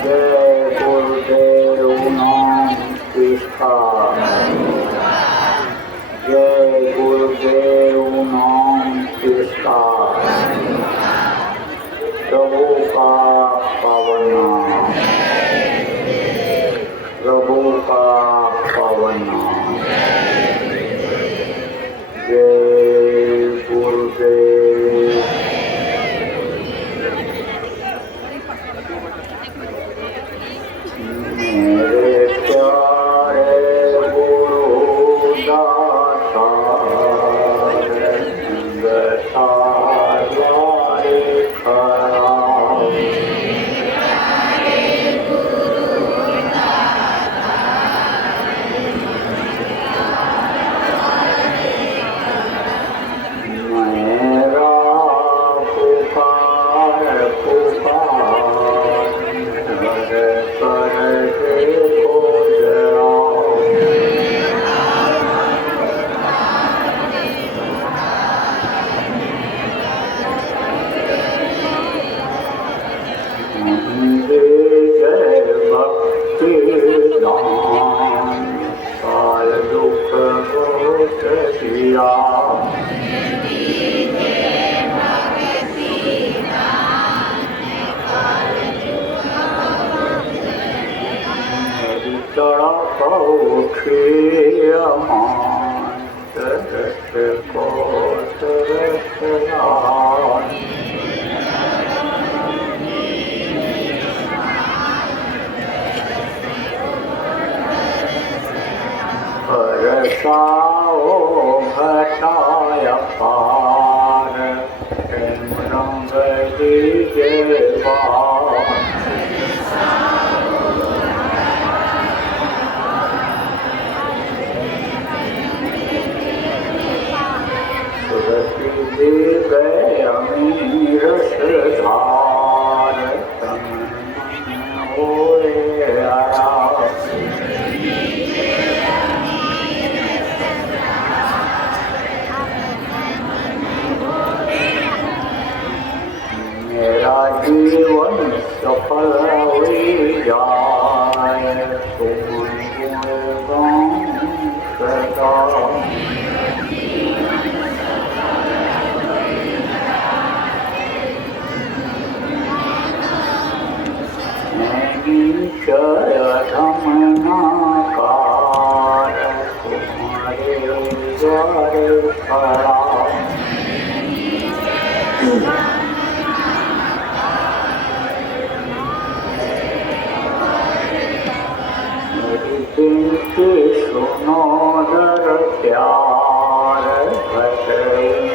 जय गुरुदेव नमस्कार। जय गुरुदेव नमस्कार। प्रभु का पावन नाम, प्रभु का पावन नाम। जय गुरुदेव। मेरे प्यारे गुरु दाता घटाया पार रंग दीजेवा गए अमीर धार होए मेरा जीवन सफल हुई जाए तुम सदा। धमनाकार तुम्हारे द्वारे खड़ा मेरी बिनती सुनो दर प्यार भटे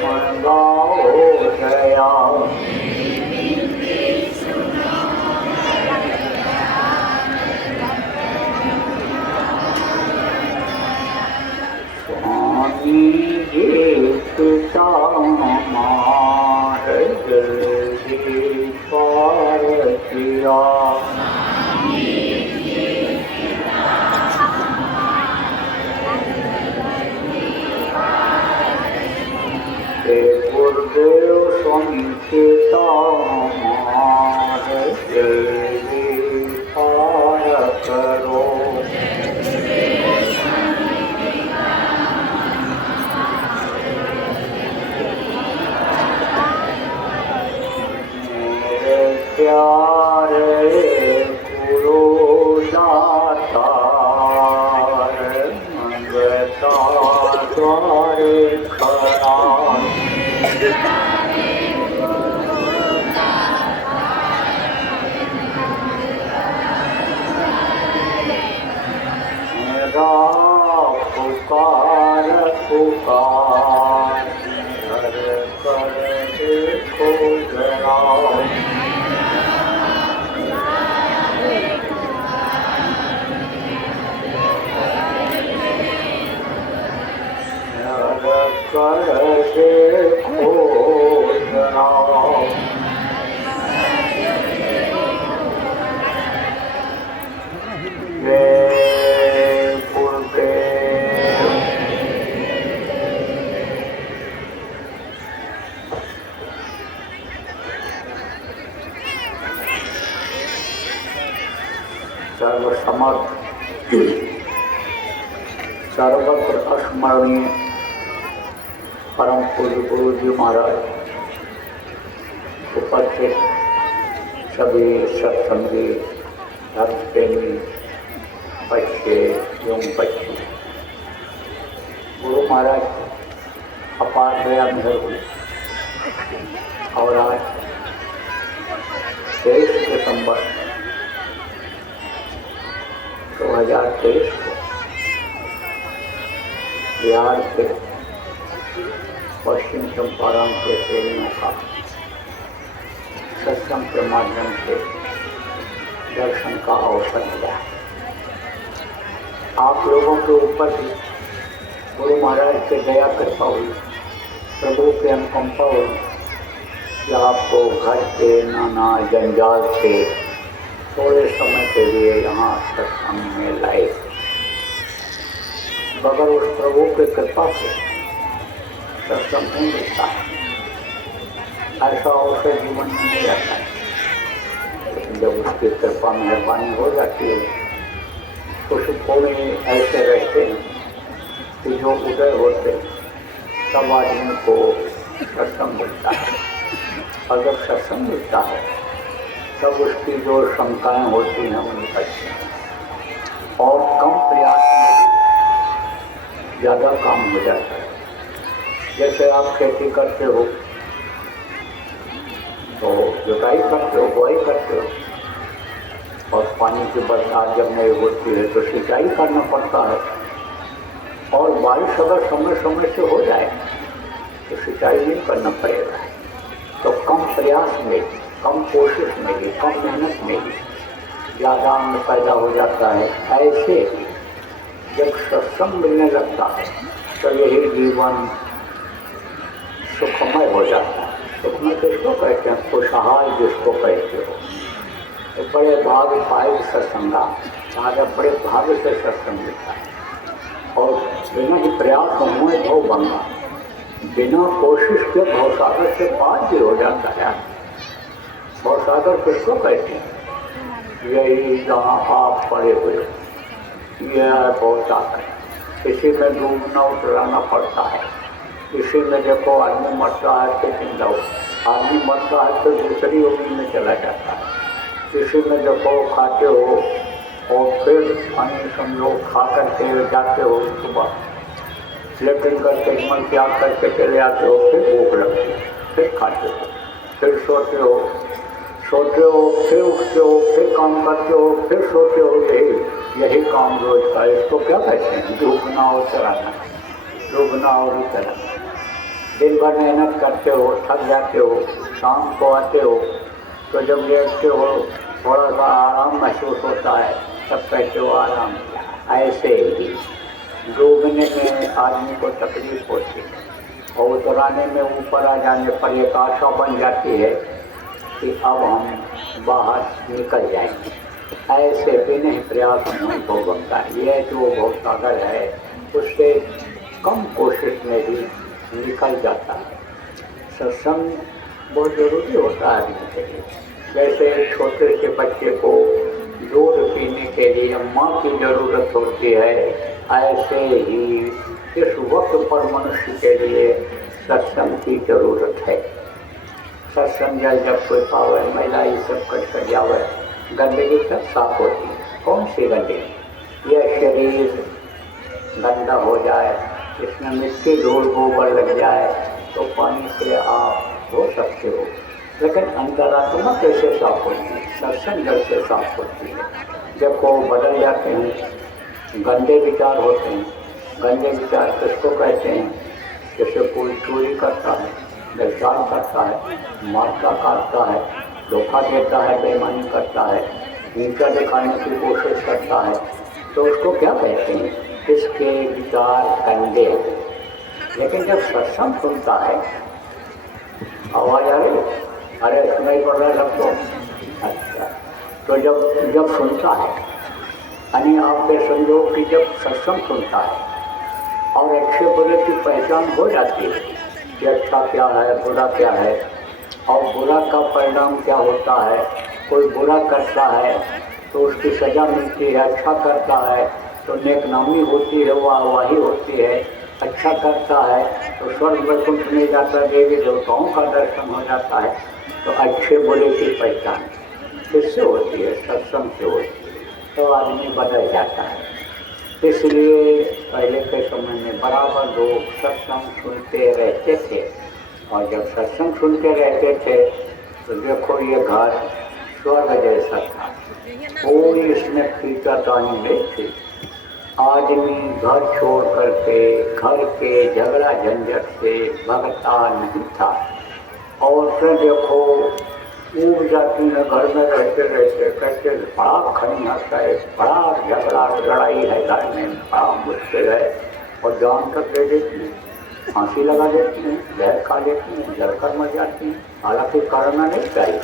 मंगाओ दया। पिता हमारे जल्दी पार किया गुरुदेव स्वामी पिता हमारे जल्दी पार करो। प्यारे गुरु दाता मंगता द्वारे खड़ा मेरा पुकार पुकार घर पर देखो जरा। सर्वसमर्थ सर्वत्र अस्मरणीय परम पूज्य गुरु जी महाराज, उपस्थित सभी सत्संगी धर्म प्रेमी बच्चे एवं बच्ची, गुरु महाराज अपार दया मेहर हुई और आज 23 दिसंबर 2023 को बिहार के पश्चिम चंपारण के प्रेमियों का सत्संग के माध्यम से दर्शन का अवसर मिला। आप लोगों के ऊपर भी गुरु महाराज से दया कृपा हुई, प्रभु की अनुकंपा हुई कि आपको घर के नाना जंजाल से थोड़े समय के लिए यहाँ सत्संग में लाए। बगैर उस प्रभु की कृपा से सत्संग नहीं मिलता है, ऐसा अवसर जीवन में नहीं रहता है। लेकिन जब उसकी कृपा मेहरबानी हो जाती है, कुछ कोने ऐसे रहते हैं कि जो उदय होते तब आदमी को सत्संग मिलता है, और जब सत्संग मिलता है तब उसकी जो शंकाएं होती हैं वो निकलती हैं और कम प्रयास में ज़्यादा काम हो जाता है। जैसे आप खेती करते हो तो जुताई करते हो, बुआई करते हो, और पानी की बरसात जब नहीं होती है तो सिंचाई करना पड़ता है, और बारिश अगर समय समय से हो जाए तो सिंचाई नहीं करना पड़ेगा। तो कम प्रयास में, कम कोशिश में भी, कम मेहनत में भी ज़्यादा अन्न पैदा हो जाता है। ऐसे ही जब सत्संग मिलने लगता है तो यही जीवन सुखमय हो जाता है। सुखमय किसको कहते हैं? खुशहाल जिसको कहते हो। तो बड़े भाग्य पाए सत्संगा, आज बड़े भाग्य से सत्संग मिलता है, और बिना ही प्रयास हुए भव भंगा, बिना कोशिश के भवसागर से पार भी हो जाता है। भवसागर किसको कहते हैं? यही जहाँ आप पड़े हुए हो, यह है भवसागर। इसी में डूबना उतराना पड़ता है। इसी में देखो आदमी मरता है तो जिंदा हो, आदमी मरता है तो दूसरी उम्र में चला जाता है। इसी में देखो खाते हो और फिर पानी समझो खा करके जाते हो सुबह, लेकिन करके मन त्याग करके चले आते हो, फिर भूख लगती है, फिर खाते हो, फिर सोते हो, फिर उठते हो, फिर काम करते हो, फिर सोते हो। यही काम रोज का। इसको क्या कहते हैं? डूबना और चलाना, डूबना और चलाना। दिन भर मेहनत करते हो, थक जाते हो, शाम को आते हो तो जब लेटते हो थोड़ा सा आराम महसूस होता है, तब कहते हो आराम। ऐसे ही डूबने में आदमी को तकलीफ होती है और उतराने में, ऊपर आ जाने पर एक आशा बन जाती है कि अब हम बाहर निकल जाएंगे। ऐसे बिना ही प्रयास में अनुभव बनता है। यह जो भवसागर है उससे कम कोशिश में ही निकल जाता है। सत्संग बहुत ज़रूरी होता है आदमी के लिए। जैसे छोटे से बच्चे को दूध पीने के लिए माँ की ज़रूरत होती है, ऐसे ही इस वक्त पर मनुष्य के लिए सत्संग की ज़रूरत है। सत्संग जब कोई पावे, महिला ये सब कर जावे, गंदगी सब साफ होती है। कौन सी गंदगी? यह शरीर गंदा हो जाए, इसमें मिट्टी धूल गोबर लग जाए तो पानी से आप धो सकते हो, लेकिन अंतरात्मा कैसे साफ होती है? सत्संग जल से साफ होती है। जब वो बदल जाते हैं, गंदे विचार होते हैं। गंदे विचार किसको कहते हैं? जैसे कोई चोरी करता है, व्यभिचार करता है, मारता काटता है, धोखा देता है, बेईमानी करता है, नीचा दिखाने की कोशिश करता है, तो उसको क्या कहते हैं? इसके विचार गंदे हैं। लेकिन जब सत्संग सुनता है, आवाज़ आ रही, अरे सुनाई पड़ रहा है सबको, अच्छा, तो जब सुनता है, यानी आप ये समझो कि जब सत्संग सुनता है और अच्छे बुरे की पहचान हो जाती है कि अच्छा क्या है, बुरा क्या है, और बुरा का परिणाम क्या होता है। कोई बुरा करता है तो उसकी सज़ा मिलती है। अच्छा करता है तो नेकनामी होती है, वाहवाही होती है। अच्छा करता है तो स्वर्ग वैकुंठ में जाता है, देवी देवताओं का दर्शन हो जाता है। तो अच्छे बुरे की पहचान किससे होती है? सत्संग से होती है। तो आदमी बदल जाता है। इसलिए पहले के समय में बराबर लोग सत्संग सुनते रहते थे, और जब सत्संग सुनते रहते थे तो देखो ये घर स्वर्ग जैसा था, कोई इसमें खींचातानी नहीं थी। आदमी घर छोड़ करके घर के झगड़ा झंझट से भगता नहीं था। औरतें देखो ऊब जाती हैं घर में रहते रहते, कहते बड़ा खनिहत है, बड़ा झगड़ा लड़ाई है घर में, बड़ा मुश्किल है, और जान तक दे देती हैं, फांसी लगा देती हैं, जहर खा लेती हैं, जलकर मर जाती हैं। हालांकि करना नहीं चाहिए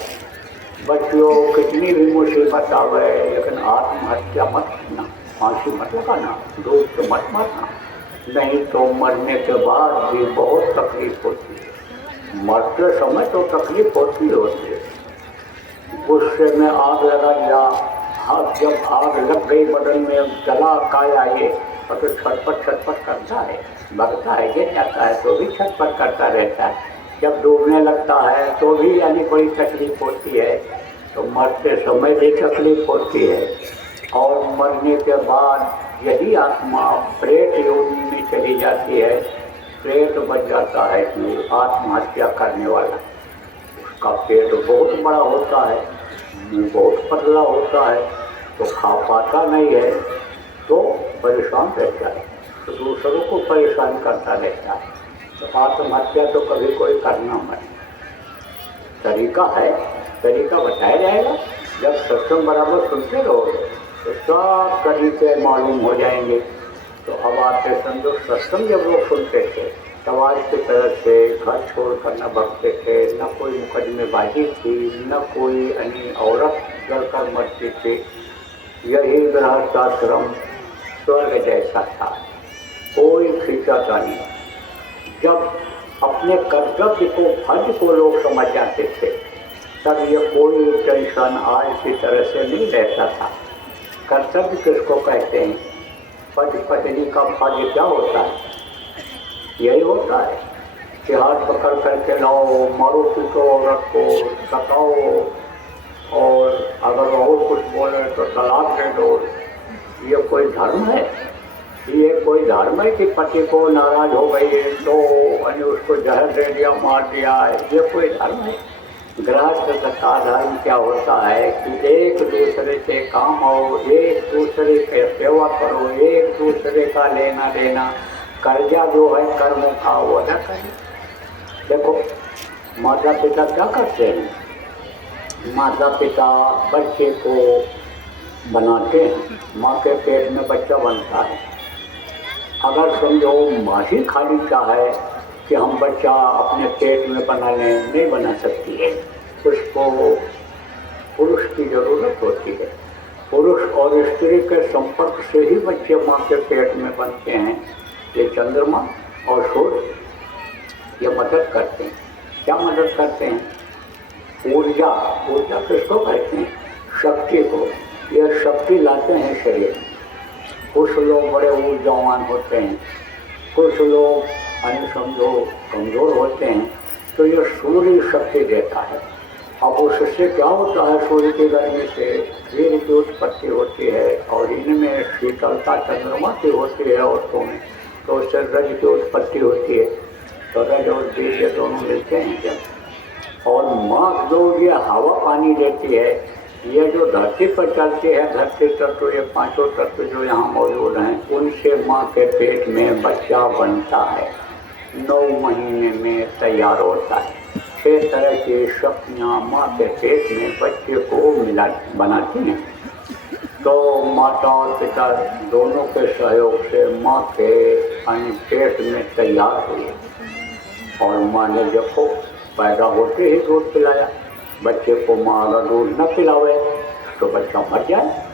बच्चों, कितनी भी मुसीबत आवे, लेकिन आत्महत्या मत करना, फांसी मत लगाना, डूब तो मत मरना, नहीं तो मरने के बाद भी बहुत तकलीफ होती है। मरते समय तो तकलीफ होती है। गुस्से में आग लगा दिया, हाथ जब आग लग गई बदन में, जला काया ये, और तो छटपट करता है, भगता है, गिर जाता है तो भी छटपट करता रहता है। जब डूबने लगता है तो भी यानी बड़ी तकलीफ होती है। तो मरते समय भी तकलीफ होती है, और मरने के बाद यही आत्मा प्रेत योनि में चली जाती है। प्रेत बच जाता है कि आत्महत्या करने वाला, उसका पेट बहुत बड़ा होता है, मुँह बहुत पतला होता है, तो खा पाता नहीं है, तो परेशान रहता है, तो दूसरों को परेशान करता रहता है। तो आत्महत्या तो कभी कोई करना मत। तरीका है, तरीका बताया जाएगा। जब सत्संग बराबर सुनते रहोगे तो सब तरीके मालूम हो जाएंगे। तो अब आते समझो, सत्संग जब लोग सुनते थे तब आज की तरह से घर छोड़कर न भगते थे, न कोई मुकदमेबाजी थी, न कोई अन्य औरत जलकर मरती थी। यही गृहस्थाश्रम स्वर्ग जैसा था, कोई खींचाता नहीं। जब अपने कर्तव्य को, फर्ज को लोग समझ जाते थे, तब ये कोई टेंशन आज की तरह से नहीं रहता था। कर्तव्य किसको कहते हैं? पति पत्नी का फर्ज क्या होता है? यही होता है कि हाथ पकड़ करके लाओ, मारो पीटो औरत को, सताओ, और अगर और कुछ बोले तो तलाक दे दो। ये कोई धर्म है? ये कोई धर्म है कि पति को नाराज हो गई तो उसको जहर दे दिया, मार दिया? ये कोई धर्म है? गृहस्थ का धर्म क्या होता है कि एक दूसरे से काम आओ, एक दूसरे की सेवा करो, एक दूसरे का लेना देना, कर्जा जो है कर्मों का वो अदा करें। देखो माता पिता क्या करते हैं? माता पिता बच्चे को बनाते हैं, माँ के पेट में बच्चा बनता है। अगर समझो माँ ही खाली चाहे कि हम बच्चा अपने पेट में बना लें, नहीं बना सकती है, उसको पुरुष की जरूरत होती है। पुरुष और स्त्री के संपर्क से ही बच्चे माँ के पेट में बनते हैं। ये चंद्रमा और सूर्य ये मदद करते हैं। क्या मदद करते हैं? ऊर्जा। ऊर्जा किसको कहते हैं? शक्ति को। ये शक्ति लाते हैं शरीर में। कुछ लोग बड़े ऊर्जावान होते हैं, कुछ लोग समझो कमज़ोर होते हैं, तो ये सूर्य शक्ति देता है। अब उससे क्या होता है? सूर्य की गर्मी से वीर्य की उत्पत्ति होती है, और इनमें शीतलता चंद्रमा की होती है औरतों में, तो उससे रज की उत्पत्ति होती है। तो रज और वीर्य दोनों मिलते हैं जब, और माँ जो ये हवा पानी देती है, ये जो धरती पर चलती है, धरती तत्व, ये पांचों तत्व जो यहाँ मौजूद हैं, उनसे माँ के पेट में बच्चा बनता है। 9 महीने में तैयार होता है। 6 तरह की शक्तियाँ माँ के पेट में बच्चे को बनाती हैं। तो माता और पिता दोनों के सहयोग से माँ के पेट में तैयार हुए, और माँ ने देखो पैदा होते ही दूध पिलाया। बच्चे को माँ अगर दूध न पिलावे तो बच्चा मर जाए।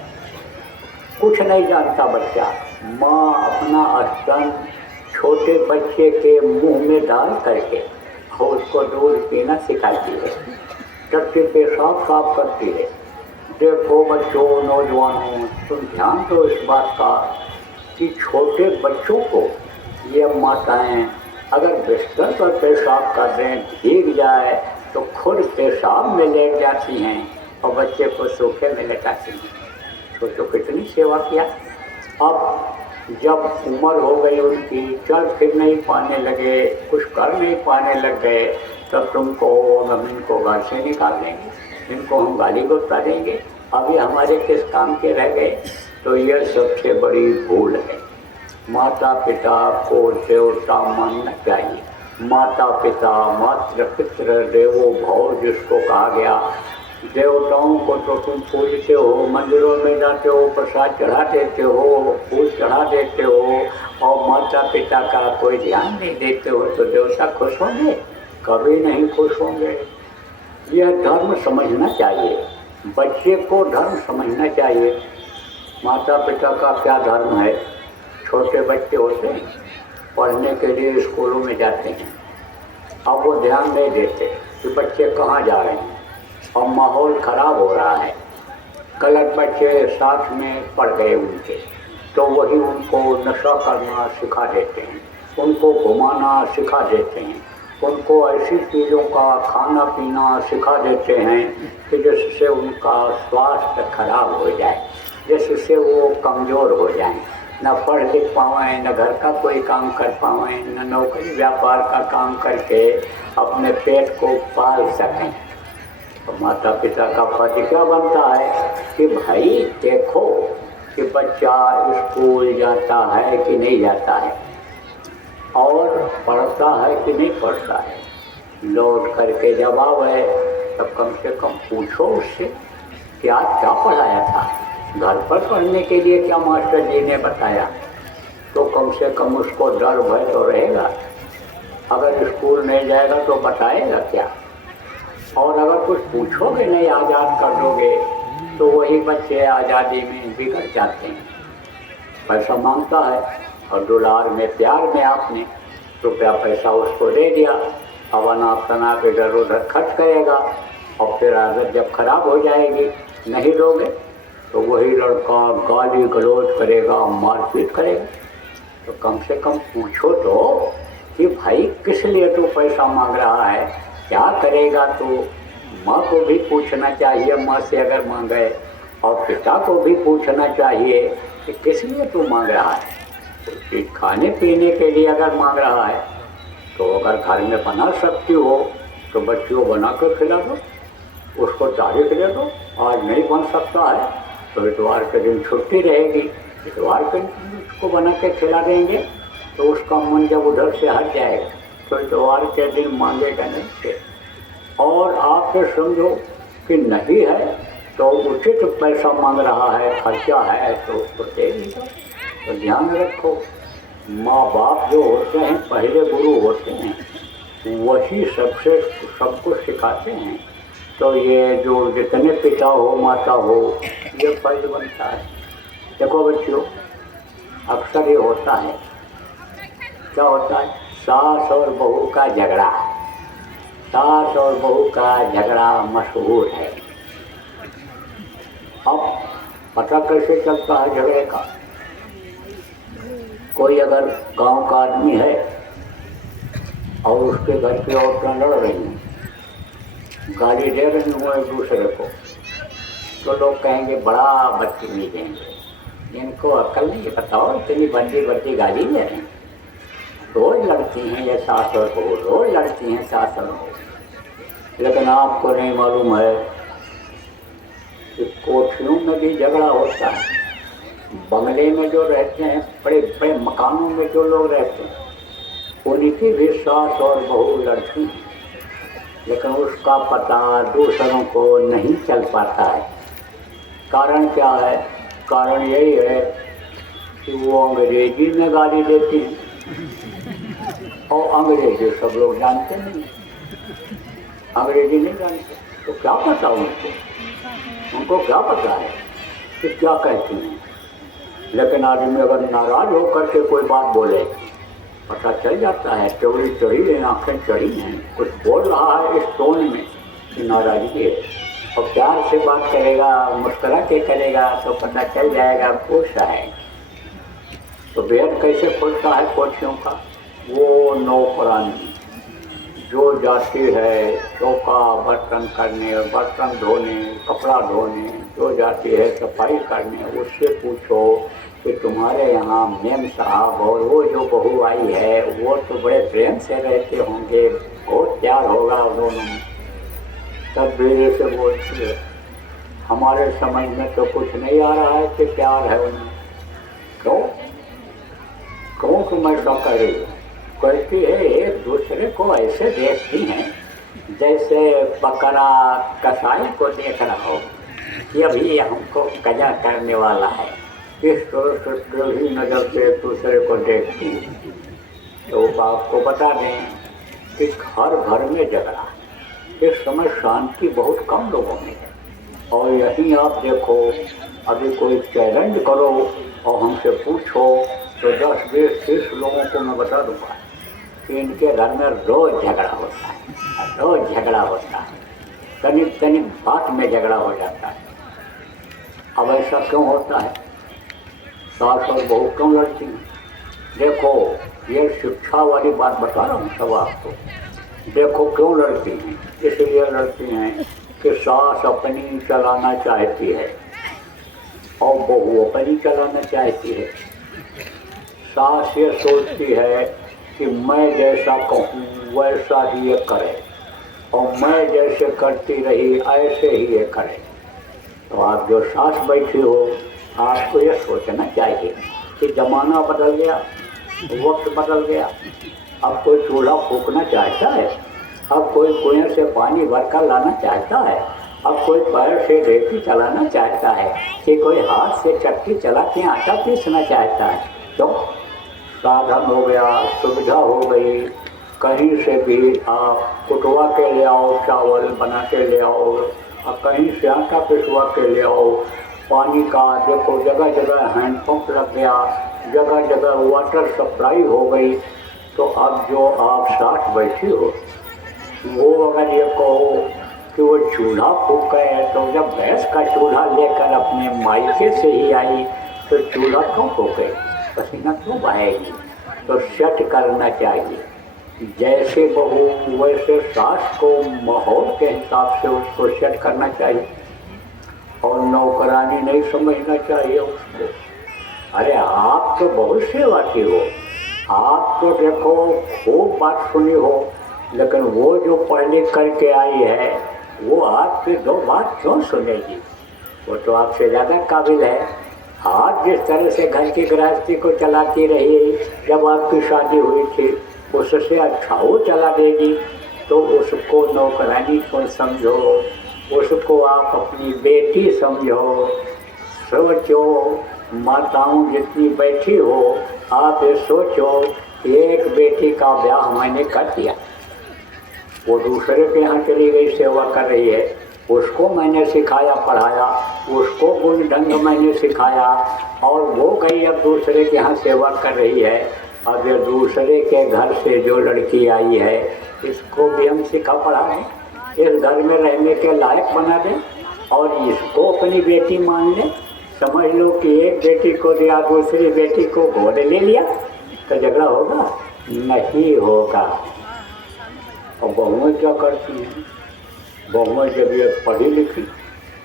कुछ नहीं जानता बच्चा। माँ अपना स्तन छोटे बच्चे के मुंह में डाल करके और उसको दूध पीना सिखाती है, टट्टी पेशाब साफ करती है, देखो बच्चों, नौजवानों, तुम ध्यान दो इस बात का कि छोटे बच्चों को ये माताएं अगर बिस्तर पर पेशाब कर दें, भीग जाए तो खुद पेशाब में लेट जाती हैं और बच्चे को सोफे में लेटाती हैं। सोचो कितनी सेवा किया। अब जब उम्र हो गई उनकी, चल फिर नहीं पाने लगे, कुछ कर नहीं पाने लग गए, तब तुमको हम इनको घर से निकाल देंगे, इनको हम गाली गुस्सा देंगे, अभी हमारे किस काम के रह गए। तो यह सबसे बड़ी भूल है। माता पिता को देवता मानना चाहिए। माता पिता, मातृ पितृ देवो भव जिसको कहा गया। देवताओं को तो तुम पूजते हो, मंदिरों में जाते हो, प्रसाद चढ़ा देते हो, फूल चढ़ा देते हो, और माता पिता का कोई ध्यान नहीं देते हो, तो देवता खुश होंगे? कभी नहीं खुश होंगे। यह धर्म समझना चाहिए, बच्चे को धर्म समझना चाहिए। माता पिता का क्या धर्म है। छोटे बच्चे होते हैं, पढ़ने के लिए स्कूलों में जाते हैं, अब वो ध्यान नहीं देते कि बच्चे कहाँ जा रहे हैं, और माहौल ख़राब हो रहा है। गलत बच्चे साथ में पड़ गए उनके, तो वही उनको नशा करना सिखा देते हैं, उनको घुमाना सिखा देते हैं, उनको ऐसी चीज़ों का खाना पीना सिखा देते हैं कि जिससे उनका स्वास्थ्य खराब हो जाए, जिससे वो कमज़ोर हो जाएं, न पढ़ लिख पाएँ, न घर का कोई काम कर पाएँ, न नौकरी व्यापार का काम करके अपने पेट को पाल सकें। तो माता पिता का फर्ज क्या बनता है कि भाई देखो कि बच्चा स्कूल जाता है कि नहीं जाता है, और पढ़ता है कि नहीं पढ़ता है। लौट करके जब आवे तब कम से कम पूछो उससे कि आज क्या पढ़ाया था, घर पर पढ़ने के लिए क्या मास्टर जी ने बताया, तो कम से कम उसको डर भय तो रहेगा। अगर स्कूल नहीं जाएगा तो बताएगा क्या। और अगर कुछ पूछोगे नहीं, आज़ाद कर दोगे, तो वही बच्चे आज़ादी में बिगड़ जाते हैं। पैसा मांगता है और दुलार में प्यार में आपने रुपया पैसा उसको दे दिया, अब अनाप शनाप इधर उधर खर्च करेगा, और फिर आदत जब खराब हो जाएगी, नहीं दोगे तो वही लड़का गाली गलौज करेगा, मारपीट करेगा। तो कम से कम पूछो तो कि भाई किस लिए तू पैसा मांग रहा है, क्या करेगा। तो माँ को भी पूछना चाहिए, माँ से अगर मांगे, और पिता को भी पूछना चाहिए कि किस लिए तू मांग रहा है। तो खाने पीने के लिए अगर मांग रहा है तो अगर घर में बना सकती हो तो बच्चियों बना कर खिला दो, उसको तारीख दे दो। आज नहीं बन सकता है तो इतवार के दिन छुट्टी रहेगी, इतवार के दिन उसको बना के खिला देंगे, तो उसका मन जब उधर से हट जाएगा तो इतवार के दिन मांगेगा नहीं फिर। और आप तो समझो कि नहीं है तो उचित पैसा मांग रहा है, खर्चा है, तो उसको दे दीजिए। तो ध्यान रखो, माँ बाप जो होते हैं पहले गुरु होते हैं, वही सबसे सब कुछ सिखाते हैं। तो ये जो जितने पिता हो माता हो, ये फर्ज बनता है। देखो बच्चों, अक्सर ये होता है, क्या होता है, सास और बहू का झगड़ा। सास और बहू का झगड़ा मशहूर है। अब पता कैसे चलता है झगड़े का। कोई अगर गांव का आदमी है और उसके घर की औरतें लड़ रही हैं, गाली दे रही हूँ एक दूसरे को, तो लोग कहेंगे बड़ा बदतमीज हैं, इनको अक्ल नहीं है, बताओ इतनी बड़ी बड़ी गाली दे रहे हैं। रोज लड़ती हैं ये सास और बहू, रोज लड़ती हैं सास और बहू। लेकिन आपको नहीं मालूम है कि कोठियों में भी झगड़ा होता है। बंगले में जो रहते हैं, बड़े बड़े मकानों में जो लोग रहते हैं, उनकी भी सास और बहू लड़ती हैं, लेकिन उसका पता दूसरों को नहीं चल पाता है। कारण क्या है? कारण यही है कि वो अंग्रेजी में गाली देती हैं, और अंग्रेजी सब लोग जानते नहीं, अंग्रेजी नहीं जानते, तो क्या पता उनको क्या पता है कि क्या कहती हैं। लेकिन आदमी अगर नाराज होकर के कोई बात बोले, पता चल जाता है, चौड़ी चढ़ी है, आँखें चढ़ी हैं, कुछ बोल रहा है इस टोन में कि नाराजगी है, और प्यार से बात करेगा, मुस्कुरा के करेगा तो पता चल जाएगा खुश है। तो बेहद कैसे खुलता है कोठियों का? वो नौकरानी जो जाती है चौका बर्तन करने, बर्तन धोने, कपड़ा धोने, जो जाती है सफाई करने, उससे पूछो कि तुम्हारे यहाँ मेम साहब और वो जो बहू आई है वो तो बड़े प्रेम से रहते होंगे, बहुत प्यार होगा दोनों में। तब धीरे से बोलती है हमारे समझ में तो कुछ नहीं आ रहा है कि प्यार है उनमें। क्यों क्यों तुम ऐसा कर रही हो? कहती है एक दूसरे को ऐसे देखती हैं जैसे बकरा कसाई को देख रहा हो कि अभी हमको कजा करने वाला है। इस तरह से गहरी नज़र से एक दूसरे को देखती हैं। तो आपको बता दें कि हर घर में झगड़ा है। इस समय शांति बहुत कम लोगों में है। और यहीं आप देखो, अभी कोई चैलेंज करो और हमसे पूछो तो 10, 20, 30 लोगों को मैं बता दूंगा कि इनके घर में रोज़ झगड़ा होता है, रोज़ झगड़ा होता है, तनिक तनिक बात में झगड़ा हो जाता है। अब ऐसा क्यों होता है? सास और बहू क्यों लड़ती हैं? देखो ये शिक्षा वाली बात बता रहा हूँ सब आपको। देखो क्यों लड़ती हैं? इसलिए लड़ती हैं कि सास अपनी चलाना चाहती है और बहू अपनी चलाना चाहती है। सास ये सोचती है कि मैं जैसा कहूँ वैसा ही ये करे और मैं जैसे करती रही ऐसे ही ये करे। तो आप जो सास बैठी हो, आपको ये सोचना चाहिए कि ज़माना बदल गया, वक्त बदल गया। अब कोई चूल्हा फूकना चाहता है, अब कोई कुएं से पानी भरकर लाना चाहता है, अब कोई पैर से ढेकी चलाना चाहता है कि कोई हाथ से चक्की चला के आटा पीसना चाहता है। तो साधन हो गया, सुविधा हो गई, कहीं से भी आप कुटवा के ले आओ, चावल बना के ले आओ और कहीं से आटा पिसवा के ले आओ। पानी का देखो जगह जगह हैंडपम्प लग गया, जगह जगह वाटर सप्लाई हो गई। तो अब जो आप साथ बैठी हो वो अगर ये कहो कि वो चूल्हा फूक गए, तो जब गैस का चूल्हा लेकर अपने मायके से ही आई तो चूल्हा क्यों फूके, पसीना क्यों बहाएगी? तो सेट करना चाहिए, जैसे बहू वैसे सास को माहौल के हिसाब से उसको सेट करना चाहिए और नौकरानी नहीं समझना चाहिए उसको। अरे आप तो बहुत सेवा की हो, आप तो देखो खूब बात सुनी हो, लेकिन वो जो पढ़ लिख करके आई है वो आपकी 2 बात क्यों सुनेगी? वो तो आपसे ज़्यादा काबिल है। आप जिस तरह से घर की गृहस्थी को चलाती रही जब आपकी शादी हुई थी, उससे अच्छा वो चला देगी। तो उसको नौकरानी को समझो, उसको आप अपनी बेटी समझो। सोचो, माताओं जितनी बैठी हो, आप ये सोचो एक बेटी का ब्याह मैंने कर दिया, वो दूसरे के यहाँ चली गई, सेवा कर रही है, उसको मैंने सिखाया पढ़ाया, उसको गुण ढंग मैंने सिखाया और वो गई अब दूसरे के यहाँ सेवा कर रही है। अब ये दूसरे के घर से जो लड़की आई है इसको भी हम सिखा पढ़ा दें, इस घर में रहने के लायक बना दें और इसको अपनी बेटी मान लें। समझ लो कि एक बेटी को दिया, दूसरी बेटी को गोद ले लिया, तो झगड़ा होगा? नहीं होगा। और बहुएं क्या करती हैं? बहुएं जब ये पढ़ी लिखी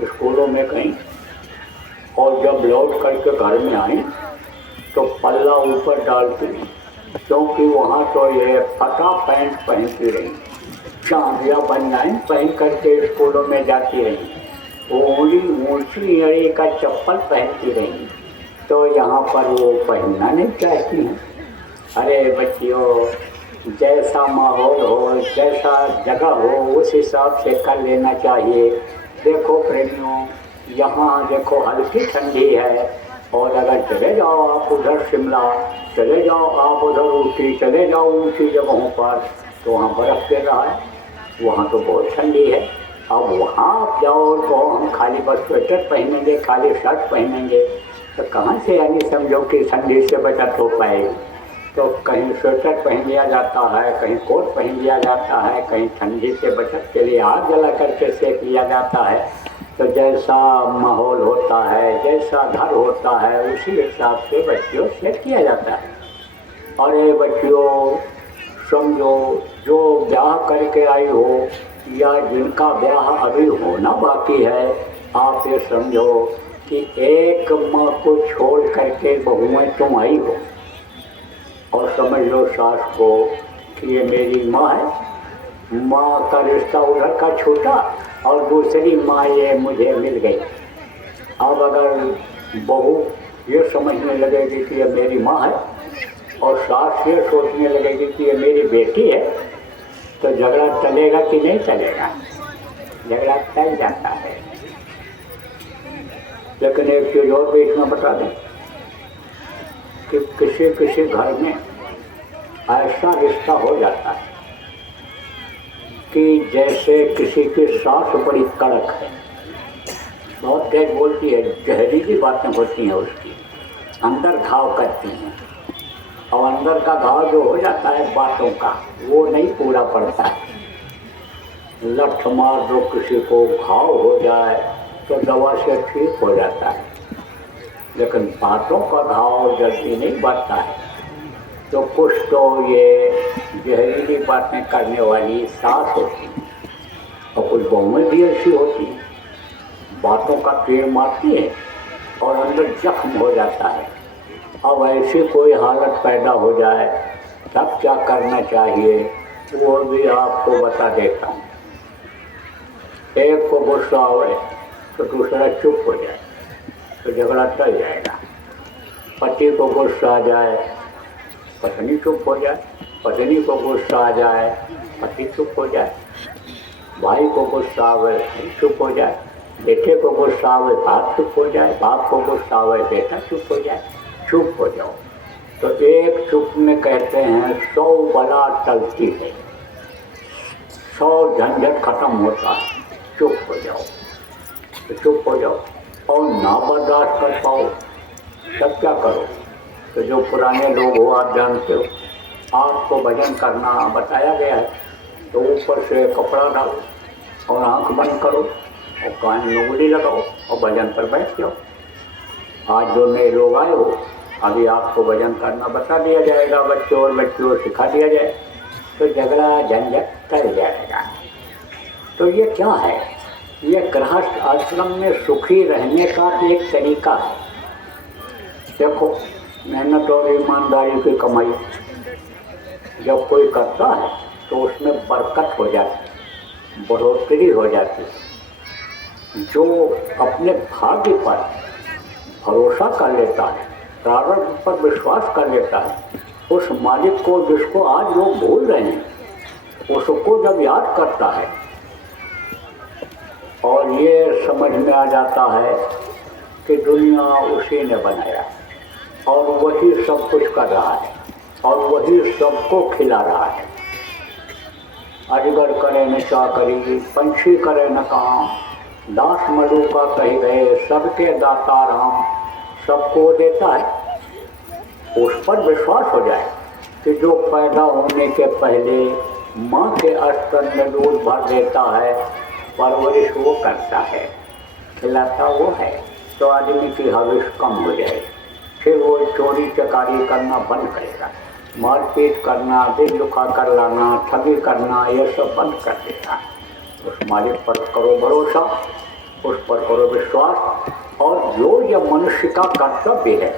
स्कूलों में कहीं और जब लौट करके घर में आई तो पल्ला ऊपर डालती नहीं, क्योंकि वहाँ तो ये फटा पैंट पहनती रही, चांदिया बनियान पहन करके स्कूलों में जाती रही, ऊंची एड़ी का चप्पल पहनती रही, तो यहाँ पर वो पहनना नहीं चाहती हैं। अरे बच्चियों, जैसा माहौल हो, जैसा जगह हो, उस हिसाब से कर लेना चाहिए। देखो प्रेमियों, यहाँ देखो हल्की ठंडी है और अगर चले जाओ आप उधर शिमला, चले जाओ आप उधर ऊटी, चले जाओ ऊंची जगहों पर, तो वहाँ बर्फ़ गिर रहा है, वहाँ तो बहुत ठंडी है। अब वहाँ आप जाओ तो हम खाली बस स्वेटर पहनेंगे, खाली शर्ट पहनेंगे, तो कहाँ से यानी समझो कि ठंडी से बचत हो पाएगी? तो कहीं स्वेटर पहन लिया जाता है, कहीं कोट पहन लिया जाता है, कहीं ठंडी से बचत के लिए आग जला करके सेक लिया जाता है। तो जैसा माहौल होता है, जैसा घर होता है, उसी हिसाब से बच्चियों सेट किया जाता है। और ये बच्चियों समझो, जो ब्याह करके आई हो या जिनका ब्याह अभी होना बाकी है, आप ये समझो कि एक माँ को छोड़ करके बहुएं तुम आई हो, और समझ लो सास को कि ये मेरी माँ है। माँ का रिश्ता उधर का छूटा और दूसरी माँ ये मुझे मिल गई। अब अगर बहू ये समझने लगेगी कि ये मेरी माँ है और सास ये सोचने लगेगी कि ये मेरी बेटी है, तो झगड़ा चलेगा कि नहीं चलेगा? झगड़ा चल जाता है। लेकिन एक चीज और बीच में बता दें कि किसी किसी घर में ऐसा रिश्ता हो जाता है कि जैसे किसी की सास बड़ी कड़क है, बहुत तेज बोलती है, जहरीली बातें होती हैं उसकी, अंदर घाव करती हैं, और अंदर का घाव जो हो जाता है बातों का, वो नहीं पूरा पड़ता है। लठ मार दो किसी को, घाव हो जाए तो दवा से ठीक हो जाता है, लेकिन बातों का घाव जल्दी नहीं बढ़ता है। तो कुछ तो ये जहरीली बातें करने वाली सास होती है, और कुछ बहुएं भी ऐसी होती हैं, बातों का तीर मारती है और अंदर जख्म हो जाता है। अब ऐसी कोई हालत पैदा हो जाए तब क्या करना चाहिए, वो भी आपको बता देता हूँ। एक को गुस्सा आए तो दूसरा चुप हो जाए, तो झगड़ा टल जाएगा। पति को गुस्सा आ जाए, पत्नी चुप हो जाए, पत्नी को गुस्सा आ जाए, पति चुप हो जाए, भाई को गुस्सा आवे चुप हो जाए, बेटे को गुस्सा आवे बाप चुप हो जाए, बाप को गुस्सा आवे बेटा चुप हो जाए। चुप हो जाओ। तो एक चुप में कहते हैं 100 बला टलती है, 100 झंझट खत्म होता है। चुप हो जाओ, तो चुप हो जाओ। और ना बर्दाश्त कर पाओ तब क्या करो? तो जो पुराने लोग हो आप जानते हो, आपको भजन करना बताया गया है, तो ऊपर से कपड़ा डालो और आंख बंद करो और कान में उंगली लगाओ और भजन पर बैठ जाओ। आज जो नए लोग आए हो, अभी आपको भजन करना बता दिया जाएगा, बच्चों और बच्चियों सिखा दिया जाए, तो झगड़ा झंझट टल जाएगा। तो ये क्या है? ये गृहस्थ आश्रम में सुखी रहने का एक तरीका है। देखो, मेहनत और ईमानदारी की कमाई जब कोई करता है तो उसमें बरकत हो जाती है, बढ़ोतरी हो जाती है। जो अपने भाग्य पर भरोसा कर लेता है, प्रारब्ध पर विश्वास कर लेता है, उस मालिक को जिसको आज लोग भूल रहे हैं, उसको जब याद करता है और ये समझ में आ जाता है कि दुनिया उसी ने बनाया और वही सब कुछ कर रहा है और वही सबको खिला रहा है। अजगर करे न चाकरी, पंछी करे न काम, दास मधु का कही गए, सबके दाता राम, सबको देता है। उस पर विश्वास हो जाए कि जो पैदा होने के पहले माँ के स्तन में दूध भर देता है, परवरिश वो करता है, खिलाता वो है, तो आदमी की हविश कम हो जाएगी। फिर वो चोरी चकारी करना बंद करेगा, मारपीट करना, दिल दुखा कर लाना, ठगी करना, ये सब बंद कर देता है। उस मालिक पर करो भरोसा, उस पर करो विश्वास। और जो यह मनुष्य का कर्तव्य है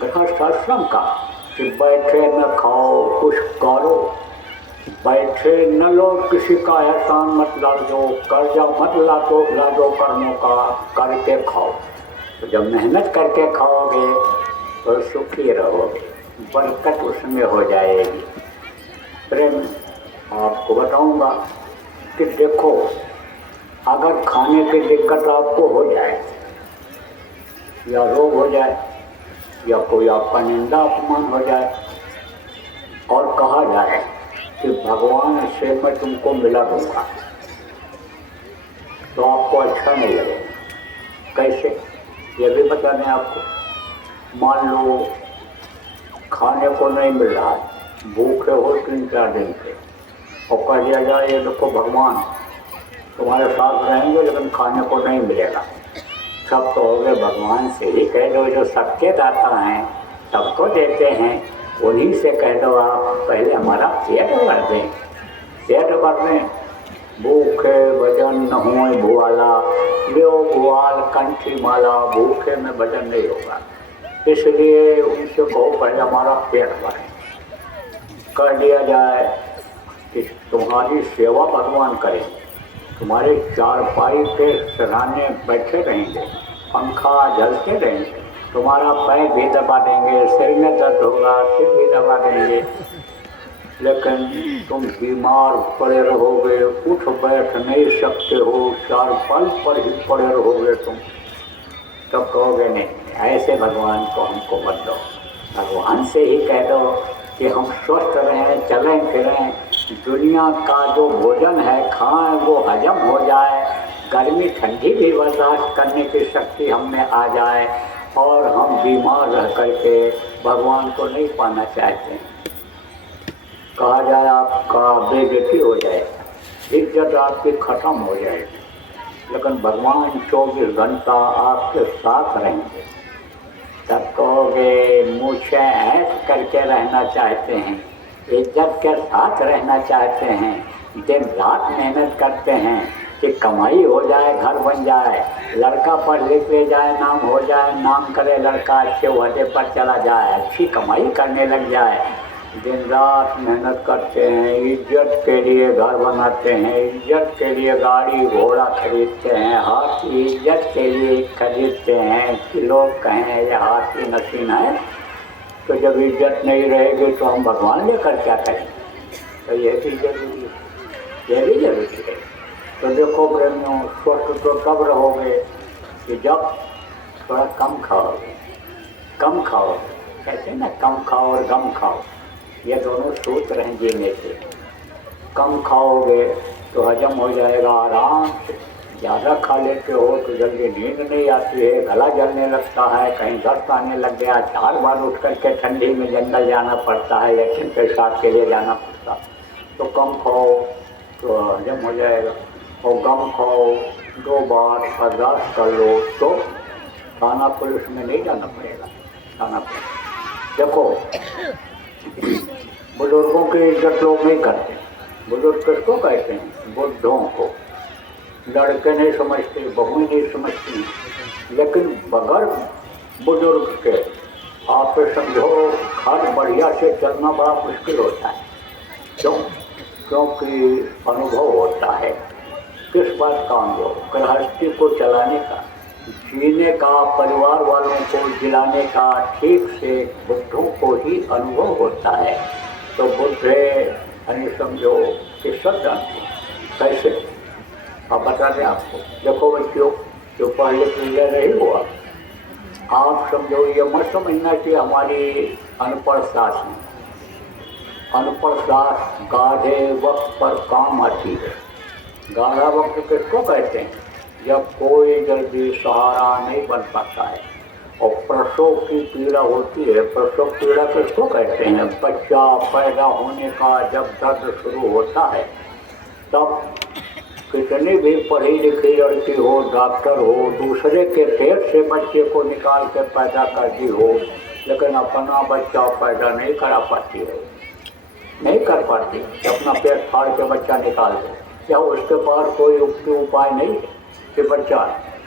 गृहस्थ आश्रम का, कि बैठे न खाओ कुछ करो, बैठे न लो किसी का एहसान मत लादो, कर्जा मत लादो कर्मों का, करके खाओ। तो जब मेहनत करके खाओगे तो सुखी रहोगे, बरकत उसमें हो जाएगी। प्रेम आपको बताऊंगा कि देखो, अगर खाने की दिक्कत आपको हो जाए या रोग हो जाए या कोई आपका निंदा अपमान हो जाए और कहा जाए कि भगवान से मैं तुमको मिला दूंगा, तो आपको अच्छा नहीं लगेगा। कैसे, ये भी बता दें आपको। मान लो खाने को नहीं मिल रहा है, भूखे हो 3-4 दिन से, और कह दिया जाए ये देखो भगवान तुम्हारे साथ रहेंगे लेकिन खाने को नहीं मिलेगा, सब कहोगे भगवान से ही कह दो, जो सबके दाता हैं सबको देते हैं, उन्हीं से कह दो आप पहले हमारा पेट भर दें, पेट भर दें। भूखे भजन न होए भुआला, लो भुआल कंठी माला, भूखे में भजन नहीं होगा, इसलिए उनसे कहो पहले हमारा पेट भरे। कर दिया जाए कि तुम्हारी सेवा भगवान करेंगे, तुम्हारे चारपाई पे सराहने बैठे रहेंगे, पंखा झलते रहेंगे, तुम्हारा पैर भी दबा देंगे, सिर में दर्द होगा सिर भी दबा देंगे, लेकिन तुम बीमार पड़े रहोगे, उठ बैठ नहीं सकते हो, चारपाई पर ही पड़े रहोगे तुम, तब कहोगे नहीं ऐसे भगवान को हमको मत दो, भगवान से ही कह दो कि हम स्वस्थ रहें, चलें फिरें, दुनिया का जो भोजन है खाएं वो हजम हो जाए, गर्मी ठंडी भी बर्दाश्त करने की शक्ति हम में आ जाए, और हम बीमार रह करके भगवान को नहीं पाना चाहते हैं। कहा जाए आपका बेइज्जती हो जाएगा, इज्जत आपकी खत्म हो जाएगी, लेकिन भगवान 24 घंटा आपके साथ रहेंगे, तब कहोगे मुझे ऐश करके रहना चाहते हैं, इज्जत के साथ रहना चाहते हैं, दिन रात मेहनत करते हैं कि कमाई हो जाए, घर बन जाए, लड़का पढ़ लिख ले जाए, नाम हो जाए, नाम करे लड़का, अच्छे ओहदे पर चला जाए, अच्छी कमाई करने लग जाए, दिन रात मेहनत करते हैं, इज्जत के लिए घर बनाते हैं, इज्जत के लिए गाड़ी घोड़ा खरीदते हैं, हाथी इज्जत के लिए खरीदते हैं कि लोग कहें ये हाथी नसीन है, तो जब इज्जत नहीं रहेगी तो हम भगवान लेकर क्या करें, तो ये भी जरूरी है, ये भी जरूरी है। तो देखो प्रेमियों, स्वस्थ तो तब रहोगे कि जब थोड़ा कम खाओगे, कम खाओगे, कहते हैं ना कम खाओ और गम खाओ, ये दोनों सूत्र हैं जीने के। कम खाओगे तो हजम हो जाएगा आराम से, ज़्यादा खा लेते हो तो जल्दी नींद नहीं आती है, गला जलने लगता है, कहीं दर्द आने लग गया, 4 बार उठ करके ठंडी में जंगल जाना पड़ता है, लेकिन पेशाब के लिए जाना पड़ता है, तो कम खाओ तो हजम हो जाएगा, और गम खाओ 2 बार बर्दाश्त कर लो तो थाना पुलिस में नहीं जाना पड़ेगा, थाना पुलिस। देखो बुजुर्गों की इज्जत लोग नहीं करते, बुजुर्ग किसको कहते हैं, बुढ़ों को, लड़के नहीं समझते, बहू नहीं समझती, लेकिन बगैर बुजुर्ग के आप समझो घर बढ़िया से चलना बड़ा मुश्किल होता है, क्यों, क्योंकि अनुभव होता है, किस बात का अनुभव, गृहस्थी को चलाने का, जीने का, परिवार वालों को जिलाने का, ठीक से बुद्धों को ही अनुभव होता है, तो बुद्धे यानी समझो कि सब जानते कैसे, आप बता दें आपको। देखो बच्चों, जो पहले क्लियर नहीं हुआ, आप समझो ये मत समझना कि हमारी अनपढ़ सास है, अनपढ़ सास गाढ़े वक्त पर काम आती है। गाढ़ा वक्त किसको कहते हैं, जब कोई जल्दी सहारा नहीं बन पाता है, और प्रसव की पीड़ा होती है, प्रसव पीड़ा किसको कहते हैं, बच्चा पैदा होने का जब दर्द शुरू होता है, तब कितनी भी पढ़ी लिखी लड़की हो, डॉक्टर हो, दूसरे के पेट से बच्चे को निकाल के पैदा करती हो, लेकिन अपना बच्चा पैदा नहीं करा पाती है, नहीं कर पाती, अपना पेट फाड़ के बच्चा निकाल दे, क्या उसके पास कोई उपाय नहीं है कि बच्चा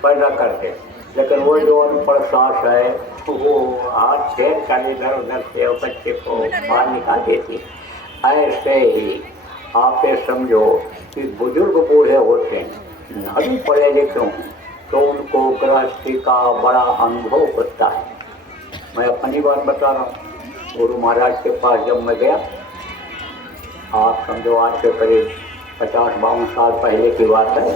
पैदा कर दे, लेकिन वो जो अनपढ़ सास है वो हाथ से इधर उधर से बच्चे को बाहर निकाल देती। ऐसे ही आप समझो कि बुजुर्ग बूढ़े होते हैं, न भी पढ़े लिखे हों, तो उनको गृहस्थी का बड़ा अनुभव होता है। मैं अपनी बात बता रहा हूँ, गुरु महाराज के पास जब मैं गया, आप समझो आज से करीब 50-52 साल पहले की बात है,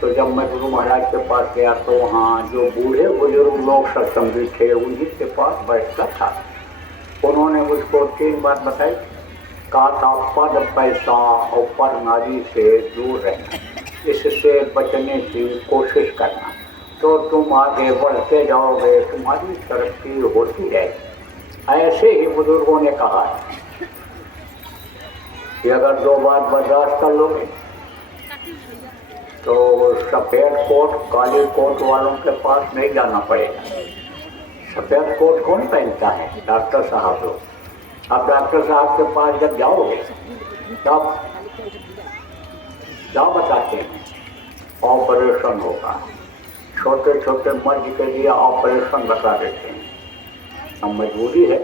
तो जब मैं गुरु महाराज के पास गया तो वहाँ जो बूढ़े बुजुर्ग लोग सत्संगी थे उन्हीं के पास बैठता था। उन्होंने मुझको 3 बात बताई, कहा था पद पैसा और पर नारी से दूर रहना, इससे बचने की कोशिश करना, तो तुम आगे बढ़ते जाओगे, तुम्हारी तरक्की होती जाएगी। ऐसे ही बुजुर्गों ने कहा है कि अगर 2 बार बर्दाश्त कर लोगे तो सफ़ेद कोट काली कोट वालों के पास नहीं जाना पड़ेगा। सफ़ेद कोट कौन पहनता है? डॉक्टर साहब लोग। अब डॉक्टर साहब के पास जब जाओगे तब क्या बताते हैं? ऑपरेशन होगा। छोटे छोटे मर्ज के लिए ऑपरेशन बता देते हैं। अब मजबूरी है,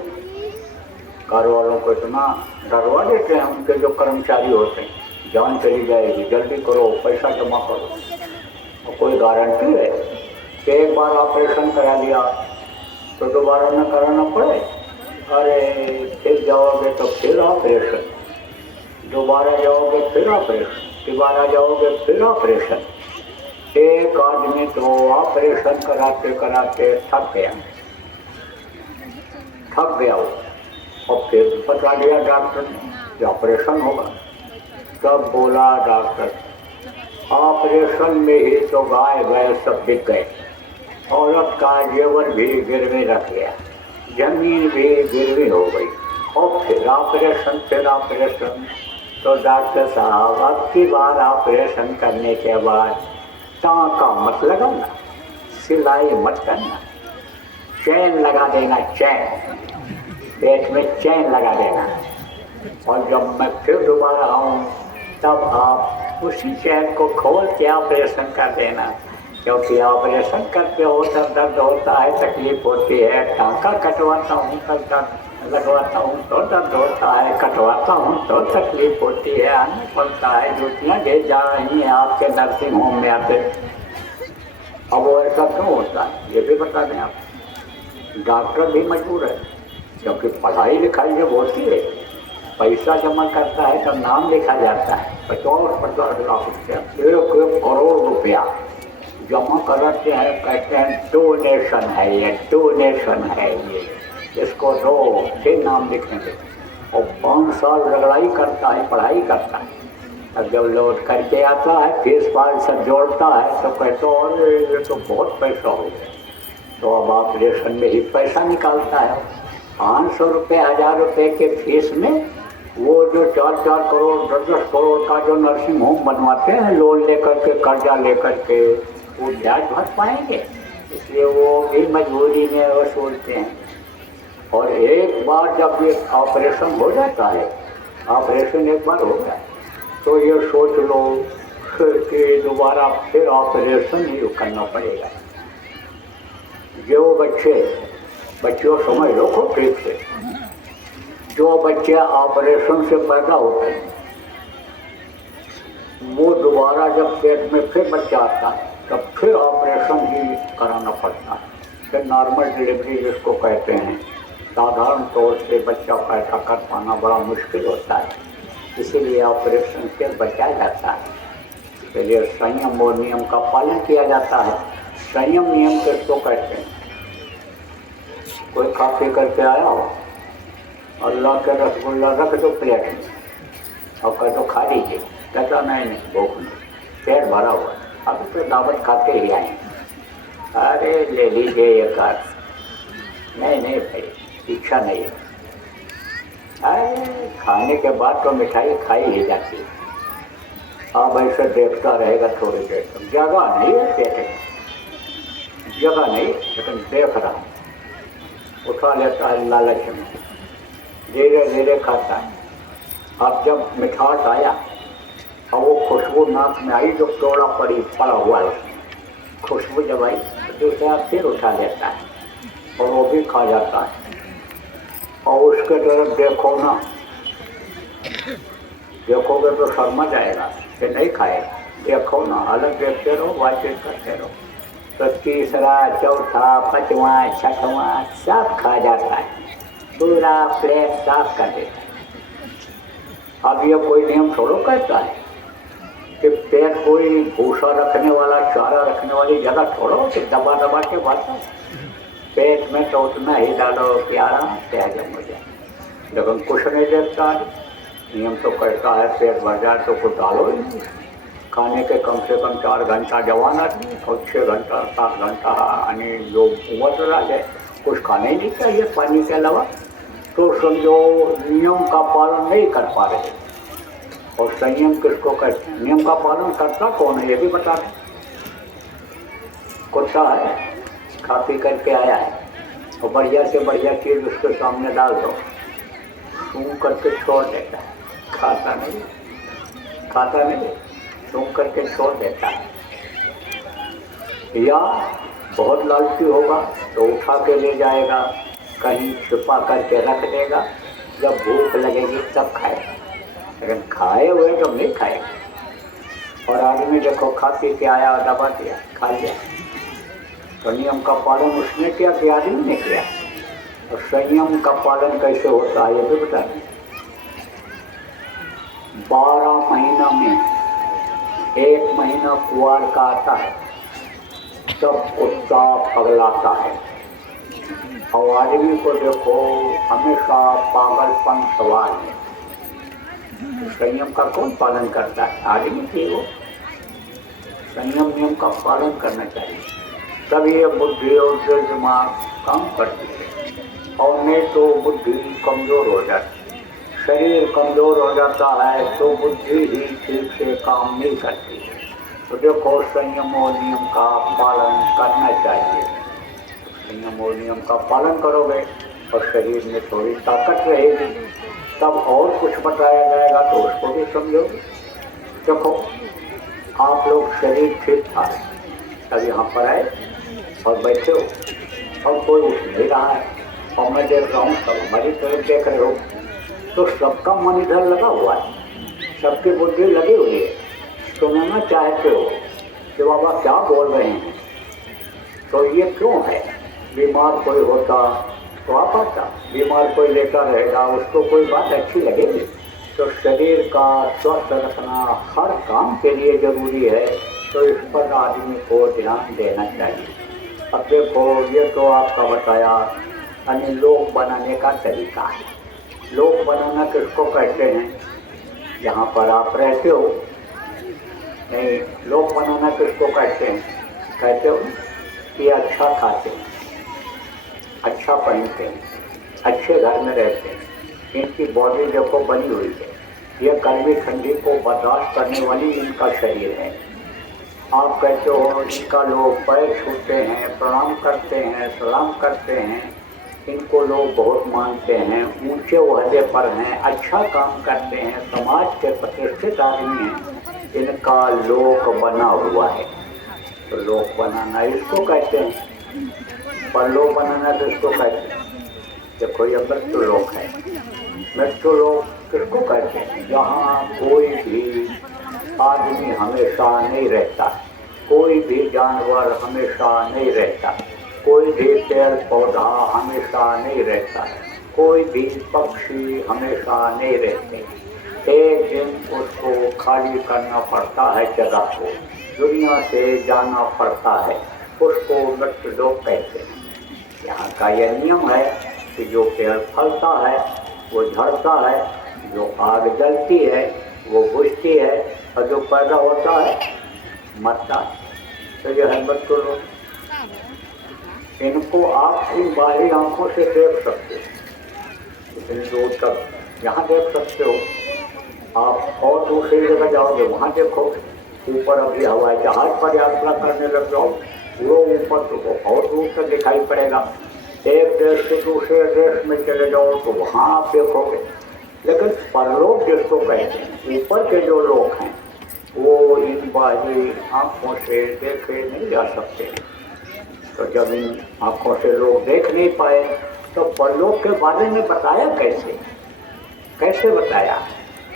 कार वालों को इतना डरवा देते हैं उनके जो कर्मचारी होते हैं, जान चली जाएगी, जल्दी करो, पैसा जमा करो। और कोई गारंटी है कि एक बार ऑपरेशन करा लिया तो दोबारा न कराना पड़े? अरे फिर जाओगे तो फिर ऑपरेशन, दोबारा जाओगे फिर ऑपरेशन, दोबारा जाओगे फिर ऑपरेशन। एक आदमी तो ऑपरेशन कराते कराते थक गया वो। और फिर बता दिया डॉक्टर ने कि ऑपरेशन होगा। तब बोला डॉक्टर, ऑपरेशन में ही तो गाय भैंस सब बिक गए, औरत का जेवर भी गिरवी रख गया, जमीन भी गिरवी हो गई, और फिर ऑपरेशन फिर ऑपरेशन। तो डॉक्टर साहब अब की बार ऑपरेशन करने के बाद टाँका मत लगाना, सिलाई मत करना, चैन लगा देना, चैन पेट में चैन लगा देना। और जब मैं फिर दोबारा आऊँ तब आप उसी चैन को खोल के ऑपरेशन कर देना, क्योंकि ऑपरेशन करते हो तब दर्द होता है, तकलीफ होती है। टाँका कटवाता हूँ तब दर्द लगवाता हूँ तो दर्द होता है, कटवाता हूँ तो तकलीफ होती है, आना पड़ता है, ड्यूटियाँ दे जा रही हैं आपके नर्सिंग होम में आते। अब वो ऐसा क्यों होता है ये भी बता दें आप। डॉक्टर भी मजबूर है, क्योंकि पढ़ाई लिखाई जब होती है, पैसा जमा करता है तब नाम लिखा जाता है। 50 लाख रुपया, 1 करोड़ रुपया जमा कराते हैं, कहते हैं डोनेशन है, ये डोनेशन है, ये इसको दो, फिर नाम लिखेंगे। और 5 साल लड़ाई करता है, पढ़ाई करता है। अब जब लौट करके आता है, फीस फाइल सब जोड़ता है तो कहते और ये तो बहुत पैसा हो गया। तो अब ऑपरेशन में ही पैसा निकालता है। 500 रुपये 1000 रुपये के फीस में वो जो 4-4 करोड़ 10-10 करोड़ का जो नर्सिंग होम बनवाते हैं लोन लेकर के, कर्जा लेकर के, वो ब्याज भर पाएंगे, इसलिए वो भी मजबूरी में वसूलते हैं। और एक बार जब ये ऑपरेशन हो जाता है, ऑपरेशन एक बार हो गया तो ये सोच लो कि दोबारा फिर ऑपरेशन ही करना पड़ेगा। जो बच्चों समझ लो खूब ठीक से, जो बच्चे ऑपरेशन से पैदा होते हैं वो दोबारा जब पेट में फिर बच्चा आता है तब फिर ऑपरेशन ही कराना पड़ता है। फिर नॉर्मल डिलीवरी जिसको कहते हैं, साधारण तौर से बच्चा पैदा कर पाना बड़ा मुश्किल होता है, इसीलिए ऑपरेशन से बचाया जाता है। इसलिए संयम और नियम का पालन किया जाता है। संयम नियम किसको कहते हैं? कोई खा पी करके आया हो, अल्लाह के रसगुल्ला रख दो प्लेट में और कह दो खा लीजिए, कहता नहीं भूख नहीं, पेट भरा हुआ, अभी तो दावत खाते ही आए, अरे ले लीजिए ये कार, नहीं भाई इच्छा नहीं है। अरे खाने के बाद तो मिठाई खाई ही जाती है। अब ऐसे देखता रहेगा थोड़ी देर तक, जगह नहीं है पेट में, जगह नहीं, लेकिन देख रहा, उठा लेता है लालच में, धीरे धीरे खाता है। अब जब मिठास आया और वो खुशबू नाक में आई जो टोड़ा पड़ा हुआ है, खुशबू जब आई तो दूसरा फिर उठा लेता है और वो भी खा जाता है। और उसके तरफ देखो ना, देखोगे तो शर्मा जाएगा कि नहीं खाएगा, देखो ना, अलग देखते रहो, बातचीत करते रहो, तो तीसरा चौथा 5वां 6वां सब खा जाता है, पूरा प्लेट साफ कर देता है। अब ये कोई नियम थोड़ो कहता है कि पेट कोई भूसा रखने वाला, चारा रखने वाली जगह थोड़ो कि दबा दबा के बांटो। पेट में तो उतना ही डालो कि आराम से हजम हो जाए, लेकिन कुछ नहीं देखता। नियम तो कहता है पेट भर जाए तो कुछ डालो ही नहीं। खाने के कम से कम 4 घंटा जवान आदमी और 6 घंटा 7 घंटा यानी जो उम्र रहा है कुछ खाना ही नहीं चाहिए पानी के अलावा। तो समझो नियम का पालन नहीं कर पा रहे। और संयम किसको कहते हैं? नियम का पालन करता कौन है ये भी बता दें। कुत्ता है, खा पी करके आया है और बढ़िया से बढ़िया चीज उसके सामने डाल दो, सूंघ करके छोड़ देता है, खाता नहीं, सूंघ करके छोड़ देता है। या बहुत लालची होगा तो उठा के ले जाएगा, कहीं छुपा करके रख देगा, जब भूख लगेगी तब खाएगा, लेकिन खाए हुए तो नहीं खाएगा। और आदमी देखो खा पी के आया और दबा दिया, खा लिया, तो नियम का पालन उसने किया कि आदमी ने किया? और संयम का पालन कैसे होता है ये भी बता दें। 12 महीना में 1 महीना कुआर का आता है, तब कुत्ता पगलाता है। और आदमी को देखो हमेशा पागलपन सवाल है। संयम का कौन पालन करता है? आदमी थी वो। संयम नियम का पालन करना चाहिए, तब ये बुद्धि और दिमाग काम करती है। और नहीं तो बुद्धि कमजोर हो जाती है, शरीर कमजोर हो जाता है तो बुद्धि ही ठीक से काम नहीं करती है। तो देखो संयम और नियम का पालन करना चाहिए। संयम और नियम का पालन करोगे और शरीर में थोड़ी ताकत रहेगी, तब और कुछ बताया जाएगा तो उसको भी समझोगे। देखो आप लोग शरीर ठीक था, तब यहाँ पर आए और बैठे हो, और कोई उठ नहीं रहा है और मैं देख रहा हूँ सब हमारी तरफ देख रहे हो, तो सबका मन इधर लगा हुआ है, सबकी बुद्धि लगी हुई है, सुनना चाहते हो कि बाबा क्या बोल रहे हैं। तो ये क्यों है? बीमार कोई होता तो आप आता, बीमार कोई लेटा रहेगा उसको कोई बात अच्छी लगेगी। तो शरीर का स्वस्थ रखना हर काम के लिए जरूरी है, तो इस पर आदमी को ध्यान देना चाहिए। अब देखो ये तो आपका बताया यानी लोक बनाने का तरीका है। लोक बनाना किसको कहते हैं? जहाँ पर आप रहते हो, नहीं, लोक बनाना किसको कहते हैं? कहते हो कि अच्छा खाते हैं, अच्छा पहनते हैं, अच्छे घर में रहते हैं, इनकी बॉडी देखो बनी हुई है, ये गर्मी ठंडी को बर्दाश्त करने वाली इनका शरीर है। आप कहते हो इनका लोग पैर छूते हैं, प्रणाम करते हैं, सलाम करते हैं, इनको लोग बहुत मानते हैं, ऊंचे ओहदे पर हैं, अच्छा काम करते हैं, समाज के प्रतिष्ठित आदमी हैं, इनका लोक बना हुआ है। तो लोक बनाना इसको कहते हैं। पर लोक बनाना तो इसको कहते हैं, देखो ये मृत्यु लोक है। मृत्यु लोक किसको कहते हैं? जहाँ कोई भी आदमी हमेशा नहीं रहता, कोई भी जानवर हमेशा नहीं रहता, कोई भी पेड़ पौधा हमेशा नहीं रहता, कोई भी पक्षी हमेशा नहीं रहते। एक दिन उसको खाली करना पड़ता है, जगह को दुनिया से जाना पड़ता है, उसको मृत्यु लोक कहते हैं। यहाँ का यह नियम है कि जो पेड़ फलता है वो झड़ता है, जो आग जलती है वो बुझती है, और जो पैदा होता है मरता है। तो यह है मृत्यु लोक। इनको आप इन बाहरी आंखों से देख सकते हो, इतनी दूर तक यहाँ देख सकते हो। आप और दूसरी जगह जाओगे वहाँ देखो, ऊपर अभी हवाई जहाज पर यात्रा करने लग जाओ, वो ऊपर तो और दूर तक दिखाई पड़ेगा। एक देश से दूसरे देश में चले जाओ तो वहाँ आप देखोगे। लेकिन परलोक जिसको कहते हैं, ऊपर के जो लोग हैं वो इन बाहरी आँखों से देखे नहीं जा सकते। तो जब इन आँखों से लोग देख नहीं पाए तो परलोक के बारे में बताया कैसे? कैसे बताया?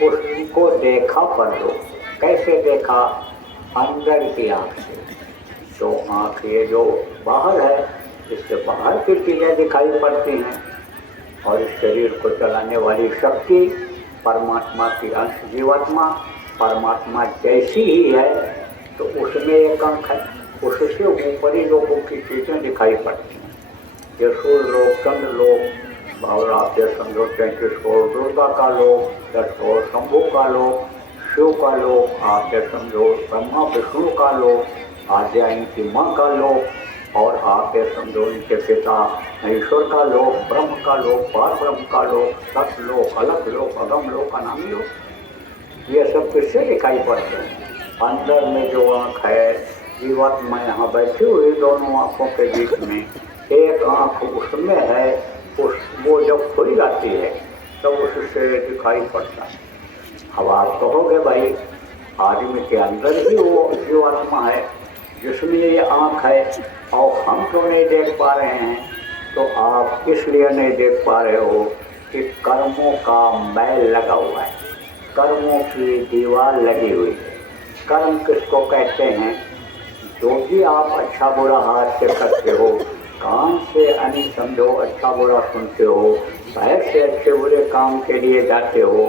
उसको देखा परलोक। कैसे देखा? अंदर की आँख से। तो आँख ये जो बाहर है, इससे बाहर की चीज़ें दिखाई पड़ती हैं, और इस शरीर को चलाने वाली शक्ति परमात्मा की अंश जीवात्मा परमात्मा जैसी ही है, तो उसमें एक अंक है, उससे ऊपरी लोगों की चीज़ें दिखाई पड़ती हैं। ये सूर्य लोग, चंद्र लोग, और आप ये समझो 33 करोड़ दुर्गा का लोग, 10 करोड़ शंभू का लोग, शिव का लोग, आप ये समझो ब्रह्मा विष्णु का लोग, आद्या इनकी माँ का लोग, और आके समझो इनके पिता ईश्वर का लोक, ब्रह्म का लोक, पार ब्रह्म का लोक, सतलोक, अलग लोक, अगम लोक, अनामी लोक, ये सब किससे दिखाई पड़ते हैं? अंदर में जो आँख है, जीवात्मा यहाँ बैठी हुई दोनों आँखों के बीच में, एक आँख उसमें है, वो जब खुल जाती है तब उससे दिखाई पड़ता है। अब आप कहोगे भाई आदमी के अंदर ही वो जीवात्मा है जिसमें ये आँख है और हम तो नहीं देख पा रहे हैं, तो आप इसलिए नहीं देख पा रहे हो कि कर्मों का मैल लगा हुआ है, कर्मों की दीवार लगी हुई है। कर्म किसको कहते हैं? जो भी आप अच्छा बुरा हाथ से करते हो, कान से यानी समझो अच्छा बुरा सुनते हो, पैर से अच्छे बुरे काम के लिए जाते हो,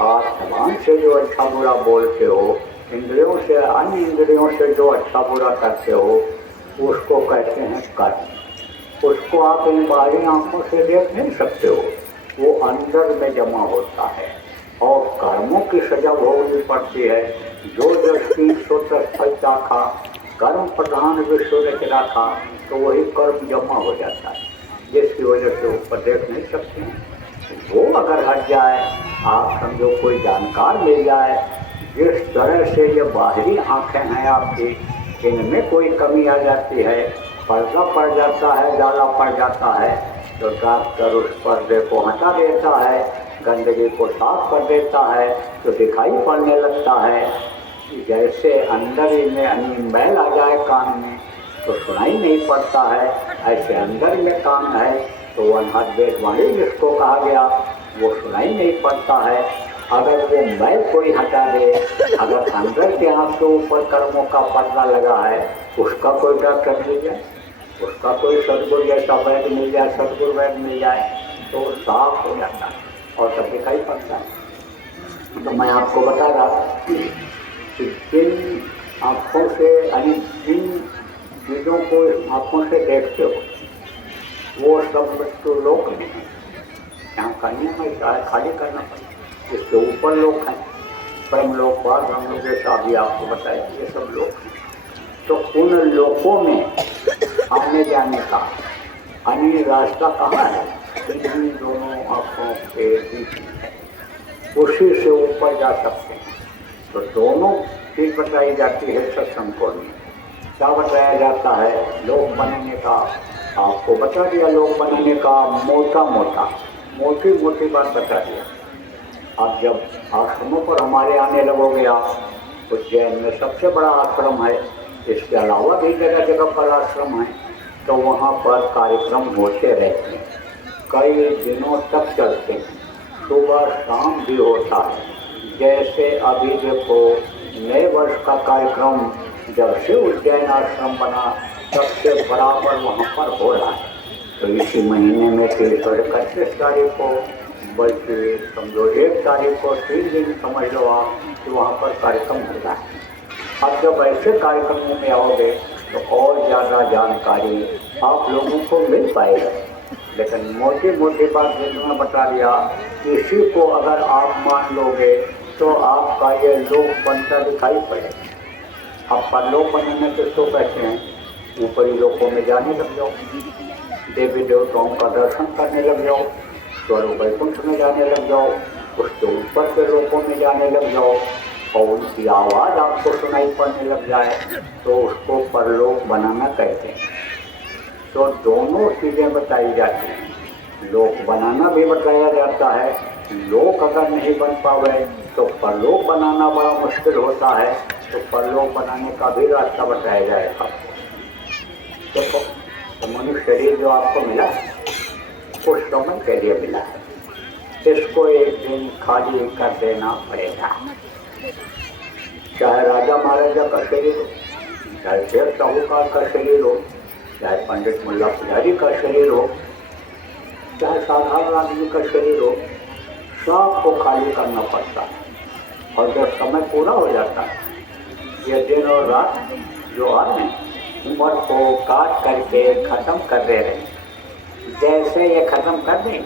और जबान से जो अच्छा बुरा बोलते हो, इंद्रियों से अन्य इंद्रियों से जो अच्छा बुरा करते हो, उसको कहते हैं कर्म। उसको आप इन बाहरी आंखों से देख नहीं सकते हो, वो अंदर में जमा होता है और कर्मों की सजा भोगनी पड़ती है। जो दृष्टि स्वतः फलता था, कर्म प्रधान विश्व रचना था, तो वही कर्म जमा हो जाता है, जिसकी वजह से ऊपर देख नहीं सकते हैं। वो अगर हट जाए, आप समझो कोई जानकार मिल जाए, जिस तरह से ये बाहरी आंखें हैं आपकी, इनमें कोई कमी आ जाती है, पर्दा पड़ जाता है, जाला पड़ जाता है, तो डॉक्टर उस पर्दे को हटा देता है, गंदगी को साफ कर देता है, तो दिखाई पड़ने लगता है। जैसे अंदर ही में मैल आ जाए कान में तो सुनाई नहीं पड़ता है, ऐसे अंदर में कान है तो अनहद वेदवाणी जिसको कहा गया वो सुनाई नहीं पड़ता है। अगर वो मैल कोई हटा दे, अगर अंदर के आँख के ऊपर कर्मों का पर्दा लगा है, उसका कोई डॉक्टर मिल जाए, उसका कोई सदगुरु जैसा वैद्य मिल जाए, सदगुरु वैद्य मिल जाए, तो साफ हो जाता है और सब दिखाई पड़ता है। तो मैं आपको बता रहा कि जिन आँखों से यानी जिन चीज़ों को आँखों से देखते हो, वो सब वस्तु लोक में है। यहाँ का नियम है, चाहे खाली करना पड़े। इसके ऊपर लोक हैं, ब्रह्म लोक, बाद ब्रह्म लोक, जैसा अभी आपको बताया, ये सब लोक हैं। तो उन लोकों में आने जाने का अन्य रास्ता कहाँ है? इन दोनों आँखों के बीच में है, उसी से ऊपर जा सकते हैं। तो दोनों चीज बताई जाती है सत्संग को में। क्या बताया जाता है? लोक बनाने का आपको बता दिया, लोक बनाने का मोटा मोटा मोटी मोटी बात बता दिया। अब जब आश्रमों पर हमारे आने लगोगे आप, उज्जैन में सबसे बड़ा आश्रम है, इसके अलावा भी जगह जगह पर आश्रम है, तो वहाँ पर कार्यक्रम होते रहते हैं, कई दिनों तक चलते हैं, सुबह शाम भी होता है। जैसे अभी देखो नए वर्ष का कार्यक्रम जब से उज्जैन आश्रम बना तब से बराबर वहाँ पर हो रहा है। तो इसी महीने में 31 तारीख को, बल्कि समझो 1 तारीख को 3 दिन समझ लो आप कि वहाँ पर कार्यक्रम हो रहा है। अब जब ऐसे कार्यक्रमों में आओगे तो और ज़्यादा जानकारी आप लोगों को मिल पाएगा। लेकिन मोटी मोटी बात जितना बता दिया, इसी को अगर आप मान लोगे तो आपका ये लोक बनता दिखाई पड़ेगा। आप परलोक बनने किसको कहते हैं? ऊपरी लोकों में जाने लग जाओ, देवी देवताओं का दर्शन करने लग जाओ, स्वर्ग वैकुंठ में जाने लग जाओ, उसके ऊपर के लोकों में जाने लग जाओ और उनकी आवाज़ आपको सुनाई पड़ने लग जाए, तो उसको परलोक बनाना कहते हैं। तो दोनों चीज़ें बताई जाती हैं, लोक बनाना भी बताया जाता है। लोक अगर नहीं बन पावे तो परलोक बनाना बड़ा मुश्किल होता है, तो परलोक बनाने का भी रास्ता बताया जाएगा। देखो, तो मनुष्य शरीर जो आपको मिला है वो श्रमण के लिए मिला है, इसको एक दिन खाली कर देना पड़ेगा। चाहे राजा महाराजा का शरीर हो, चाहे शेख साहूकार का शरीर हो, चाहे पंडित मुल्ला पुजारी का शरीर हो, चाहे साधारण आदमी का शरीर हो, सबको खाली करना पड़ता है। और जब समय पूरा हो जाता है, ये दिन और रात जो है उम्र को काट करके ख़त्म कर दे रहे हैं। जैसे ये ख़त्म कर दें,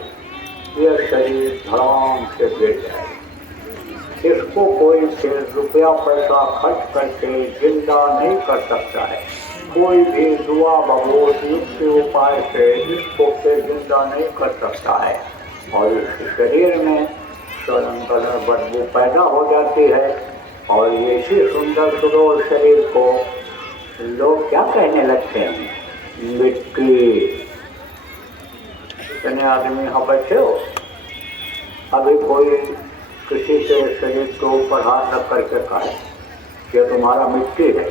ये शरीर धड़ाम से गिर जाए। इसको कोई फिर रुपया पैसा खर्च करके जिंदा नहीं कर सकता है। कोई भी दुआ बबूत युक्त उपाय से इसको फिर जिंदा नहीं कर सकता है और इस शरीर में कलर बदबू पैदा हो जाती है। और ये इसी सुंदर सुडोल शरीर को लोग क्या कहने लगते हैं, मिट्टी। इतने आदमी यहाँ बैठे हो, अभी कोई किसी से शरीर के ऊपर हाथ रख करके कहे कि तुम्हारा मिट्टी है,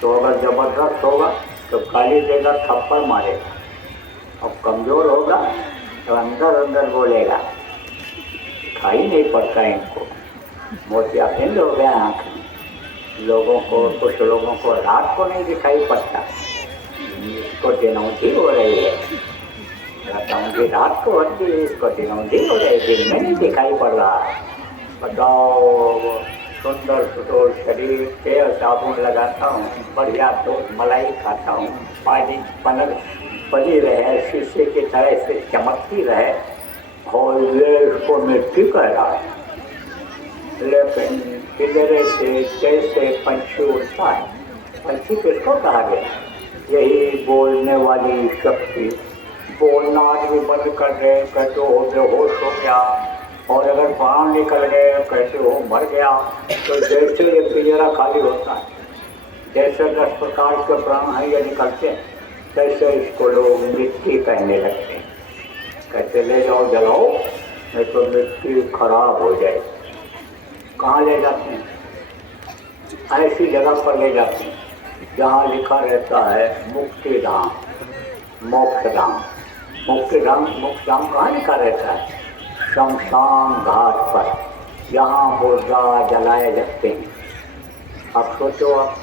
तो अगर जबरदस्त होगा तो गाली देगा, थप्पड़ मारेगा। अब कमजोर होगा तो अंदर अंदर बोलेगा, दिखाई नहीं पड़ता इनको, मोतियाबिंद हो गया आँख में। लोगों को, कुछ लोगों को रात को नहीं दिखाई पड़ता, इसको दिनौंधी हो रही है। बताऊँगी रात को होती है, इसको दिनौंधी हो रही है, दिन में नहीं दिखाई पड़ रहा। बताओ, सुंदर सुडोल शरीर, तेल साबुन लगाता हूँ, बढ़िया दूध मलाई खाता हूँ, पानी बनी रहे, शीशे की तरह से चमकती रहे, और ये इसको मिट्टी कह रहा है। लेकिन पिंजरे से जैसे पंछी उड़ता है, पंछी किसको कहा गया? यही बोलने वाली शक्ति। बोलना आदमी बंद कर दे, कहते हो बेहोश हो गया, और अगर प्राण निकल गए कहते हो मर गया। तो जैसे ये पिंजरा खाली होता है, जैसे 10 प्रकार के प्राण हैं ये निकलते हैं, तैसे इसको लोग मिट्टी कहने लगते हैं। कहते ले जाओ जलाओ, नहीं तो मिट्टी खराब हो जाए। कहाँ ले जाते हैं? ऐसी जगह पर ले जाते हैं जहाँ लिखा रहता है मुक्ति धाम, मोक्ष धाम। मुक्ति धाम, मोक्ष धाम कहाँ लिखा रहता है? शमशान घाट पर, यहाँ मुर्दा जलाए जाते हैं। अब सोचो, आप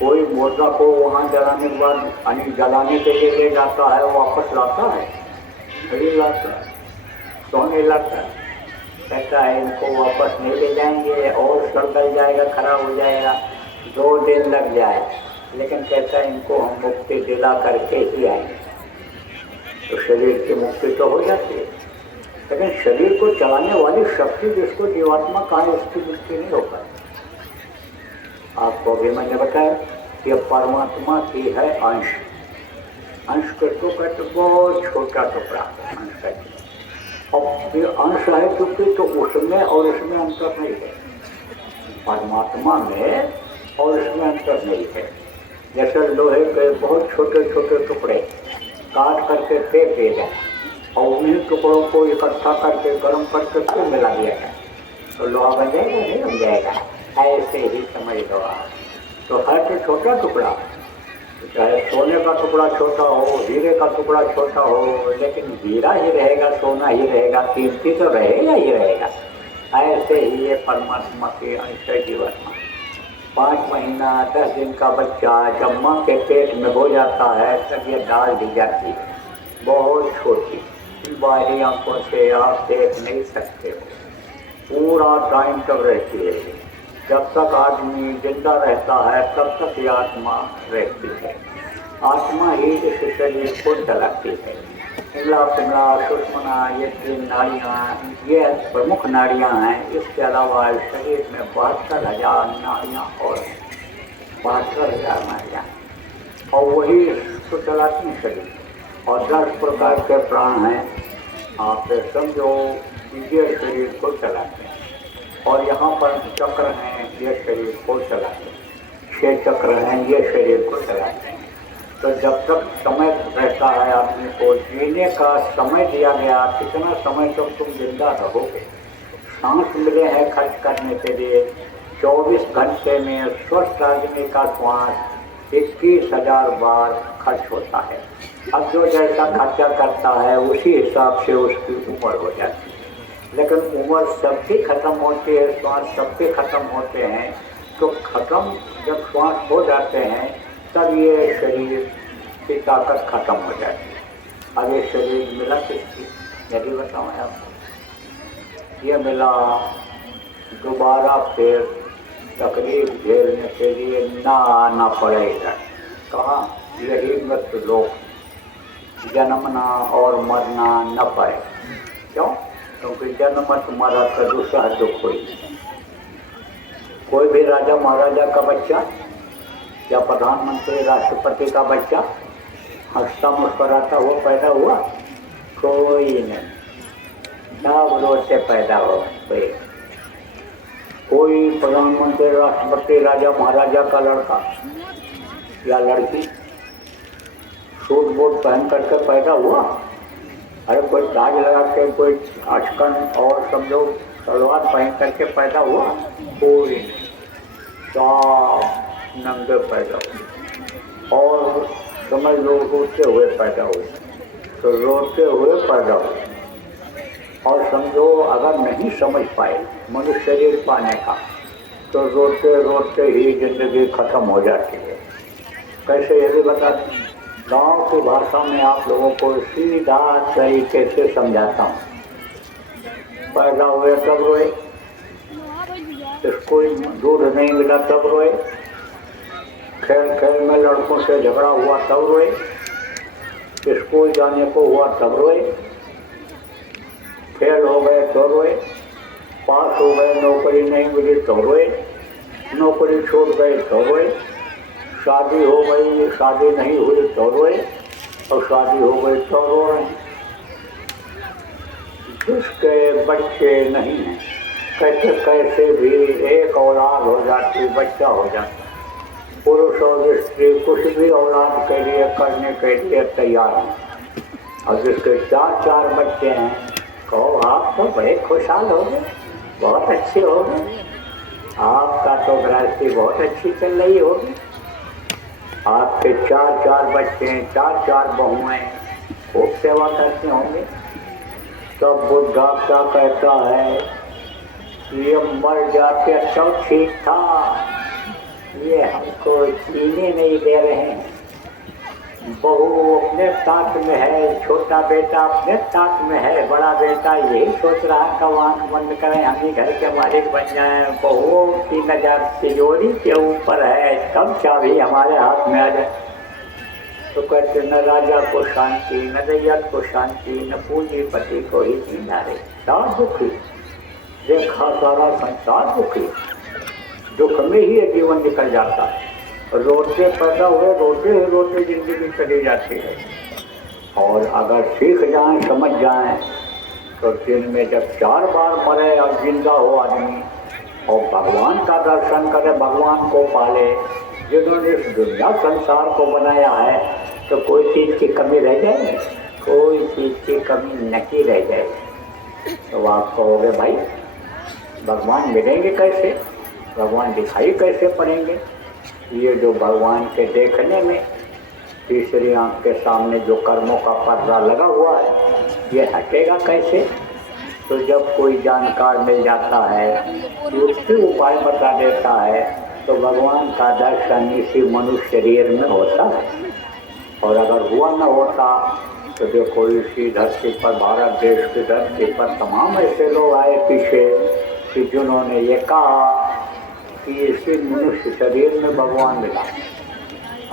कोई मुर्दा को वहाँ जलाने के बाद जलाने के लिए ले जाता है, वापस लाता है? नहीं लाता, सोने लाता है। कहता है इनको वापस नहीं ले जाएंगे और सड़ जाएगा, खराब हो जाएगा, 2 दिन लग जाए, लेकिन कहता है इनको हम मुक्ति दिला करके ही आएंगे। तो शरीर की मुक्ति तो हो जाती है, लेकिन शरीर को चलाने वाली शक्ति जिसको जीवात्मा कहा है, उसकी मुक्ति नहीं हो पाती। आपको अभी मैंने बताया कि परमात्मा की है अंश। अंश किसको कहते? बहुत छोटा टुकड़ा अंश कहते। अब ये अंश है क्योंकि, तो उसमें और इसमें अंतर नहीं है, परमात्मा में और इसमें अंतर नहीं है। जैसे लोहे के बहुत छोटे छोटे टुकड़े काट करके फेंक दिए जाए और उन्हीं टुकड़ों को इकट्ठा करके गर्म करके फिर मिला दिया जाए, तो लोहा बन जाएगा? नहीं बन जाएगा। ऐसे ही समझ लो आप। तो हर के छोटा टुकड़ा, चाहे सोने का टुकड़ा छोटा हो, हीरे का टुकड़ा छोटा हो, लेकिन हीरा ही रहेगा, सोना ही रहेगा, कीमती तो रहेगा ही रहेगा। ऐसे ही ये परमात्मा के अंश जीवात्मा। 5 महीना 10 दिन का बच्चा जब माँ के पेट में हो जाता है, तब ये डाल दी जाती है, बहुत छोटी, बाहरी आंखों से आप देख नहीं सकते हो, पूरा टाइम तक रहती है। जब तक आदमी जिंदा रहता है तब तक ये आत्मा रहती है। आत्मा ही इस शरीर को चलाती है। पिंगला पिंगला सुषमना, ये 3 नाड़ियाँ, ये प्रमुख नाड़ियाँ हैं। इसके अलावा शरीर में 72,000 नाड़ियाँ और 72,000 नाड़ियाँ, और वही इसको चलाती हैं शरीर। और 10 प्रकार के प्राण हैं, आप समझो ये शरीर को चलाते हैं। और यहाँ पर चक्र हैं, ये शरीर को चलाते हैं। 6 चक्र हैं, ये शरीर को चलाते हैं। तो जब तक समय रहता है आदमी को जीने का समय दिया गया, कितना समय तक तुम जिंदा रहोगे। सांस मिले हैं खर्च करने के लिए, 24 घंटे में स्वस्थ आदमी का श्वास 21,000 बार खर्च होता है। अब जो जैसा खर्चा करता है उसी हिसाब से उसकी उम्र हो जाती है। लेकिन उम्र सबकी खत्म होती है, श्वास सबके खत्म होते हैं। तो खत्म जब श्वास हो जाते हैं तब ये शरीर की ताकत खत्म हो जाती है। अब ये शरीर मिला किसकी, यदि बताऊँ आपको, ये मिला दोबारा फिर तकलीफ झेलने के लिए ना आना पड़ेगा। कहाँ? यही मृत्यु लोक, जन्मना और मरना न पड़े। क्यों? क्योंकि जन्म मत मरा का दूसरा दुख हुई। कोई भी राजा महाराजा का बच्चा या प्रधानमंत्री राष्ट्रपति का बच्चा हंसता मुस्कुराता हुआ पैदा हुआ? कोई नहीं, सब रोते पैदा हो गए। कोई प्रधानमंत्री राष्ट्रपति राजा महाराजा का लड़का या लड़की सूट बूट पहन करके पैदा हुआ? अरे कोई ताज लगा के, कोई अचकन और सब लोग सलवार पहन करके पैदा हुआ? कोई नहीं, सब नंगे पैदा हुए। और समझ लो रोते हुए पैदा हुए, तो रोते हुए पैदा हुए। और समझो अगर नहीं समझ पाए मनुष्य शरीर पाने का, तो रोते रोते ही जिंदगी खत्म हो जाती है। कैसे ये भी बता दें, गाँव की भाषा में आप लोगों को सीधा तरीके से समझाता हूँ। पैदा हुए तब रोए, स्कूल दूध नहीं मिला तब रोए, खेल खेल में लड़कों से झगड़ा हुआ तब रोए, स्कूल जाने को हुआ तब रोए, फेल हो गए तो रोए, पास हो गए नौकरी नहीं मिली तो रोए, नौकरी छूट गई तो रोए, शादी हो गई शादी नहीं हुई तो रोए, और शादी हो गई तो रो रहे हैं। जिसके बच्चे नहीं हैं कैसे कैसे भी एक औलाद हो जाती, बच्चा हो जाता, पुरुष और स्त्री कुछ भी औलाद के लिए करने के लिए तैयार हैं। और जिसके 4-4 बच्चे हैं, कहो आप तो बड़े खुशहाल हो गए, बहुत अच्छे हो गए, आपका तो गृहस्थी बहुत अच्छी चल रही होगी। आपके 4-4 बच्चे हैं, 4-4 बहुएं खूब सेवा करते होंगे। तब बुद्धा क्या कहता है, ये मर जाते सब ठीक था, ये हमको जीने नहीं दे रहे हैं। बहू अपने साथ में है, छोटा बेटा अपने साथ में है, बड़ा बेटा यही सोच रहा है कब आँख बंद करें हम ही घर के मालिक बन जाएं। बहुओं की नजर तिजोरी के ऊपर है, कब चाबी हमारे हाथ में आ जाए। तो कहते न राजा को शांति, न दैयत को शांति, न पूंजीपति को ही नींद आ रही। सब दुखी, देखा सारा संसार दुखी, दुख में ही ये जीवन निकल जाता है। रोते पैदा हुए, रोते ही रोते जिंदगी चली जाती है। और अगर सीख जाएं, समझ जाएं, तो दिन में जब 4 बार मरे और जिंदा हो आदमी और भगवान का दर्शन करे, भगवान को पाले, जिन्होंने इस दुनिया संसार को बनाया है, तो कोई चीज़ की कमी रह जाएगी? कोई चीज़ की कमी नहीं रह जाएगी। तो आप कहोगे भाई भगवान मिलेंगे कैसे, भगवान दिखाई कैसे पड़ेंगे? ये जो भगवान के देखने में तीसरी आंख के सामने जो कर्मों का पर्दा लगा हुआ है, ये हटेगा कैसे? तो जब कोई जानकार मिल जाता है, उसके उपाय बता देता है, तो भगवान का दर्शन इसी मनुष्य शरीर में होता है। और अगर हुआ न होता तो देखो इसी धरती पर, भारत देश की धरती पर तमाम ऐसे लोग आए पीछे कि जिन्होंने ये कहा कि इसी मनुष्य शरीर में भगवान मिला।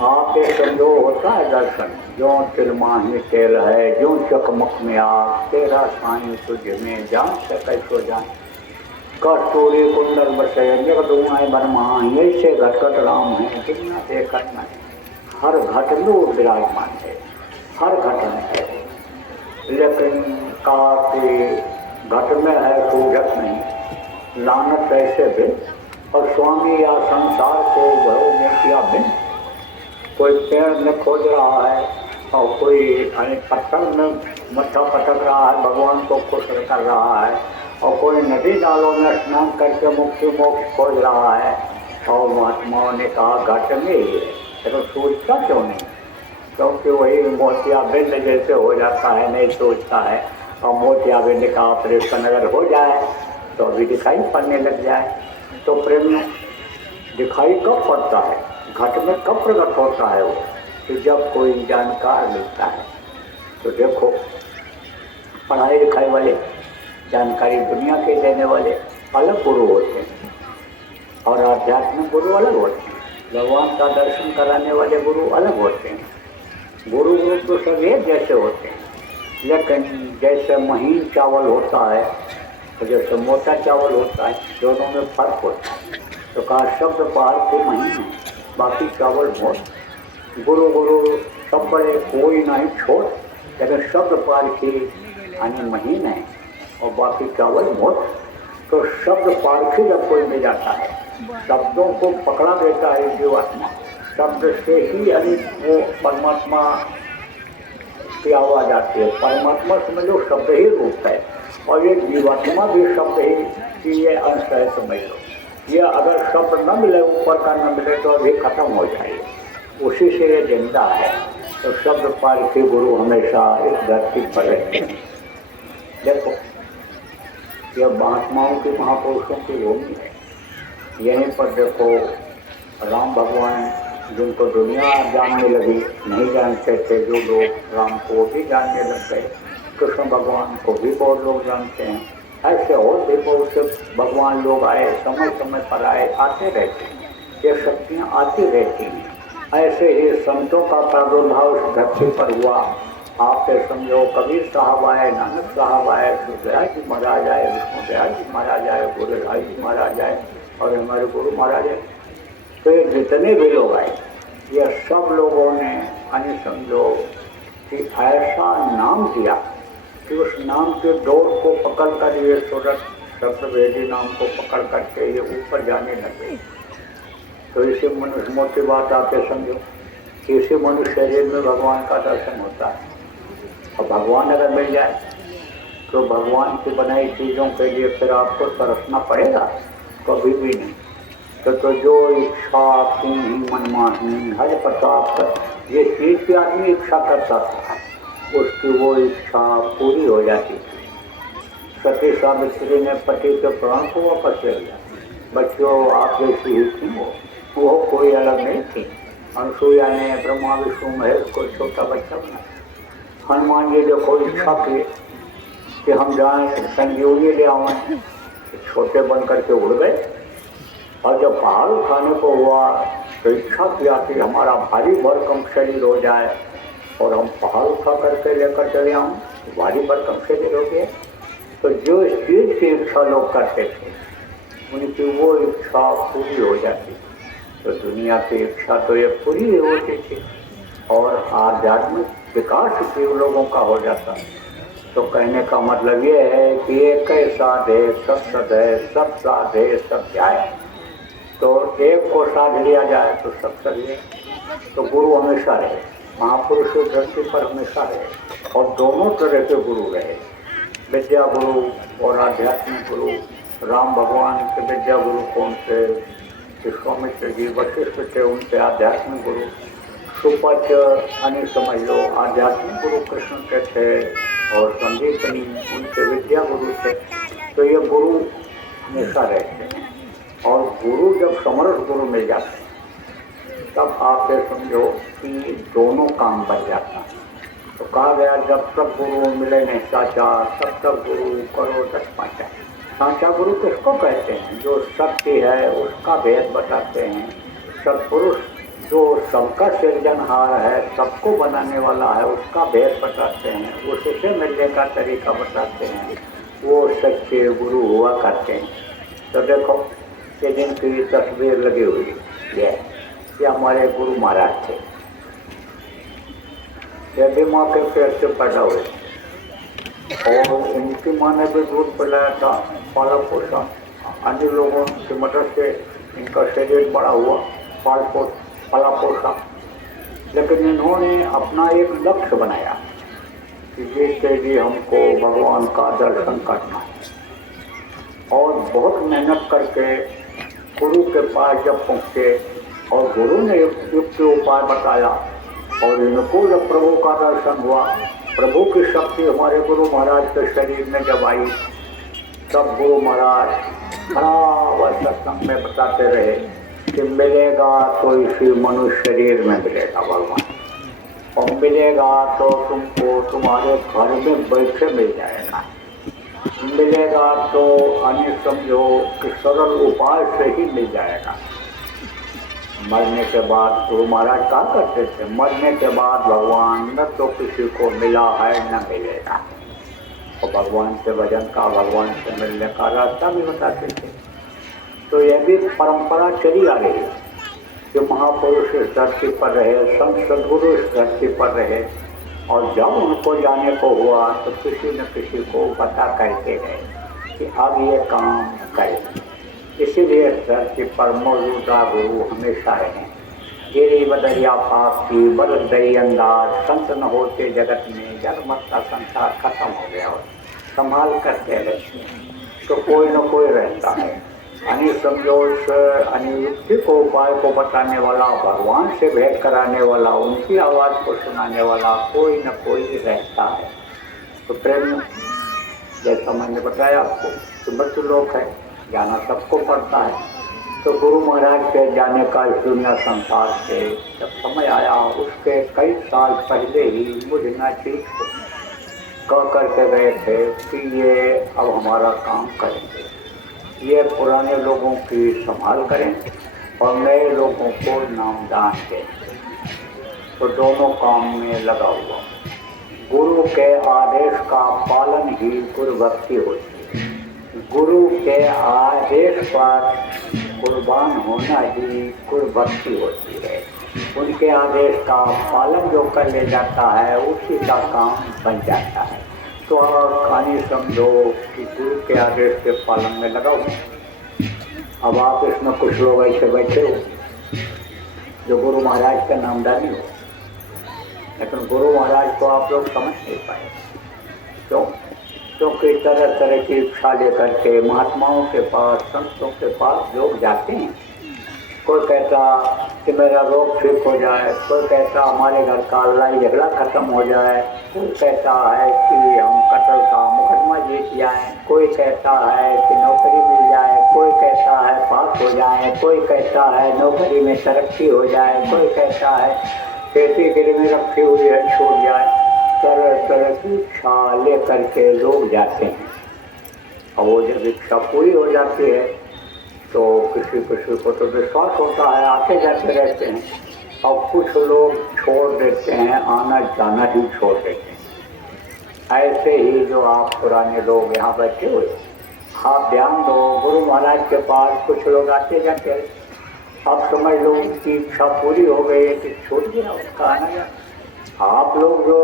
आप एक समझो होता है दर्शन, जो तिलमाही तेल है, जो चकमक में आग, तेरा साईं तुझ में जान से कैसो जान, कस्तूरी कुंडल बसे निर्दुआएं बनमाही, ऐसे घटघट राम है दुनिया देखत नहीं। हर घट में वो विराजमान है, हर घट में है, लेकिन काफी घट में है सूझत नहीं। लानत ऐसे भी और स्वामी या संसार को घरों में किया बिन। कोई पेड़ में खोज रहा है और कोई पत्थर में मत्था पटक रहा है, भगवान को खुश कर रहा है, और कोई नदी नालों में स्नान करके मुक्ति मोक्ष खोज रहा है। और महात्माओं ने कहा घट में ही है, तो सोचता क्यों नहीं? क्योंकि वही मोतियाबिंद जैसे हो जाता है, नहीं सोचता है। और मोतियाबिंद का ऑपरेशन अगर हो जाए तो अभी दिखाई पड़ने लग जाए। तो प्रेम दिखाई कब पड़ता है, घट में कब प्रकट होता है वो? तो जब कोई जानकार मिलता है। तो देखो पढ़ाई लिखाई वाले, जानकारी दुनिया के देने वाले अलग गुरु होते हैं और आध्यात्मिक गुरु अलग होते हैं। भगवान का दर्शन कराने वाले गुरु अलग होते हैं। गुरु तो सब एक जैसे होते हैं, लेकिन जैसे महीन चावल होता है और जैसे मोटा चावल होता है, दोनों में फर्क होता है। तो कहा शब्द पार के महीन है, बाकी चावल मोट। गुरु गुरु सब बड़े कोई नहीं छोड़, लेकिन शब्द पारखी यानी महीन है और बाकी चावल मोट। तो शब्द पारखी जब कोई मिल जाता है, शब्दों को पकड़ा देता है जीवात्मा, शब्द से ही यानी वो परमात्मा की आवाज आती है। परमात्मा समझ लो शब्द ही रूप है और ये जीवात्मा भी शब्द ही की ये अंश है, समझ लो। ये अगर शब्द न मिले, ऊपर का न मिले तो अभी खत्म हो जाएगी, उसी से ये जिंदा है। तो शब्द पारखी गुरु हमेशा इस धरती पर रहते हैं। देखो यह महात्माओं की, महापुरुषों की भूमि है। यहीं पर देखो राम भगवान, जिनको दुनिया जानने लगी, नहीं जानते थे जो लोग, राम को भी जानने लग गए। कृष्ण भगवान को भी बहुत लोग जानते हैं। ऐसे और भी बहुत से भगवान लोग आए, समय समय पर आए, आते रहते हैं। ये शक्तियाँ आती रहती हैं। ऐसे ही संतों का प्रादुर्भाव इस धरती पर हुआ। आपसे समझो कबीर साहब आए, नानक साहब आए, सुखदयाल जी महाराज आए, विष्णुदयाल जी महाराज आए, गोरेलाल जी महाराज आए और हमारे गुरु महाराज आए। तो ये जितने भी लोग आए, ये सब लोगों ने यानी समझो कि ऐसा नाम दिया कि उस नाम के डोर को पकड़ कर ये सूरत शब्दवेदी नाम को पकड़ करके ये ऊपर जाने लगे। तो इसी मनुष्य मोटी बात आके समझो कि इसी मनुष्य शरीर में भगवान का दर्शन होता है। और भगवान अगर मिल जाए तो भगवान की बनाई चीज़ों के लिए फिर आपको तरसना पड़ेगा? कभी भी नहीं। तो जो इच्छा की मनमानी हर प्रताप, ये चीज़ की आदमी इच्छा करता था, उसकी वो इच्छा पूरी हो जाती थी। सती सावित्री ने पति के प्राण को वापस ले लिया। बच्चों आप जैसी ही थी वो कोई अलग नहीं थी। अनसुईया ने ब्रह्मा विष्णु महेश को छोटा बच्चा बनाया। हनुमान जी देखो इच्छा की कि हम जाएं संजीवनी ले आवें, छोटे बन करके उड़ गए। और जब पहाड़ उठाने को हुआ तो इच्छा किया कि हमारा भारी भरकम शरीर हो जाए और हम पहाड़ उठा करके लेकर चले आऊँ, भारी भरकम शरीर हो गया। तो जो इस चीज़ की इच्छा लोग करते थे, उनकी वो इच्छा पूरी हो जाती। तो दुनिया की इच्छा तो ये पूरी होती थी और आध्यात्मिक विकास जीव लोगों का हो जाता। तो कहने का मतलब ये है कि एक साध है, सब सद है, सब साध है, सब क्या है। तो एक को साध लिया जाए तो सब सही है। तो गुरु हमेशा रहे, महापुरुष धरती पर हमेशा रहे और दोनों तरह के गुरु रहे, विद्या गुरु और आध्यात्मिक गुरु। राम भगवान के विद्या गुरु कौन थे? विश्वामित्र जी, वशिष्ठ थे उनके आध्यात्मिक गुरु। सुपच यानी समझ लो आध्यात्मिक गुरु कृष्ण के थे और संदीपनी उनके विद्या गुरु थे। तो ये गुरु हमेशा रहते हैं और गुरु जब समर्थ गुरु मिल जाते हैं तब आप ये समझो कि दोनों काम बन जाता है। तो कहा गया जब तक गुरु मिले नहीं साचा, तब तक गुरु करो दस पाचा। साचा गुरु किसको कहते हैं? जो सत्य है उसका भेद बताते हैं। सत्पुरुष जो सबका सृजनहार है, सबको बनाने वाला है, उसका भेद बताते हैं, उससे मिलने का तरीका बताते हैं। वो सच्चे गुरु हुआ करते हैं। तो देखो ये जिनकी तस्वीर लगी हुई है, ये हमारे गुरु महाराज थे। ये भी माँ के पेट से पैदा हुए और इनकी माँ ने भी दूध पिलाया था, पाला पोषा। अन्य लोगों की मदद से इनका शरीर बड़ा हुआ, पाला पोषा। लेकिन इन्होंने अपना एक लक्ष्य बनाया कि जिससे भी हमको भगवान का दर्शन करना है। और बहुत मेहनत करके गुरु के पास जब पहुँचे और गुरु ने युक्त उपाय बताया और इनको जब प्रभु का दर्शन हुआ, प्रभु की शक्ति हमारे गुरु महाराज के शरीर में जब आई, तब गुरु महाराज बराबर सत्संग में बताते रहे कि मिलेगा तो इसी मनुष्य शरीर में मिलेगा भगवान, और मिलेगा तो तुमको तुम्हारे घर में बैठे मिल जाएगा। मिलेगा तो अन्य समझो कि सरल उपाय से ही मिल जाएगा। मरने के बाद गुरु महाराज कहा करते थे, मरने के बाद भगवान न तो किसी को मिला है न मिलेगा। और भगवान से भजन का, भगवान से मिलने का रास्ता भी बताते थे। तो यह भी परंपरा चली आ रही है। जो महापुरुष इस धरती पर रहे, संत सद्गुरु इस धरती पर रहे, और जब उनको जाने को हुआ तो किसी न किसी को बता करके गए कि अब ये काम करें। इसीलिए धरती पर मौजूदा गुरु हमेशा रहे। गिरी बदरिया पाप की बदल गई अंदाज, संत न होते जगत में जगमग का संसार खत्म हो गया और संभाल करके रहते हैं तो कोई न कोई रहता है। अनिसमझोश अनियुक्ति को उपाय को बताने वाला, भगवान से भेंट कराने वाला, उनकी आवाज़ को सुनाने वाला कोई न कोई रहता है। तो प्रेम, जैसा मैंने बताया आपको कि मृत्यु लोक है, जाना सबको पड़ता है। तो गुरु महाराज के जाने का इस दुनिया संसार से जब समय आया, उसके कई साल पहले ही मुझ नाचीज को कह करके गए थे कि ये अब हमारा काम करेंगे, ये पुराने लोगों की संभाल करें और नए लोगों को नामदान दें। तो दोनों काम में लगा हुआ। गुरु के आदेश का पालन ही गुरु भक्ति होती है। गुरु के आदेश पर कुर्बान होना ही गुरु भक्ति होती है। उनके आदेश का पालन जो कर ले जाता है उसी का काम बन जाता है। तो आप कहानी समझो कि गुरु के आदेश के पालन में लगाओ। अब आप इसमें कुछ लोग ऐसे बैठे हो जो गुरु महाराज का नामदानी हो, लेकिन गुरु महाराज को आप लोग समझ नहीं पाए। क्यों? क्योंकि तरह तरह की इच्छा लेकर के महात्माओं के पास, संतों के पास लोग जाते हैं। कोई कहता कि मेरा रोग ठीक हो जाए, कोई कहता हमारे घर का लड़ाई झगड़ा खत्म हो जाए, कोई कहता है कि हम कत्ल का मुकदमा जीत जाएं, कोई कहता है कि नौकरी मिल जाए, कोई कहता है पास हो जाए, कोई कहता है नौकरी में तरक्की हो जाए, कोई कहता है खेती गिरवी रखी हुई है छूट जाए। तरह तरह की इच्छा ले करके लोग जाते हैं और वो जब इच्छा पूरी हो जाती है तो किसी किसी को तो विश्वास होता है, आते जाते रहते हैं। और कुछ लोग छोड़ देते हैं, आना जाना ही छोड़ देते हैं। ऐसे ही जो आप पुराने लोग यहाँ बैठे हुए, आप ध्यान दो, गुरु महाराज के पास कुछ लोग आते जाते हैं। आप समझ लो उनकी इच्छा पूरी हो गई है कि छूट गया उसका आना जाना। आप लोग जो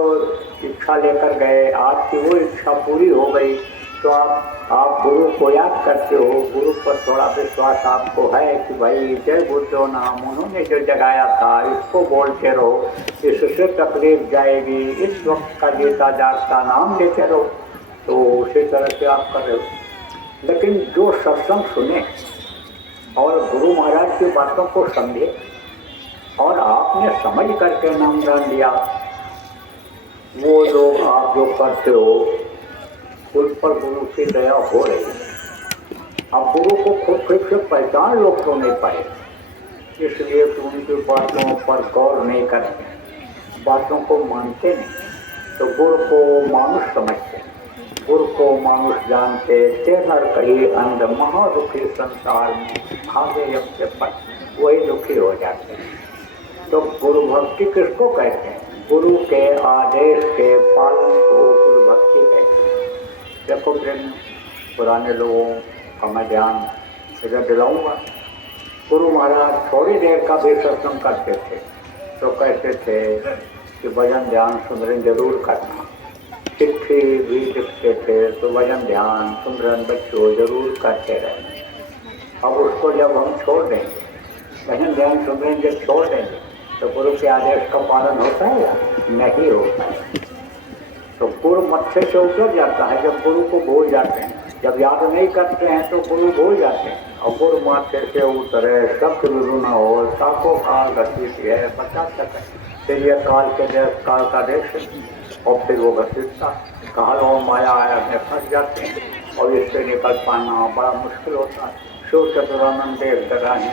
इच्छा लेकर गए, आपकी वो इच्छा पूरी हो गई तो आप गुरु को याद करते हो, गुरु पर थोड़ा विश्वास आपको है कि भाई जय बुद्धो नाम उन्होंने जो जगाया था इसको बोलते रहो, इससे तकलीफ जाएगी, इस वक्त का जीता जागता नाम लेते रहो। तो उसी तरह से आप कर रहे हो। लेकिन जो सत्संग सुने और गुरु महाराज की बातों को समझे और आपने समझ करके नामदान लिया, वो लोग आप जो करते हो उन पर गुरु की दया हो रही है। अब गुरु को खुद फिर से पहचान लोग तो नहीं पाए, इसलिए तो उनकी बातों पर गौर नहीं करते, बातों को मानते नहीं। तो गुरु को मानुष समझते, गुरु को मानुष जानते, तेहर कही अंध महादुखी संसार में भागे जब से पट वही दुखी हो जाते हैं। तो गुरु भक्ति किसको कहते हैं? गुरु के आदेश के पालन को गुरु भक्ति कहते हैं। देखो प्रेम, पुराने लोगों का मैं ध्यान इधर दिलाऊंगा। गुरु महाराज थोड़ी देर का भी सत्संग करते थे तो कहते थे कि भजन ध्यान सुमरन जरूर करना। चिट्ठी भी लिखते थे तो भजन ध्यान सुमरन बच्चों जरूर करते रहना। अब उसको जब हम छोड़ देंगे, भजन ध्यान सुमरन जब छोड़ देंगे तो गुरु के आदेश का पालन होता है या नहीं होता है? तो गुरु मत्थे से उतर जाता है जब गुरु को भूल जाते हैं। जब याद नहीं करते हैं तो गुरु भूल जाते हैं। और गुरु माथे से उतरे शब्द विरु न हो, साको काल घटित है बचा सके, फिर यह काल के देश काल का देश और फिर वो घटितता काल और माया आया में फंस जाते हैं और इससे निकल पाना बड़ा मुश्किल होता है। शिव चतुरानंद देव दराही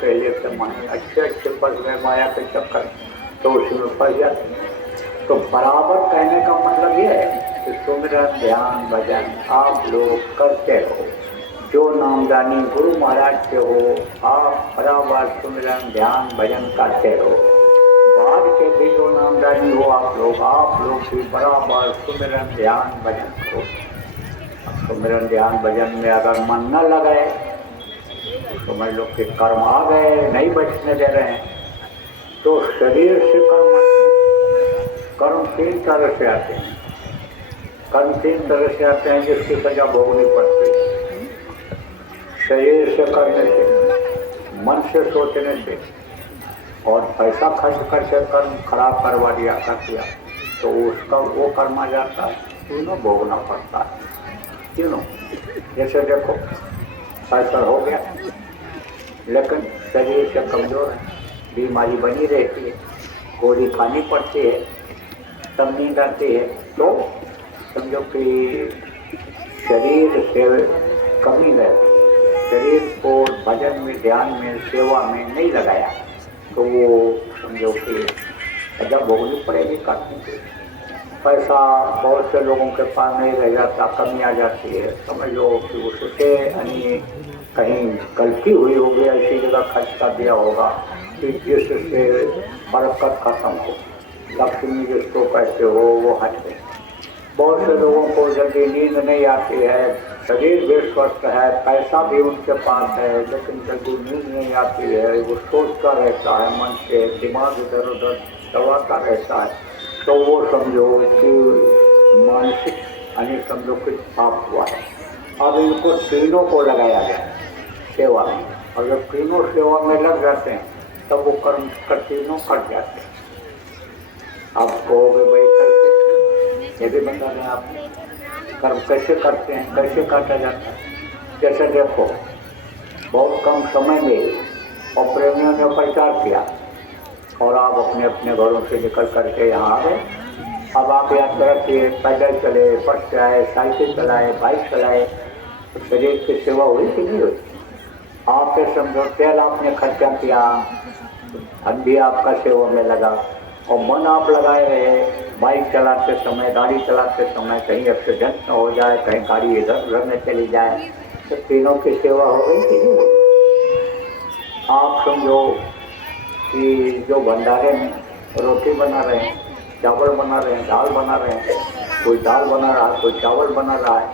के लिए से माने अच्छे अच्छे पद में माया के चक्कर तो उसी में फंस जाते हैं। तो बराबर कहने का मतलब ये है कि सुमिरन ध्यान भजन आप लोग करते रहो। जो नामदानी गुरु महाराज के हो आप बराबर सुमिरन ध्यान भजन करते रहो। बाद के भी जो नामदानी हो आप लोग भी बराबर सुमिरन ध्यान भजन करो। सुमिरन ध्यान भजन में अगर मन न लगे समझ लो कि कर्म आ गए, नहीं बचने दे रहे हैं। तो शरीर से कर्म तीन तरह से आते हैं। कर्म तीन तरह से आते हैं जिसकी सजा भोगनी पड़ती है। शरीर से करने से, मन से सोचने से, और पैसा खर्च करके कर्म खराब करवा दिया कर दिया तो उसका वो कर्म आ जाता है, तीनों भोगना पड़ता है। तीनों, जैसे देखो पैसा हो गया लेकिन शरीर से कमजोर है, बीमारी बनी रहती है, गोली खानी पड़ती है, तब नींद आती है, तो समझो कि शरीर से कमी रहती है। शरीर को भजन में, ध्यान में, सेवा में नहीं लगाया तो वो समझो कि सजा भोगनी पड़ेगी करने के। पैसा बहुत से लोगों के पास नहीं रह जाता, कमी आ जाती है, समझ लो कि उससे यानी कहीं गलती हुई होगी, ऐसी जगह खर्च कर दिया होगा कि जिससे बरकत खत्म हो, लक्ष्मी जिसको कहते हो वो हट गई। बहुत से लोगों को जल्दी नींद नहीं आती है, शरीर भी स्वस्थ है, पैसा भी उनके पास है, लेकिन जल्दी नींद नहीं आती है, वो सोचता रहता है, मन से दिमाग इधर उधर दबाता रहता है, तो वो समझो कि मानसिक यानी समझो कि पाप हुआ है। अब इनको तीनों को लगाया गया सेवा में, और जब तीनों सेवा में लग जाते हैं तब वो कर्म कर तीनों कट जाते हैं। आप कहोगे भाई करते, ये भी बता दें आप कर्म कैसे करते हैं, कैसे काटा जाता है। जैसे देखो बहुत कम समय में और प्रेमियों ने प्रचार किया और आप अपने अपने घरों से निकल करके यहाँ आ गए। अब आप यात्रा किए, पैदल चले, बस से आए, साइकिल चलाए, बाइक चलाए, तो शरीर की सेवा हुई कि नहीं हुई? आपके समझो तेल आपने खर्चा किया, धन भी आपका सेवा में लगा, और मन आप लगाए रहे बाइक चलाते समय, गाड़ी चलाते समय कहीं एक्सीडेंट न हो जाए, कहीं गाड़ी इधर उधर में चली जाए, तो तीनों की सेवा हो गई कि नहीं? आप समझो कि जो भंडारे में रोटी बना रहे हैं, चावल बना रहे हैं, दाल बना रहे हैं, कोई दाल बना रहा है, कोई चावल बना रहा है,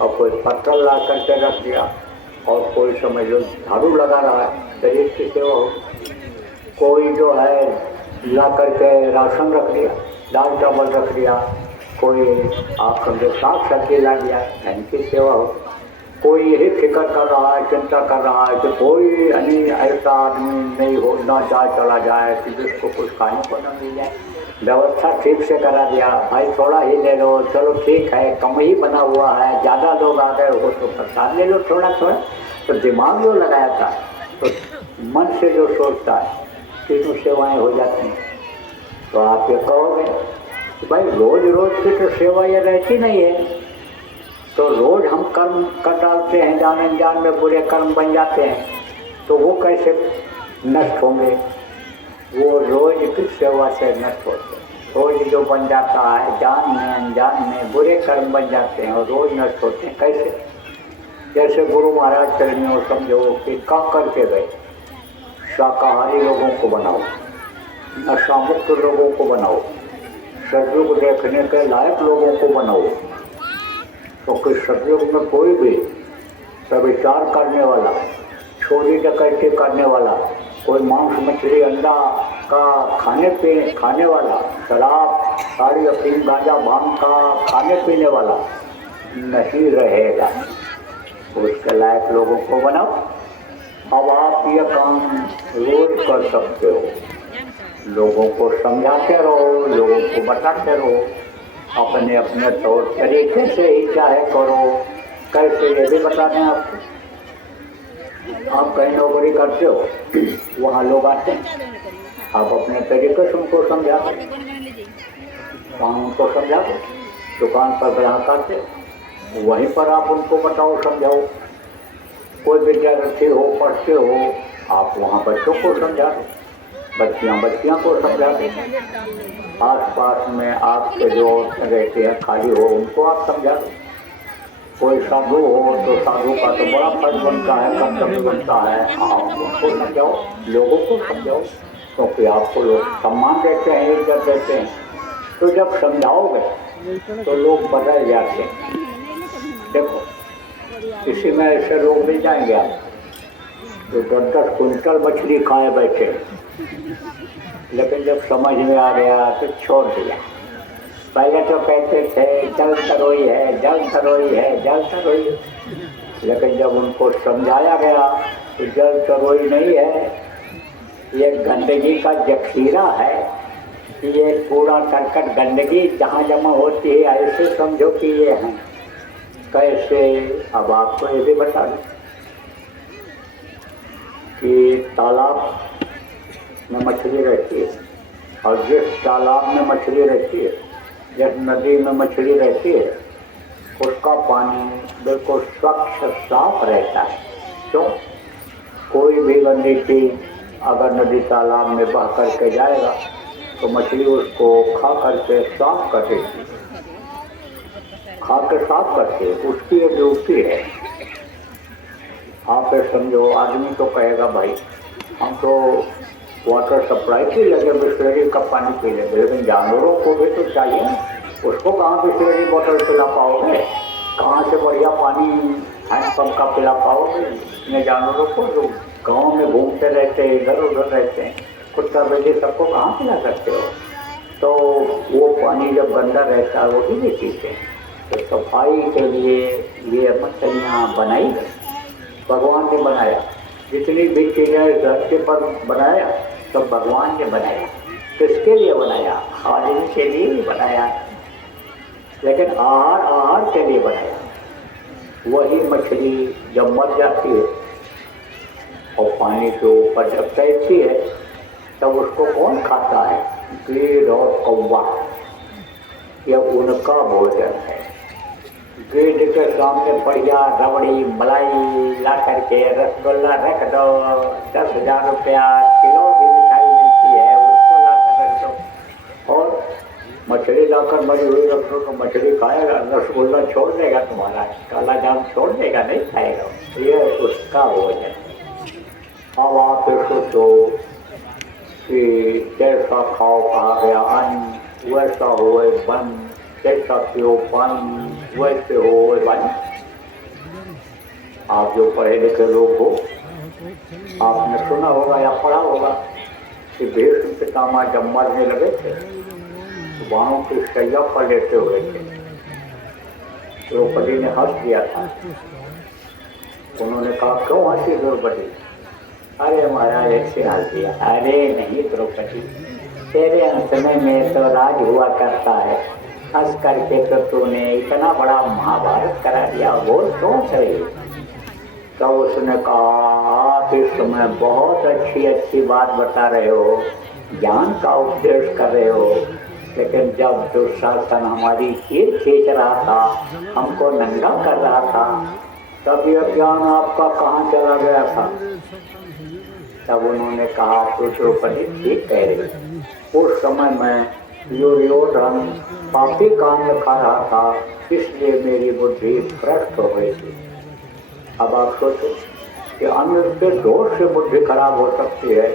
और कोई पत्थर ला करके रख दिया, और कोई समझ लो झाड़ू लगा रहा है, शरीर की सेवा हो। कोई जो है ला करके राशन रख दिया, दाल चावल रख दिया, कोई आप समझो साग सब्जी ला दिया, इनकी सेवा हो। कोई यही फिक्र कर रहा है, चिंता कर रहा है कि कोई ऐसा आदमी नहीं हो ना जाए, चला जाए कि जिसको कुछ खाने को न मिल जाए। व्यवस्था ठीक से करा दिया, भाई थोड़ा ही ले लो, चलो ठीक है, कम ही बना हुआ है, ज़्यादा लोग आ गए हो तो प्रसाद ले लो थोड़ा थोड़ा। तो दिमाग जो लगाया था, तो मन से जो सोचता है, तीनों सेवाएं हो जाती हैं। तो आप ये कहोगे कि भाई रोज रोज की तो सेवा ये रहती नहीं है, तो रोज हम कर्म कर डालते हैं, जान अनजान में बुरे कर्म बन जाते हैं, तो वो कैसे नष्ट होंगे? वो रोज की सेवा से नष्ट होते हैं। रोज जो बन जाता है, जान में अनजान में बुरे कर्म बन जाते हैं और रोज नष्ट होते हैं। कैसे? जैसे गुरु महाराज चरणों समझो कि कह करके गए, शाकाहारी लोगों को बनाओ, नशा मुक्त लोगों को बनाओ, सतयुग देखने के लायक लोगों को बनाओ। क्योंकि सतयुग में कोई भी व्यभिचार करने वाला, चोरी डकैती करने वाला, कोई मांस मछली अंडा का खाने वाला, शराब साड़ी अफीम गांजा भांग का खाने पीने वाला नहीं रहेगा। उसके लायक लोगों को बनाओ। अब आप ये काम रोज कर सकते हो, लोगों को समझाते रहो, लोगों को बताते रहो, अपने अपने तौर तरीके से ही चाहे करो। कैसे ये भी बता दें आपको। आप कहीं नौकरी करते हो, वहाँ लोग आते हैं, आप अपने तरीके से उनको समझा दो, कानून को समझा दो। दुकान पर ग्राहक आते, वहीं पर आप उनको बताओ, समझाओ। कोई विद्यार्थी हो, पढ़ते हो, आप वहाँ बच्चों को समझा दो, बच्चियाँ को समझा दो। आस पास में आपके जो रहते हैं खाली हो, उनको आप समझा दो। कोई साधु हो तो साधु का तो बड़ा फर्ज बनता है, कर्तव्य बनता है, आप उनको समझाओ, लोगों को समझाओ, क्योंकि आपको लोग सम्मान देते हैं, इज्जत देते हैं। तो जब समझाओगे तो लोग बदल जाते हैं। देखो किसी में ऐसे लोग मिल जाएंगे आप तो 10-10 कुंटल मछली खाए बैठे, लेकिन जब समझ में आ गया तो छोड़ दिया। पहले तो कहते थे जल तरोई है, जल तरोई है, जल तरोई है, लेकिन जब उनको समझाया गया तो जल तरोई नहीं है, ये गंदगी का जखीरा है, ये कूड़ा करकट गंदगी जहाँ जमा होती है ऐसे समझो कि ये है। कैसे? अब आपको ये भी बता दूं कि तालाब में मछली रहती है, और जिस तालाब में मछली रहती है, जिस नदी में मछली रहती है, उसका पानी बिल्कुल स्वच्छ साफ रहता है। क्यों? कोई भी गंदी चीज अगर नदी तालाब में बह करके जाएगा तो मछली उसको खा करके साफ कर देती, खा के साफ करके, उसकी एक ड्यूटी है। आप समझो, आदमी तो कहेगा भाई हम तो वाटर सप्लाई के लगे बिस्लरी का पानी पी लेंगे, लेकिन जानवरों को भी तो चाहिए ना, उसको कहाँ बिस्लरी बोतल पिला पाओगे, कहाँ से बढ़िया पानी हैंडपम्प का पिला पाओगे इतने जानवरों को जो गांव में घूमते रहते हैं, इधर उधर रहते हैं, कुत्ता बिल्ली सबको कहाँ पिला सकते हो? तो वो पानी जब गंदा रहता है वही भी पीते हैं। तो सफाई के लिए ये मछलियाँ बनाई गई, भगवान ने बनाया। जितनी भी चीज़ें धरती पर बनाया सब भगवान ने बनाया। किसके लिए बनाया? खाने के लिए भी बनाया, लेकिन आहार के लिए बनाया। वही मछली जब मर जाती है और पानी के ऊपर जब तैरती है तब उसको कौन खाता है? गिद्ध और कौवा, यह उनका भोजन है। गिद्ध के सामने बढ़िया रबड़ी मलाई ला करके रसगुल्ला रख दो, 10,000 रुपया किलो भी मिठाई मिलती है, उसको ला कर रख दो, और मछली लाकर मरी हुई रख दो तो मछली खाएगा, रसगुल्ला छोड़ देगा, तुम्हारा काला जाम छोड़ देगा, नहीं खाएगा। ये उसका भोजन। अब आप सोचो कि जैसा खाओ कहा गया अन्न वैसा होए बन, जैसा पियो पानी वैसे हो बन। आप जो पढ़े लिखे लोग हो, आपने सुना होगा या पढ़ा होगा कि भीष्म पितामह जब मरने लगे थे तो बाणों की शैया पर लेटे हुए थे। द्रौपदी ने हंस दिया था। उन्होंने कहा क्यों हंसी द्रौपदी? अरे महाराज ऐसे हंस दिया। अरे नहीं द्रौपदी, तेरे समय में तो राज हुआ करता है, हंस करके तो तूने इतना बड़ा महाभारत करा दिया, वो सोच रही। तो उसने कहा आप इस समय बहुत अच्छी अच्छी बात बता रहे हो, ज्ञान का उपदेश कर रहे हो, लेकिन जब दुशासन हमारी कीर खींच रहा था, हमको नंगा कर रहा था, तब यह ज्ञान आपका कहाँ चला गया था? तब उन्होंने कहा तो द्रौपदी ठीक कह रही, उस समय मैं दुर्योधन पापी काम में खा रहा था, इसलिए मेरी बुद्धि भ्रष्ट हो गई थी। अब आप सोचो कि अन्य के दोष से बुद्धि खराब हो सकती है,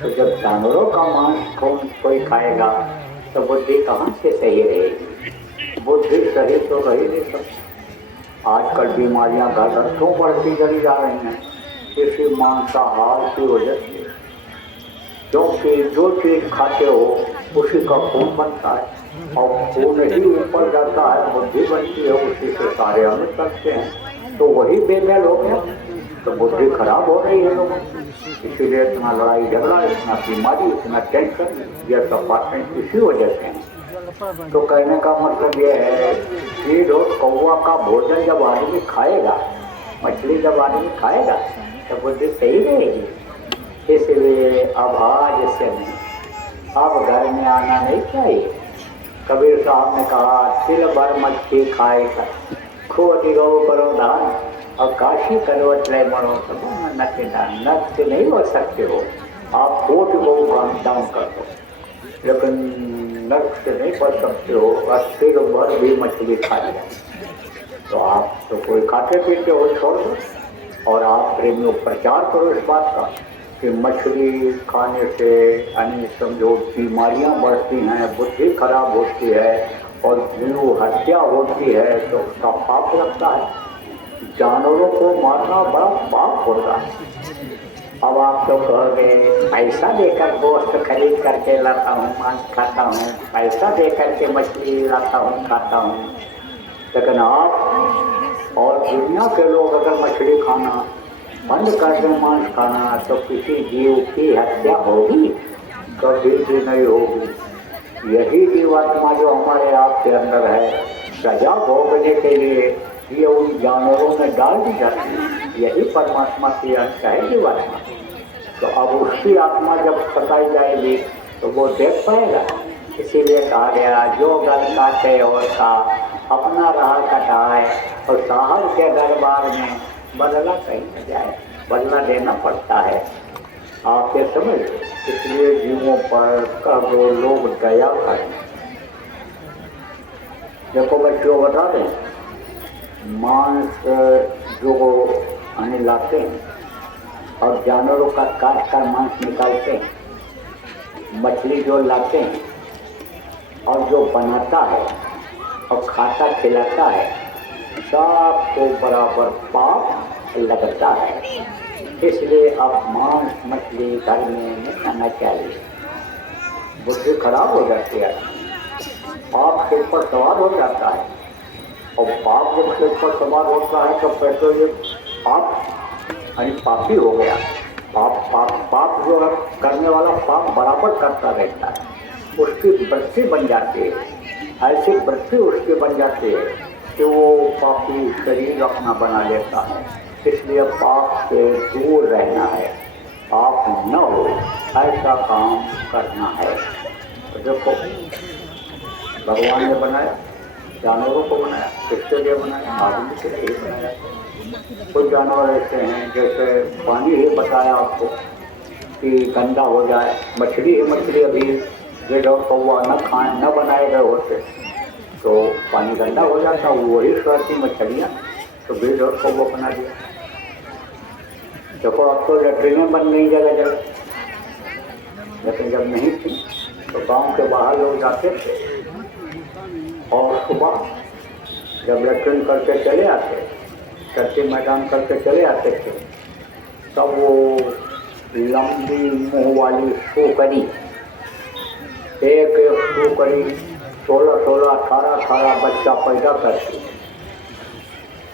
तो जब जानवरों का मांस कोई खाएगा तो बुद्धि कहाँ से सही रहेगी? बुद्धि सही तो रही नहीं सकती। आजकल बीमारियां घर रखों बढ़ती चली जा रही हैं, इसी मांसाहार की वजह से। क्योंकि जो चीज खाते हो उसी का खून बनता है, और खून ही ऊपर जाता है, बुद्धि बनती है, उसी से सारे अंग करते हैं। तो वही बेमेल हो गया, तो बुद्धि खराब हो रही है लोगों की। इसीलिए इतना लड़ाई झगड़ा, इतना बीमारी, इतना टेंशन, यह सब बातें इसी वजह से हैं। तो कहने का मतलब यह है कि रोज कौवा का भोजन जब आदमी खाएगा, मछली जब आदमी खाएगा, तो बुद्धि सही रहेगी। इसलिए अब आज से नहीं, अब घर में आना नहीं चाहिए। कबीर साहब ने कहा तिल भर मच्छी खाए कर, खो दिगो करो दान, और काशी करो त्रय मरो सब नत्य दान। नत्य नहीं हो सकते हो आप, कोट गो दान कर दो, लेकिन नर्क से नहीं पढ़ सकते हो, और सिर भर भी मछली खाए। तो आप तो कोई खाते पीते हो, छोड़ दो, और आप प्रेमियों प्रचार करो इस बात का कि मछली खाने से यानी समझो बीमारियां बढ़ती हैं, बुद्धि खराब होती है, और जीव हत्या होती है, तो उसका पाप लगता है। जानवरों को मारना बड़ा पाप होता है। अब आप तो कहोगे पैसा देकर गोश्त खरीद करके लाता हूँ, मांस खाता हूँ, पैसा देकर के मछली लाता हूँ, खाता हूँ। लेकिन आप और दुनिया के लोग अगर मछली खाना बंद कर दें, मांस खाना, तो किसी जीव की हत्या होगी? कभी भी नहीं होगी। यही जीवात्मा जो हमारे आपके अंदर है, सजा भोगने के लिए ये उन जानवरों में डाल दी जाती है। यही परमात्मा की अंश है जीवात्मा। तो अब उसकी आत्मा जब सताई जाएगी तो वो देख पाएगा। इसीलिए कहा गया जो गल काटे और का अपना राह कटाए, और साहब के दरबार में बदला कहीं न जाए। बदला देना पड़ता है। आप ये समझ, इसलिए जीवों पर कब लोग दया करें। देखो बच्चों बता दें, मांस जो आने लाते हैं और जानवरों का काट कर मांस निकालते हैं, मछली जो लाते हैं और जो बनाता है और खाता खिलाता है, सबको बराबर पाप लगता है। इसलिए अब मांस मछली घर में नहीं खाना चाहिए। बुद्धि खराब हो जाती है, पाप सिर पर सवार हो जाता है। और पाप जब सिर पर सवार होता है तो फिर तो ये पाप यानी पापी हो गया। पाप जो है करने वाला पाप बराबर करता रहता है, उसकी वृत्ति बन जाती है। ऐसी वृत्ति उसकी बन जाती है कि वो पापी शरीर अपना बना लेता है। इसलिए पाप से दूर रहना है, पाप न हो ऐसा काम करना है। तो देखो भगवान ने बनाया, जानवरों को बनाया, किसके लिए बनाया? आदमी के लिए बनाया। कुछ जानवर ऐसे हैं, जैसे पानी ही बताया आपको कि गंदा हो जाए, मछली अभी जेड और कौवा न खाए न बनाए गए होते तो पानी गंदा हो जाता। वही स्वार्थी मछलियाँ तो बीज और कौवा बना दिया। देखो अब तो लैट्रिनें बन गई जगह जगह, लेकिन जब नहीं थी तो गांव के बाहर लोग जाते थे और सुबह जब लैट्रिन करके चले आते, चर्ची मैदान करके चले आते थे, तब वो लंबी मुँह वाली सूकरी, एक सूकरी 16-16, 18-18 बच्चा पैदा करती।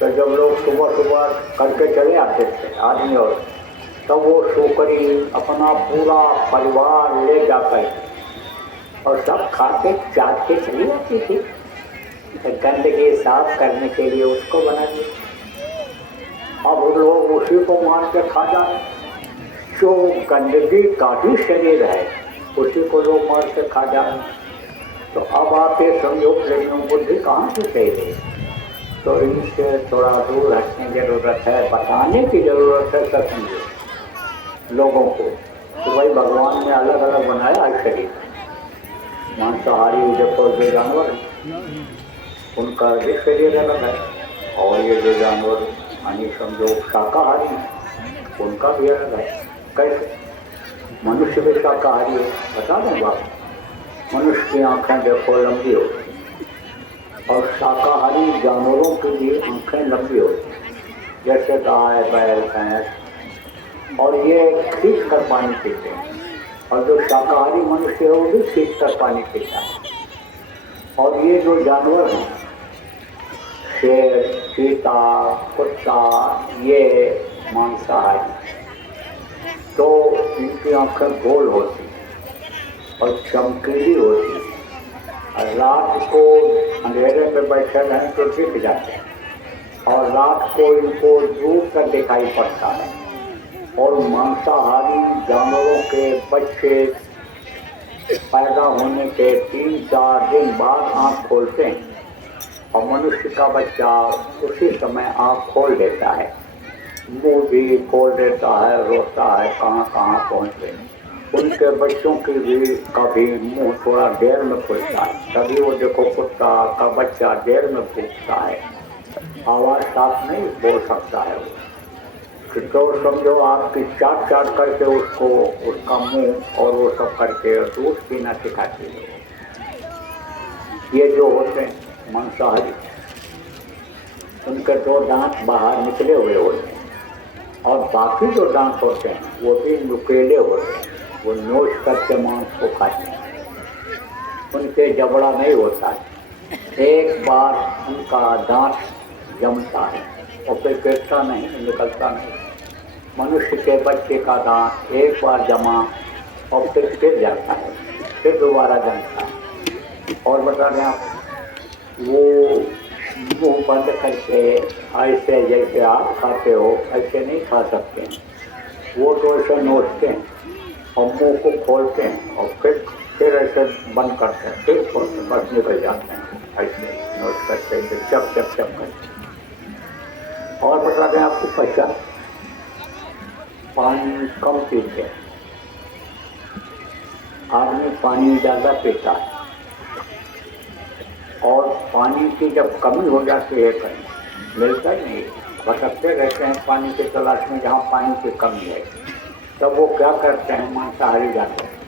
तो जब लोग सुबह सुबह करके चले आते थे आदमी, और तब वो सूकरी अपना पूरा परिवार ले जाकर और सब खाते चाट के चली जाती थी। गंदगी साफ करने के लिए उसको बना दिया। अब लोग उसी को मार के खा जाते। जो गंदगी का ही शरीर है उसी को लोग मार के खा जाते। तो अब आप ये समझो प्रेमियों बुद्धि कहाँ से चाहिए? तो इनसे थोड़ा दूर हटने की जरूरत है, बताने की जरूरत है सब लोगों को कि भाई भगवान ने अलग अलग बनाया है शरीर। मांसाहारी देखो जो जानवर उनका भी शरीर अलग है, और ये जो जानवर यानी समझो शाकाहारी उनका भी अलग है। कैसे? मनुष्य भी शाकाहारी है, बता दें बात। मनुष्य की आँखें देखो लंबी होती, और शाकाहारी जानवरों की भी आँखें लंबी होती, जैसे गाय बैल भैंस, और ये खींच कर पानी पीते हैं। और जो शाकाहारी मनुष्य है वो भी खींच कर पानी पीता है। और ये जो जानवर हैं, शेर, चीता, कुत्ता, ये मांसाहारी, तो इनकी आँखें गोल होती और चमकीली होती। रात को अंधेरे में बैठे रहें तो दिख जाते हैं, और रात को इनको दूर तक दिखाई पड़ता है। और मांसाहारी जानवरों के बच्चे पैदा होने के 3-4 दिन बाद आँख खोलते हैं, और मनुष्य का बच्चा उसी समय आँख खोल देता है, मुँह भी खोल देता है, रोता है कहाँ कहाँ पहुँच गए। उनके बच्चों की भी कभी मुँह थोड़ा देर में खुलता है, तभी वो देखो कुत्ता का बच्चा देर में फूकता है, आवाज़ साफ नहीं बोल सकता है वो। तो समझो आपकी चाट चाट करके उसको उसका मुंह और वो सब करके दूध पीना सिखाती है। ये जो होते हैं मांसाहारी, उनके 2 दांत बाहर निकले हुए होते हैं, और बाकी जो दांत होते हैं वो भी नुकीले होते हैं, वो नोच करके मांस को खाते हैं, उनके जबड़ा नहीं होता है। एक बार उनका दांत जमता है और फिर गिरता नहीं, निकलता नहीं। मनुष्य के बच्चे का दांत एक बार जमा और फिर गिर जाता है, फिर दोबारा जमता है। और बता दें आप, वो मुंह बंद करके ऐसे जैसे आप खाते हो ऐसे नहीं खा सकते हैं, वो तो ऐसे नोचते हैं और मुंह को खोलते हैं और फिर ऐसे बंद करते हैं, फिर खोलते बस निकल जाते हैं, ऐसे नोच करते चप चप चप करते। और बता दें आपको पहचान, पानी कम पीते हैं, आदमी पानी ज़्यादा पीता है और पानी की जब कमी हो जाती है कहीं मिलता ही नहीं, भटकते रहते हैं पानी की तलाश में जहाँ पानी की कमी है। तब वो क्या करते हैं, मांसाहारी जाते हैं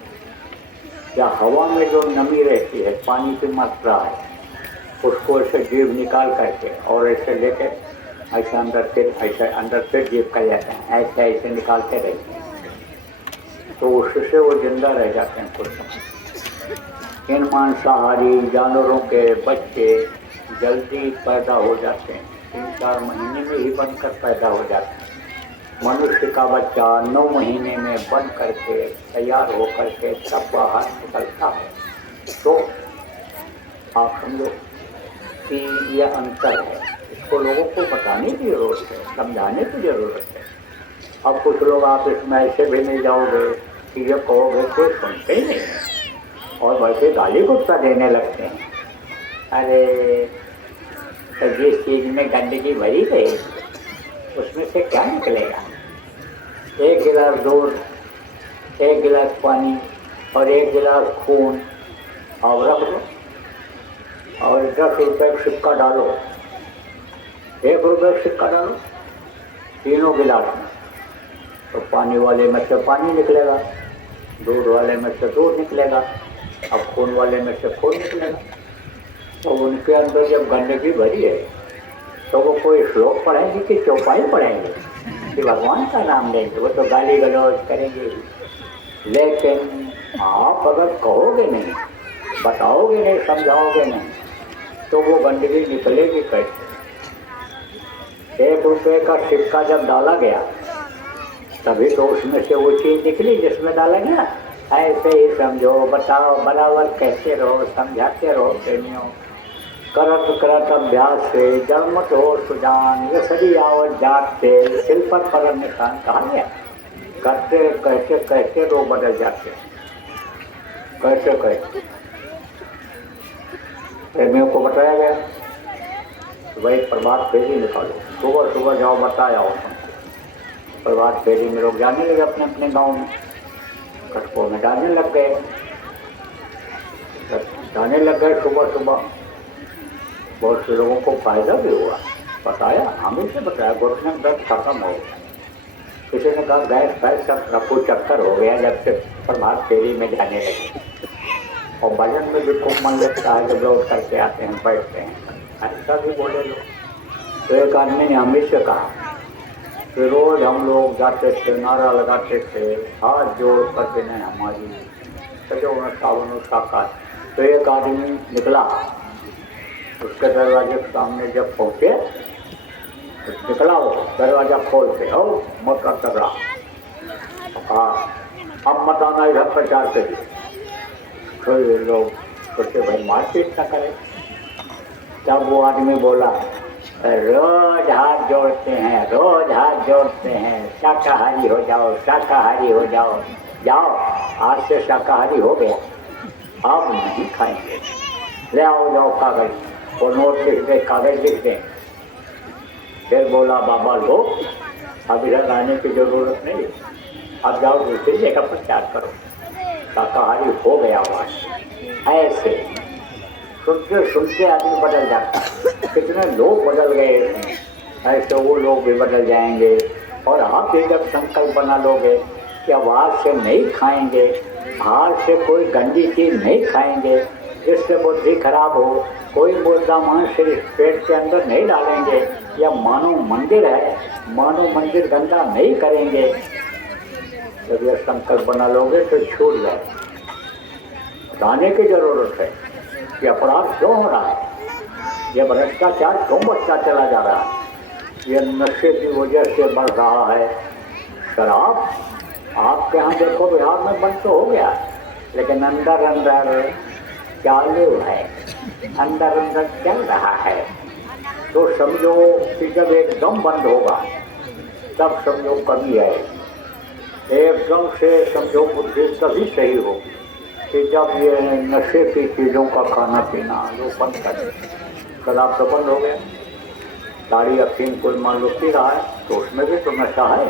या हवा में जो नमी रहती है, पानी की मात्रा है, उसको ऐसे जीभ निकाल करके और ऐसे लेके ऐसे अंदर फिर जीभ कर जाते हैं, ऐसे ऐसे निकालते रहते हैं, तो उससे वो जिंदा रह जाते हैं कुछ समय। इन मांसाहारी जानवरों के बच्चे जल्दी पैदा हो जाते हैं, 3-4 महीने में ही बनकर पैदा हो जाते हैं। मनुष्य का बच्चा 9 महीने में बन करके तैयार होकर के सब बाहर निकलता है। तो आप समझो कि यह अंतर है, इसको लोगों को बताने की जरूरत है, समझाने की जरूरत है। अब कुछ लोग आप इसमें ऐसे भी नहीं जाओगे कि ये कहोगे कोई सुनते ही नहीं है और वैसे गाली गुस्सा देने लगते हैं। अरे तो जिस चीज़ में गंदगी भरी गई उसमें से क्या निकलेगा? 1 गिलास दूध, 1 गिलास पानी और 1 गिलास खून और रख दो और 10 रुपये का सिक्का डालो, 1 रुपये का सिक्का डालो तीनों गिलास में, तो पानी वाले में से पानी निकलेगा, दूध वाले में से दूध निकलेगा, अब खून वाले में से खून निकलेगा। तो उनके अंदर जब गंदगी भरी है तो वो कोई श्लोक पढ़ेंगे कि चौपाई पढ़ेंगे कि भगवान का नाम लेंगे? वो तो गाली गलौज करेंगे। लेकिन आप अगर कहोगे नहीं, बताओगे नहीं, समझाओगे नहीं, तो वो गंदगी निकलेगी कैसे? 1 रुपये का सिक्का जब डाला गया तभी तो उसमें से वो चीज़ निकली जिसमें डाला गया। ऐसे ही समझो, बताओ, बराबर कहते रहो, समझाते रहो प्रेमियों। करत करत अभ्यास से जन्मत हो सुजान, ये सभी आवत जात से सिल पर निशान कहा गया। करते कहते कहते लोग बदल जाते हैं, कहते कहते प्रेमियों को बताया गया भाई प्रभात फेरी निकालो, सुबह सुबह जाओ, बताया हो। प्रभात फेरी में लोग जाने लगे अपने अपने गांव में, कस्बों में जाने लग गए, सुबह सुबह। बहुत से लोगों को फायदा भी हुआ, बताया, हमें से बताया, घुटने में दर्द खत्म हो गया। किसी ने कहा गैस फैस सब रफू चक्कर हो गया जब से प्रभात फेरी में जाने लगे। और भजन में भी खूब मन लगता है जब लौट करके आते हैं, बैठते हैं, ऐसा भी बोले लोग। तो एक आदमी ने हमें से कहा कि रोज हम लोग जाते थे, नारा लगाते थे, हाथ जोड़ कर देने हमारी सजो सावन साकार। तो एक आदमी निकला, उसके दरवाजे के सामने जब पहुँचे, निकला वो दरवाजा खोलते, हो मोटा तगड़ा, हाँ अब मत आना इधर प्रचार के लिए। तो ये लोग सोचे भाई मारपीट न करें। तब वो आदमी बोला, रोज हाथ जोड़ते हैं, रोज हाथ जोड़ते हैं, शाकाहारी हो जाओ, शाकाहारी हो जाओ, जाओ आज से शाकाहारी हो गया, अब नहीं खाएंगे, ले आओ जाओ कागज और नोट लिख दे, कागज लिख दें। फिर बोला बाबा लोग अब इधर आने की जरूरत नहीं, अब जाओ दूसरी जगह प्रचार करो, शाकाहारी हो गया हुआ। ऐसे सुनते सुनते आदमी बदल जाता है। कितने लोग बदल गए, ऐसे वो लोग भी बदल जाएंगे। और आप भी जब संकल्प बना लोगे कि अब आज से नहीं खाएंगे, आज से कोई गंदी चीज़ नहीं खाएंगे, जिससे बुद्धि खराब हो, कोई मुर्दा मांस पेट के अंदर नहीं डालेंगे, या मानो मंदिर है, मानो मंदिर गंदा नहीं करेंगे, जब यह संकल्प बना लोगे तो छूट जाए। बताने की जरूरत है कि अपराध क्यों हो रहा है, यह भ्रष्टाचार क्यों बढ़ता चला जा रहा है, यह नशे की वजह से बढ़ रहा है। शराब आपके यहाँ देखो बिहार में बंद तो हो गया, लेकिन अंदर अंदर चालू है, अंदर अंदर चल रहा है। तो समझो कि जब एकदम बंद होगा तब समझो कमी आएगी। एकदम से समझो बुद्धि तभी सही होगी कि जब ये नशे की चीज़ों का खाना पीना जो बंद करे। शराब तो बंद हो गया, ताड़ी अफीम कोई मान लो पी रहा है तो उसमें भी तो नशा है,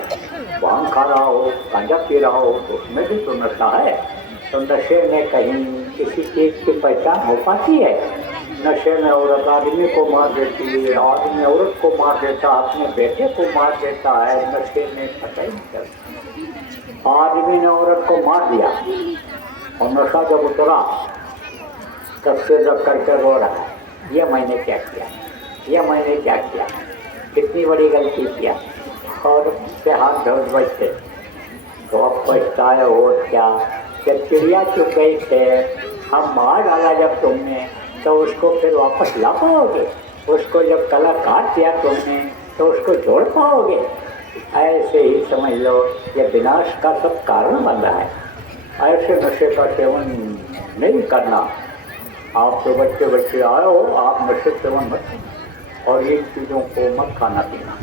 भांग खा रहा हो, गांजा पी रहा हो तो उसमें भी तो नशा है। तो नशे में कहीं किसी चीज़ की पहचान हो पाती है? नशे में औरत आदमी को मार देती है, आदमी औरत को मार देता, अपने बेटे को मार देता है, नशे में पता ही नहीं चलता। आदमी ने औरत को मार दिया और नशा जब उतरा तब से जब करके रो रहा है, ये मैंने क्या किया, ये मैंने क्या किया, कितनी बड़ी गलती किया, और उससे हाथ धो बचते तो अब पछताए हो क्या। जब चिड़िया चुप गई थे, हम मार डाला जब तुमने तो उसको फिर वापस ला पाओगे? उसको जब गला काट दिया तुमने तो उसको जोड़ पाओगे? ऐसे ही समझ लो ये विनाश का सब कारण बन रहा है। ऐसे नशे का सेवन नहीं करना। आप तो बच्चे बच्चे आए हो, आप नशे सेवन मत और इन चीज़ों को मत खाना पीना।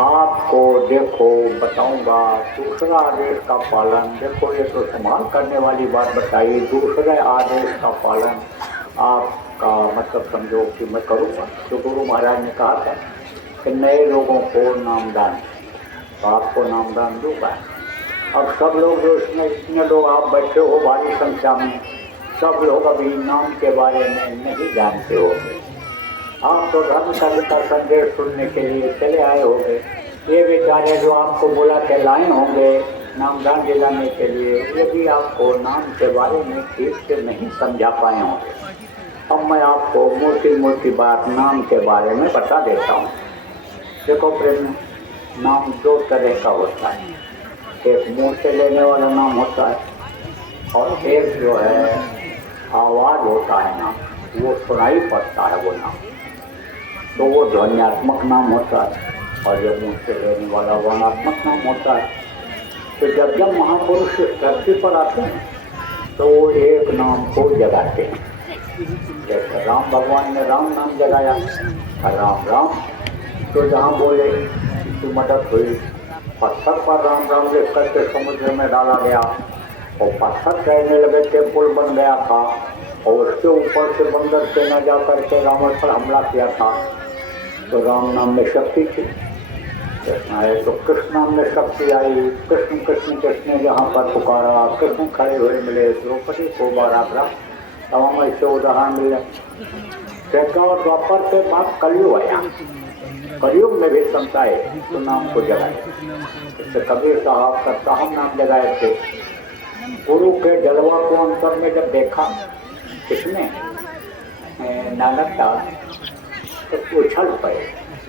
आपको देखो बताऊंगा दूसरा आदेश का पालन, देखो ये तो संभाल करने वाली बात बताई, दूसरे आदेश का पालन आपका मतलब समझो कि मैं करूँगा। तो गुरु महाराज ने कहा था कि नए लोगों को नामदान, तो आपको नामदान दूंगा। अब सब लोग जो इसमें इतने लोग आप बैठे हो भारी संख्या में, सब लोग अभी नाम के बारे में नहीं जानते हो। आप तो धर्म का संदेश सुनने के लिए चले आए होंगे। ये बेचारे जो आपको बुला के लाए होंगे नामदान दिलाने के लिए, ये भी आपको नाम के बारे में ठीक से नहीं समझा पाए होंगे। अब मैं आपको मोटी मोटी बात नाम के बारे में बता देता हूँ। देखो प्रेम, नाम दो तरह का होता है, एक मुँह से लेने वाला नाम होता है और एक जो है आवाज़ होता है नाम, वो सुनाई पड़ता है वो नाम, तो वो ध्वन्यात्मक नाम होता है। और जब मुँह से लेने वाला वर्णात्मक नाम होता है। तो जब जब महापुरुष धरती पर आते हैं तो वो एक नाम को जगाते हैं। जैसे राम भगवान ने राम नाम जगाया, राम राम, तो जहाँ बोले तो मदद हुई। पत्थर पर राम राम लिख करके समुद्र में डाला गया और पत्थर कहने लगे थे, पुल बन गया था और उसके ऊपर से बंदर सेना जा करके रावण पर हमला किया था। तो राम नाम में शक्ति थी, कृष्ण आए तो कृष्ण नाम में शक्ति आई। कृष्ण कृष्ण कृष्ण जहाँ पर पुकारा, कृष्ण खड़े हुए मिले, द्रौपदी को बारा तमाम ऐसे उदाहरण मिले। कृष्ण और द्वापर के बाद कलयुग आया, कलयुग में भी समझाए तो नाम को जगाए। इससे कबीर साहब का साहब नाम जगाए थे। गुरु के जलवा को अंतर में जब देखा इसने नानक का तो उछल पड़े,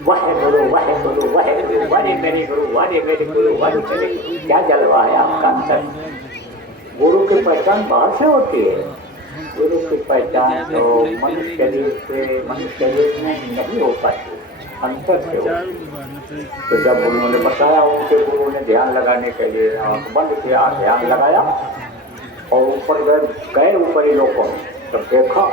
वह गुरु वह गुरु वह गुरु, वारे मेरे गुरु वारे मेरे गुरु वारे मेरे गुरु। क्या जलवा है आपका अंतर? गुरु की पहचान बाहर से होती है, गुरु की पहचान तो मनुष्य शरीर में नहीं हो पाती, अंतर से हो। तो जब उन्होंने बताया, उनके गुरु ने ध्यान लगाने के लिए आँख बंद किया, ध्यान लगाया और ऊपर गए ऊपरी लोगों ने तब देखा,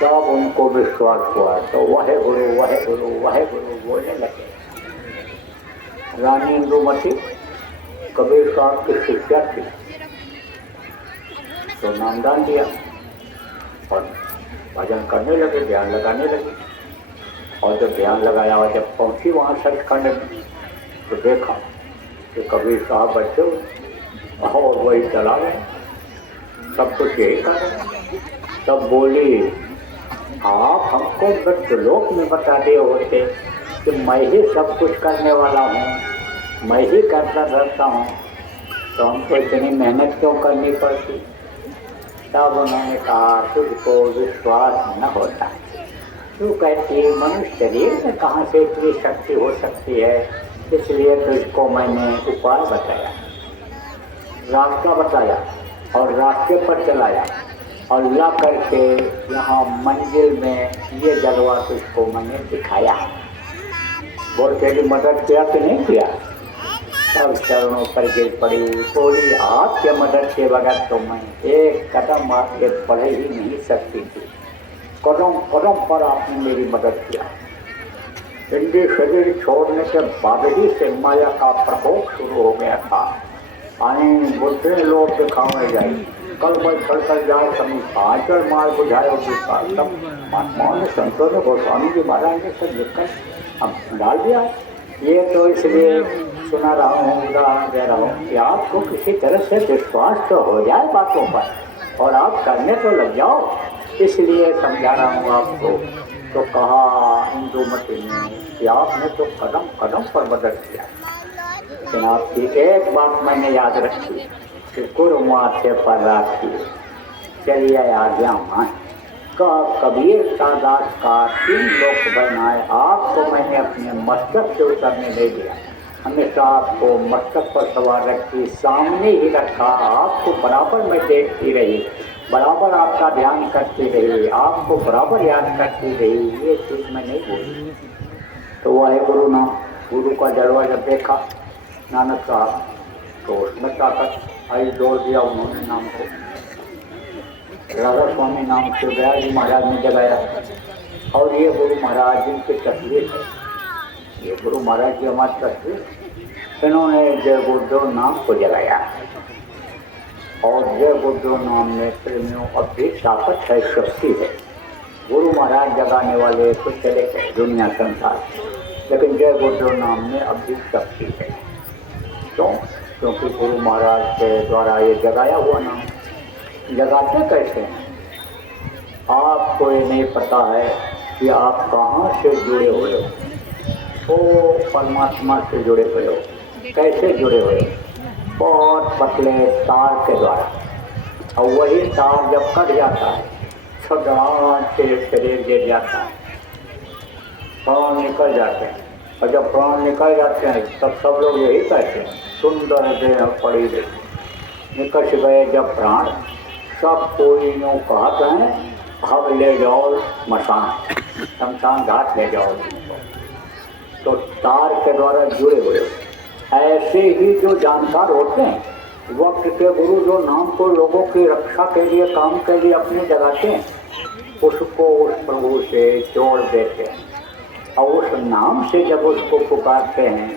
तब उनको विश्वास हुआ। तो वह गुरु वह गुरु वह गुरु बोलने लगे। रानी इंदुमती कबीर साहब की शिष्या थी, तो नामदान दिया और भजन करने लगे, ध्यान लगाने लगे। और जब ध्यान लगाया और जब पहुंची वहाँ सचखंड में तो देखा कि कबीर साहब बच्चे और वही चला गए, सब कुछ यही कर रहे। तब बोली, आप हमको मृत्युलोक में बता दिए होते कि मैं ही सब कुछ करने वाला हूँ, मैं ही करता रहता हूँ, तो हमको इतनी मेहनत क्यों करनी पड़ती? तब उन्होंने कहा तुझको विश्वास न होता। तू कहती है मनुष्य शरीर में कहाँ से इतनी शक्ति हो सकती है, इसलिए तुझको मैंने उपाय बताया, रास्ता बताया और रास्ते पर चलाया और ला करके यहाँ मंजिल में ये जलवा तुझको मैंने दिखाया। बोल तेरी मदद किया कि नहीं किया? सब चरणों पर गिर पड़ी, बोली आपके मदद के बगैर तो मैं एक कदम आगे बढ़ ही नहीं सकती थी। कदम कदम पर आपने मेरी मदद किया। इंद्रिय शरीर छोड़ने के बाद ही से माया का प्रकोप शुरू हो गया था। आने बुद्धि लोग दिखावे जाए, कल मैं चल कर जाओ कभी आचर मार बुझाए सब महात्माओं ने, संतों ने, गोस्वामी जी महाराज ने सब लिखकर हम डाल दिया। ये तो इसलिए सुना रहा हूँ, उदाहरण दे रहा हूँ कि आपको किसी तरह से विश्वास तो हो जाए बातों पर और आप करने तो लग जाओ, इसलिए समझा रहा हूँ आपको। तो कहा इंदुमती ने कि आपने तो कदम कदम पर मदद किया, लेकिन आपकी एक बात मैंने याद रखी कि गुरु माथे पर राखी चलिए आज्ञा मान। कबीर दास का 3 लोक बनाए, आपको मैंने अपने मस्तक से उतरने नहीं दिया, हमेशा आपको मस्तक पर सवार रखी, सामने ही रखा, आपको बराबर मैं देखती रही, बराबर आपका ध्यान करती रही, आपको बराबर याद करती रही, ये चीज़ मैं नहीं बोली। तो वह है गुरु नाम। गुरु का जलवा जब देखा नानक साहब तो उसमें ताकत आई, जोड़ दिया उन्होंने नाम को। राधा स्वामी नाम से गया जी महाराज ने जगाया, और ये गुरु महाराज जिनकी तस्वीर है, ये गुरु महाराज की हमारी तस्वीर, इन्होंने जय गुरुदेव नाम को जगाया। और जय गुरुदेव नाम में प्रेमियों अभी ताकत है, शक्ति है। गुरु महाराज जगाने वाले तो चले गए दुनिया संसार, लेकिन जय गुरुदेव नाम में अभी शक्ति है। क्यों? क्योंकि गुरु महाराज के द्वारा ये जगाया हुआ नाम। जगाते कैसे हैं? आपको ये नहीं पता है कि आप कहाँ से जुड़े हुए हो, वो परमात्मा से जुड़े हुए हो। कैसे जुड़े हुए? बहुत पतले तार के द्वारा, और वही तार जब कट जाता है सदान से शरीर गिर जाता है, प्राण निकल जाते हैं, और जब प्राण निकल जाते हैं तब सब लोग यही कहते हैं सुंदर देह पड़ी रही। निकल गए जब प्राण, सब कोई यूँ कहते हैं अब ले जाओ मसान, शमशान घाट ले जाओ। तो तार के द्वारा जुड़े हुए। ऐसे ही जो जानकार होते हैं, वक्त के गुरु जो नाम को लोगों की रक्षा के लिए, काम के लिए अपने जगाते हैं, उसको उस प्रभु से जोड़ देते हैं, और उस नाम से जब उसको पुकारते हैं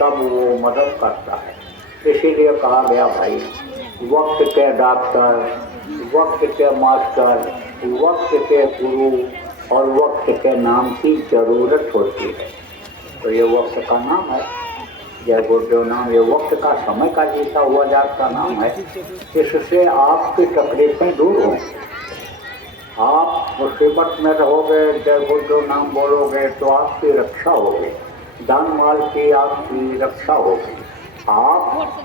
तब वो मदद करता है। इसीलिए कहा गया भाई, वक्त के डॉक्टर, वक्त के मास्टर, वक्त के गुरु और वक्त के नाम की जरूरत होती है। तो ये वक्त का नाम है, जय गुरुदेव नाम, ये वक्त का, समय का जीता हुआ जात का नाम है। इससे आपकी तकलीफें दूर हों, आप मुसीबत में रहोगे, जय गुरुदेव नाम बोलोगे तो आपकी रक्षा होगी, जान माल की आपकी रक्षा होगी। आप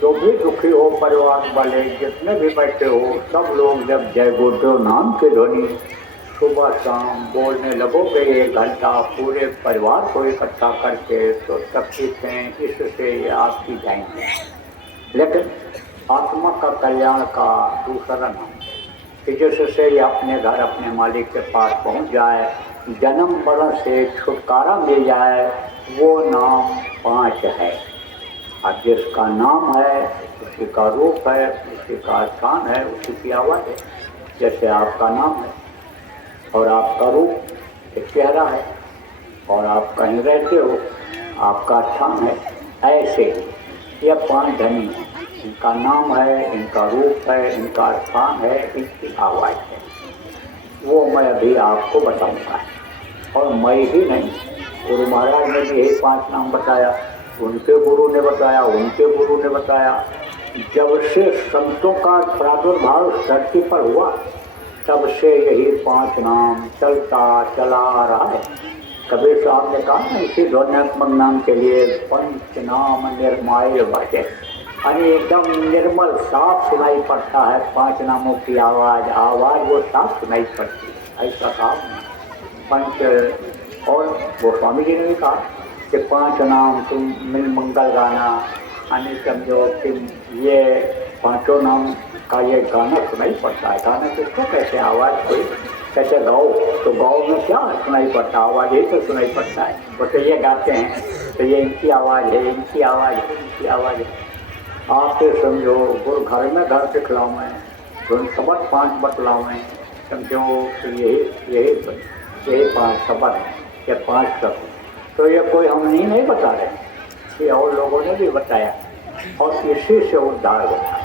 जो भी दुखी हो, परिवार वाले जितने भी बैठे हो, सब लोग जब जय गुरुदेव नाम की ध्वनि सुबह शाम बोलने लगोगे 1 घंटा, पूरे परिवार को इकट्ठा करके, तो तकलीफें इससे आपकी जाएंगे। लेकिन आत्मा का कल्याण का दूसरा नाम कि जिससे ये अपने घर, अपने मालिक के पास पहुंच जाए, जन्म मरण से छुटकारा मिल जाए, वो नाम 5 है। अब जिसका नाम है उसी का रूप है, उसी का स्थान है, उसी की आवाज़ है। जैसे आपका नाम है और आपका रूप एक चेहरा है, और आप कहीं रहते हो, आपका स्थान है, ऐसे ये 5 धनी हैं। इनका नाम है, इनका रूप है, इनका स्थान है, इनकी आवाज़ है। वो मैं अभी आपको बताऊंगा। और मैं ही नहीं, गुरु महाराज ने भी यही 5 नाम बताया, उनके गुरु ने बताया, उनके गुरु ने बताया। जब से संतों का प्रादुर्भाव धरती पर हुआ, तब से यही 5 नाम चलता चला आ रहा है। कबीर साहब ने कहा ना, इसी ध्वन्यात्मक नाम के लिए पंच नाम निर्माय वाचे, यानी एकदम निर्मल साफ सुनाई पड़ता है। 5 नामों की आवाज़ वो साफ सुनाई पड़ती है। ऐसा साफ पंच। और गोस्वामी जी ने भी कहा कि 5 नाम तुम मिल मंगल गाना, यानी समझो कि ये 5 नाम का ये गाना सुनाई पड़ता है। गाना किसको कहते हैं? आवाज़ कोई कहते गाओ, तो गाओ में क्या सुनाई पड़ता है? आवाज़ ही तो सुनाई पड़ता है। वो तो ये गाते हैं तो ये इनकी आवाज़ है, इनकी आवाज़ है, इनकी आवाज़ है। आप तो समझो गुरु घर में घर पे खिलाऊँ तो शब्द 5 बतलाऊँ, समझो कि यही 5 शब्द या 5 शब्द। तो ये कोई हम नहीं बता रहे, ये और लोगों ने भी बताया और इसी से उद्धार होता है।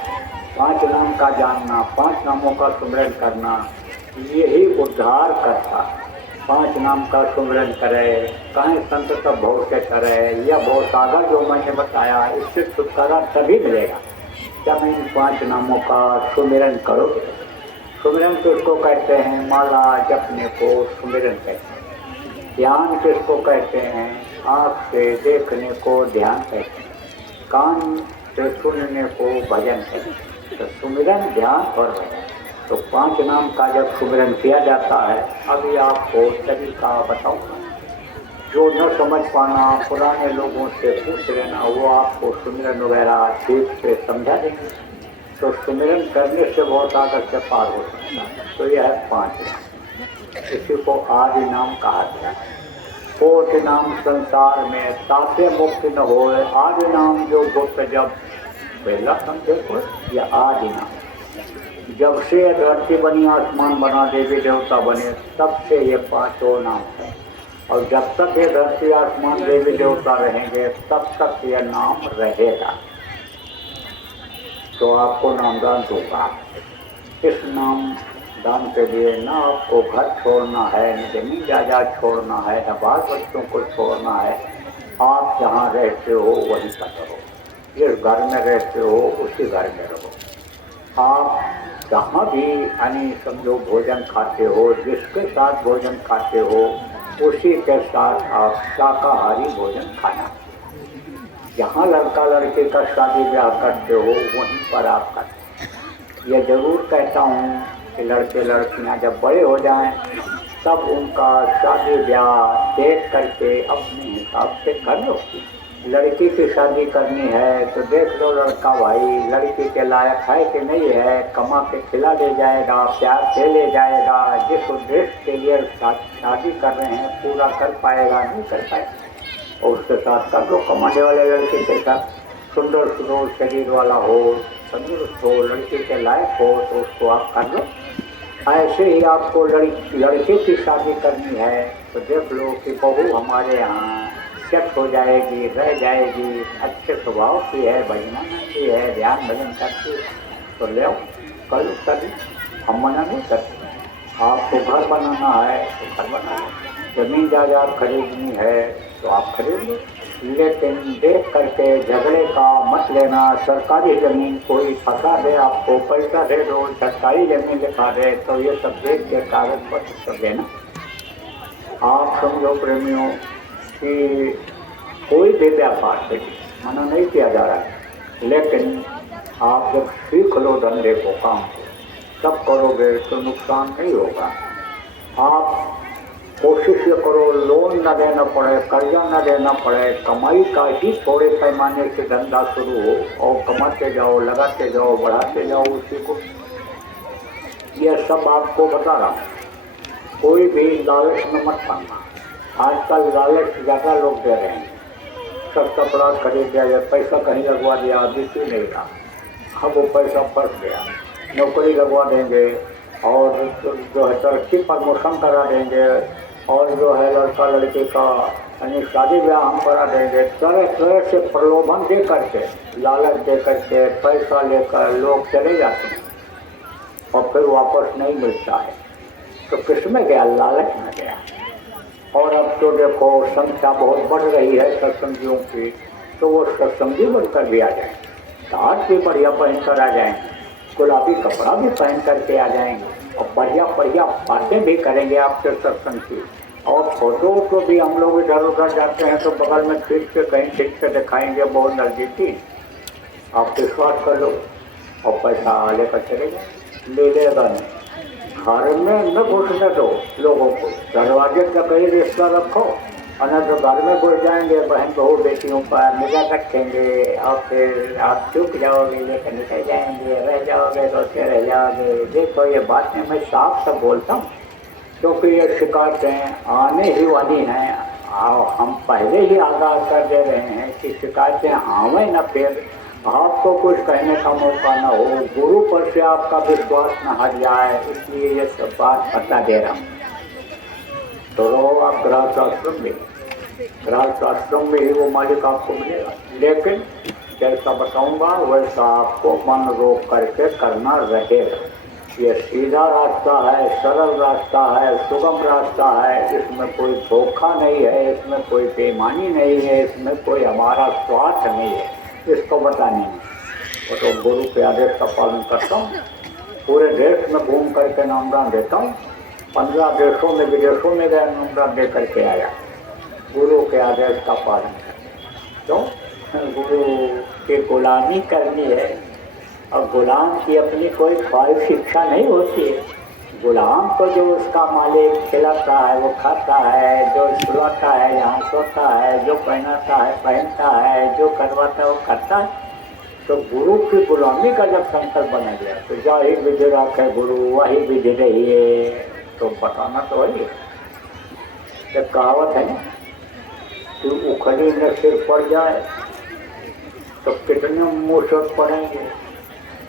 5 नाम का जानना, 5 नामों का सुमिरन करना, यही उद्धार करता। 5 नाम का सुमिरन करे, कहीं संत सब भव से करे, या भव सागर जो मैंने बताया, इससे छुटकारा तभी मिलेगा जब इन 5 नामों का सुमिरन करो। सुमिरन किसको कहते हैं? माला जपने को सुमिरन कहते हैं। ध्यान किसको कहते हैं? आँख से देखने को ध्यान कहते हैं, कान से सुनने को भजन कहते हैं। तो सुमिरन, ध्यान और भजन, तो 5 नाम का जब सुमिरन किया जाता है, अभी आपको तरीका बताऊंगा। जो न समझ पाना, पुराने लोगों से पूछ लेना, वो आपको सुमिरन वगैरह ठीक से समझा देंगे। तो सुमिरन करने से बहुत आगे से पार हो सकता है। तो यह है 5 नाम, इसी को आदि नाम कहा गया है। 4 नाम संसार में ताते मुक्ति न हो, आदि नाम जो गुप्त जब पहला समझे को, यह आदि नाम। जब से धरती बनी, आसमान बना, देवी देवता बने, तब से ये 5 नाम है। और जब तक ये धरती आसमान देवी देवता रहेंगे, तब तक ये नाम रहेगा। तो आपको नामदान दूंगा। इस नाम दान के लिए न आपको घर छोड़ना है, न जमीन जायदाद छोड़ना है, न बाल बच्चों को छोड़ना है। आप जहाँ रहते हो वहीं पर रहो, जिस घर में रहते हो उसी घर में रहो। आप जहाँ भी यानी समझो भोजन खाते हो, जिसके साथ भोजन खाते हो उसी के साथ आप शाकाहारी भोजन खाना। जहाँ लड़का लड़के का शादी ब्याह करते हो वहीं पर आप करते। यह जरूर कहता हूँ कि लड़के लड़कियाँ जब बड़े हो जाएं तब उनका शादी ब्याह देख करके अपने हिसाब से कर लो। लड़की की शादी करनी है तो देख लो लड़का भाई लड़की के लायक है कि नहीं है, कमा के खिला ले जाएगा, प्यार से ले जाएगा, जिस उद्देश्य के लिए शादी कर रहे हैं पूरा कर पाएगा नहीं कर पाएगा, और उसके साथ कर लो। कमाने वाले लड़के के साथ सुंदर सुंदर शरीर वाला हो, तंदुरुस्त हो, लड़के के लायक हो तो उसको आप कर लो। ऐसे ही आपको लड़के की शादी करनी है तो देख लो कि बहू हमारे यहाँ सेट हो जाएगी, रह जाएगी, अच्छे स्वभाव की है, भजना की है, ध्यान भजन करती है, तो ले आओ कर लो शादी। हम मना नहीं करते। आपको घर बनाना है तो घर बना लो, जमीन जायदाद खरीदनी है तो आप खरीद लो, लेकिन देख करके झगड़े का मत लेना। सरकारी ज़मीन कोई फंसा दे, आपको पैसा दे दो, सरकारी ज़मीन लिखा दे, तो ये सब देख के कागज पत्र सब देना। आप समझो प्रेमियों कि कोई भी व्यापार से मना नहीं किया जा रहा है, लेकिन आप जब सीख लो धंधे को, काम को, तब करोगे तो नुकसान नहीं होगा। आप कोशिश ये करो लोन न देना पड़े, कर्जा न देना पड़े, कमाई का ही थोड़े पैमाने से धंधा शुरू हो और कमाते जाओ, लगाते जाओ, बढ़ाते जाओ उसी को। यह सब आपको बता रहा हूँ। कोई भी लालच में मत पड़ना। आजकल लालच ज़्यादा लोग दे रहे हैं, सब कपड़ा खरीद दिया, पैसा कहीं लगवा दिया, बिक्री नहीं रहा, अब वो पैसा फंस गया। नौकरी लगवा देंगे और जो है तरक्की प्रमोशन करा देंगे, और जो है लड़का लड़की का यानी शादी ब्याह हम करा देंगे। तरह तरह से प्रलोभन दे करके, लालच दे करके, पैसा लेकर लोग चले जाते हैं और फिर वापस नहीं मिलता है। तो किस में गया? लालच में गया। और अब तो देखो संख्या बहुत बढ़ रही है सत्संगियों की, तो वो सत्संगी बनकर भी आ जाए, दाढ़ भी बढ़िया पहन कर आ जाएंगे, गुलाबी कपड़ा भी पहन करके आ जाएंगे, और बढ़िया बढ़िया बातें भी करेंगे आपसे सत्संग की। और फोटो तो भी हम लोग इधर उधर जाते हैं तो बगल में ठीक से कहीं ठीक से दिखाएंगे, बहुत नज़दीकी। आप विश्वास कर लो और पैसा लेकर चले जाए, ले लेगा नहीं। घर में न घुसने दो लोगों को, दरवाजे तक ही रिश्ता रखो, और न तो घर में घुस जाएंगे बहन बहू बेटियों पर निगाह रखेंगे और फिर आप चुप जाओगे, लेकर निकल जाएंगे, रह जाओगे, रोते रह जाओगे। देखो ये बातें मैं साफ साफ बोलता हूँ, क्योंकि ये शिकायतें आने ही वाली हैं। हम पहले ही आगाह कर दे रहे हैं कि शिकायतें आवे न, फिर आपको कुछ कहने का मौका न हो, गुरु पर से आपका विश्वास न हट जाए, इसलिए ये सब बात बता दे रहा हूँ। तो रो आप गृहस्थाश्रम में, गृहस्थाश्रम में ही वो मालिक आपको मिलेगा, लेकिन जैसा बताऊंगा वैसा आपको मन रोक करके करना रहेगा। ये सीधा रास्ता है, सरल रास्ता है, सुगम रास्ता है, इसमें कोई धोखा नहीं है, इसमें कोई बेईमानी नहीं है, इसमें कोई हमारा स्वार्थ नहीं है, इसको बताने में। वो तो गुरु के आदेश का पालन करता हूँ, पूरे देश में घूम करके नामदान देता हूँ, 15 देशों में विदेशों में गया नामदान दे करके आया, गुरु के आदेश का पालन कर। क्यों? गुरु की गुलामी करनी है, और गुलाम की अपनी कोई ख्वाहिश इच्छा नहीं होती है। गुलाम को जो उसका मालिक खिलाता है वो खाता है, जो सुलाता है यहाँ सोता है, जो पहनाता है पहनता है, जो करवाता है वो करता है। तो गुरु की गुलामी का जब संकल्प बना गया तो जा ही विधि रखे गुरु वही विधि रही है, तो बताना तो वही है। एक कहावत है ना कि उखड़ी में सिर पड़ जाए तो कितने मुसीबत पड़ेंगे,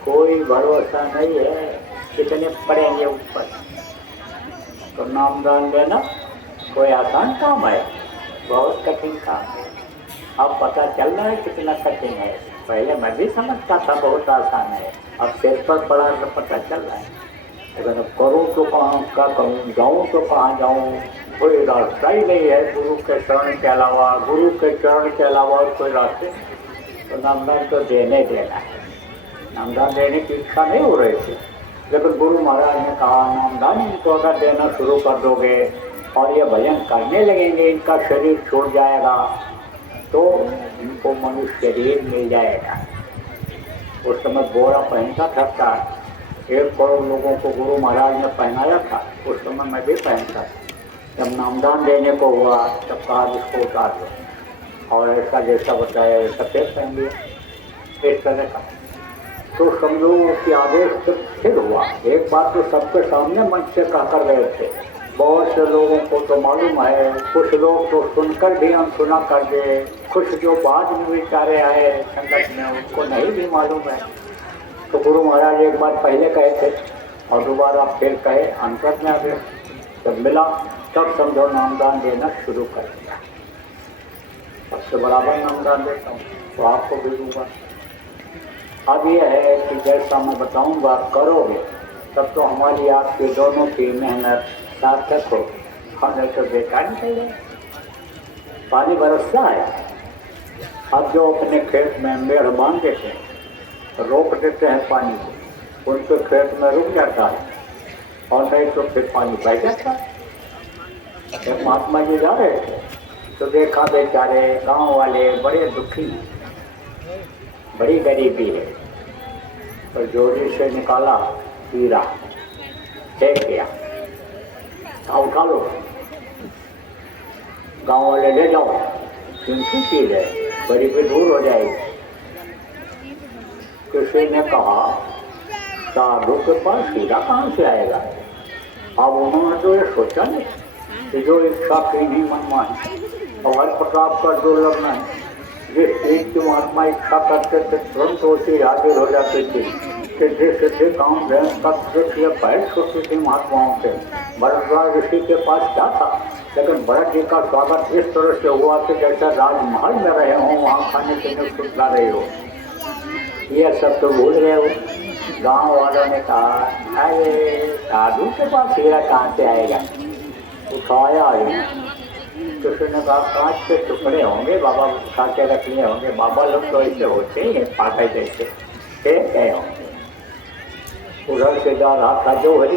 कोई भरोसा नहीं है कितने पड़ेंगे ऊपर। तो नामदान देना कोई आसान काम है, बहुत कठिन काम है। अब पता चल रहा है कितना कठिन है, पहले मैं भी समझता था बहुत आसान है, अब सिर पर पड़ा तो पता चल रहा है। अगर करूँ तो कहाँ का करूँ, जाऊँ तो कहाँ जाऊँ, कोई रास्ता ही नहीं है गुरु के चरण के अलावा, गुरु के चरण के अलावा कोई रास्ते। तो नामदान तो देने देना है, नामदान देने की इच्छा नहीं हो रही थी, लेकिन गुरु महाराज ने कहा नामदान इनको अगर देना शुरू कर दोगे और ये भजन करने लगेंगे, इनका शरीर छोड़ जाएगा तो इनको मनुष्य शरीर मिल जाएगा। उस समय बोरा पहनता था, 1 करोड़ लोगों को गुरु महाराज ने पहनाया था, उस समय मैं भी पहनता था। जब नामदान देने को हुआ तब कहा इसको उतार दो, और ऐसा जैसा बताया सफ़ेद पहन लिया इस तरह का। तो समझो कि आदेश फिर हुआ। एक बात तो सबके सामने मंच से कहकर गए थे, बहुत से लोगों को तो मालूम है, कुछ लोग तो सुनकर भी अनसुना कर दे, कुछ जो बाद में बेचारे आए संगत में उनको नहीं भी मालूम है। तो गुरु महाराज एक बार पहले कहे थे और दोबारा फिर कहे, अंतर में आदेश जब मिला तब समझो नामदान देना शुरू कर दिया। सबसे बराबर नामदान देता हूँ तो आपको भी दूंगा। अब यह है कि जैसा मैं बताऊंगा करोगे तब तो हमारी आपकी दोनों की मेहनत सार्थक हो, हम तो बेकार निकल जाए। पानी बरसता है, अब जो अपने खेत में मेड़ बांध देते हैं, रोक देते हैं पानी को, उनके खेत में रुक जाता है और नहीं तो फिर पानी बह जाता है। एक महात्मा जी जा रहे थे तो देखा बेचारे गांव वाले बड़े दुखी हैं, बड़ी गरीबी है, तो जोड़ी से निकाला हीरा, फेंक दिया, उठा लो, गांव वाले ले जाओ, किनकी चीज है, गरीबी दूर हो जाएगी। किसी ने कहा साधु के पास हीरा कहाँ से आएगा। अब उन्होंने तो ये सोचा नहीं कि जो इच्छा की नहीं मनमानी और प्रताप का दुर्लभ नहीं, जिस चीज की महात्मा इच्छा करते थे तुरंत होती हाजिर हो जाती थी। सिद्धि सिद्धि काम भैंस का ये बैठ होती थी महात्माओं के। भरद्वाज ऋषि के पास क्या था, लेकिन भरत जी का स्वागत इस तरह से हुआ कि जैसा राजमहल में रहे हों, वहाँ खाने पीने सुखला रहे हो। ये सब तो भूल गए हो। गाँव वालों ने कहा अरे साधु के पास हीरा कहाँ से आएगा, उठाया किसी ने कहा कांच के टुकड़े होंगे, बाबा उठा के रख लिए होंगे, बाबा लोग तो ऐसे होते ही पाटे जैसे फेंक गए होंगे। उधर से जा रहा था जो हरी,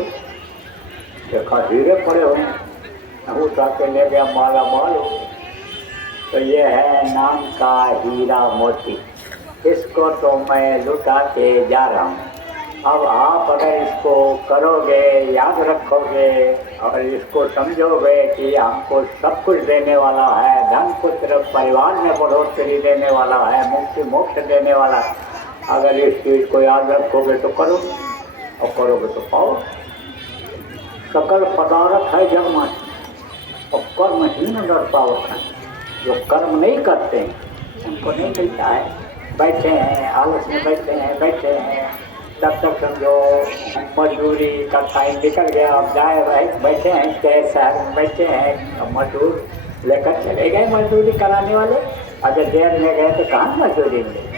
देखा हीरे पड़े होंगे, उठा के ले गया, माला माल हो। तो ये है नाम का हीरा मोती, इसको तो मैं लुटाते जा रहा हूँ। अब आप अगर इसको करोगे, याद रखोगे और इसको समझोगे कि हमको सब कुछ देने वाला है, धन पुत्र परिवार में बढ़ोतरी देने वाला है, मुक्ति मोक्ष देने वाला है, अगर इस चीज़ को याद रखोगे तो करो और करोगे तो पाओ। सकल पदार्थ है जग में और कर्महीन नर पावत है। जो कर्म नहीं करते हैं उनको नहीं मिलता है। बैठे हैं आलस में बैठे हैं तब तक समझो मजदूरी का टाइम निकल गया। अब जाए बैठे हैं शहर में बैठे हैं, मजदूर लेकर चले गए मजदूरी कराने वाले। अगर देर में गए तो कहाँ मजदूरी मिले।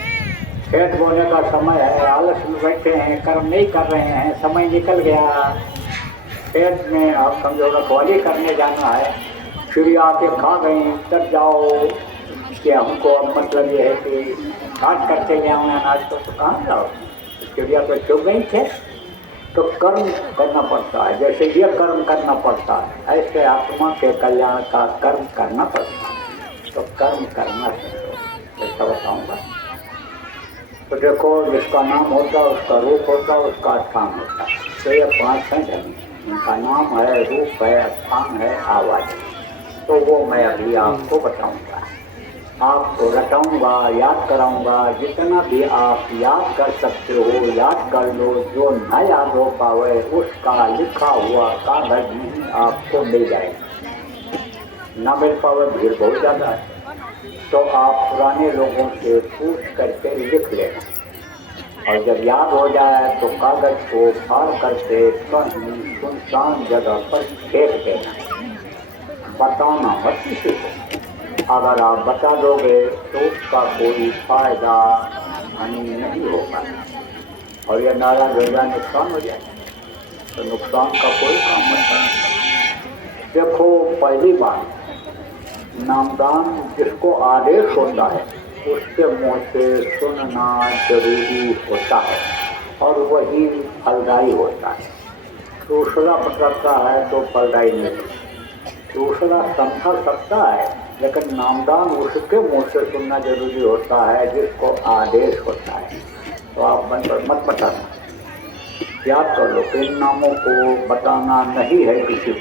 खेत बोने का समय है, आलस में बैठे हैं, कर्म नहीं कर रहे हैं, समय निकल गया। खेत में आप समझो रखवाली करने जाना है, चिड़िया आके खा गई तब जाओ कि हमको अब मतलब ये है कि काट करके ले आओ अनाज को, तो कहाँ जाओ, चिड़िया तो चुप गई थे। तो कर्म करना पड़ता है, जैसे ये कर्म करना पड़ता है ऐसे आत्मा के कल्याण का कर्म करना पड़ता है। तो कर्म करना चाहिए, ऐसा बताऊँगा। तो देखो जिसका नाम होता है उसका रूप होता है, उसका स्थान होता है। तो ये 5 हैं जमीन, उनका नाम है, रूप है, स्थान है, आवाज़ है। तो वो मैं अभी आपको बताऊंगा, आपको रटाऊंगा, याद कराऊंगा। जितना भी आप याद कर सकते हो याद कर लो। जो न याद हो पावे उसका लिखा हुआ कागज नहीं आपको मिल जाएगा। न मिल पावे, भीड़ बहुत ज़्यादा है, तो आप पुराने लोगों से पूछ करके लिख लेना। और जब याद हो जाए तो कागज को फाड़ करके कहीं सुनसान जगह पर फेंक देना। बताना मत किसी को। अगर आप बता दोगे तो उसका कोई फायदा नहीं होगा और यह नारा भेजा नुकसान हो जाए, तो नुकसान का कोई काम मत करना। देखो पहली बात, नामदान जिसको आदेश होता है उसके मुँह से सुनना जरूरी होता है और वही फलदायी होता है। दूसरा बताता है तो फलदायी नहीं। दूसरा समझा सकता है लेकिन नामदान उसके मुँह से सुनना जरूरी होता है जिसको आदेश होता है। तो आप मत बताना, याद कर लो। इन नामों को बताना नहीं है किसी को।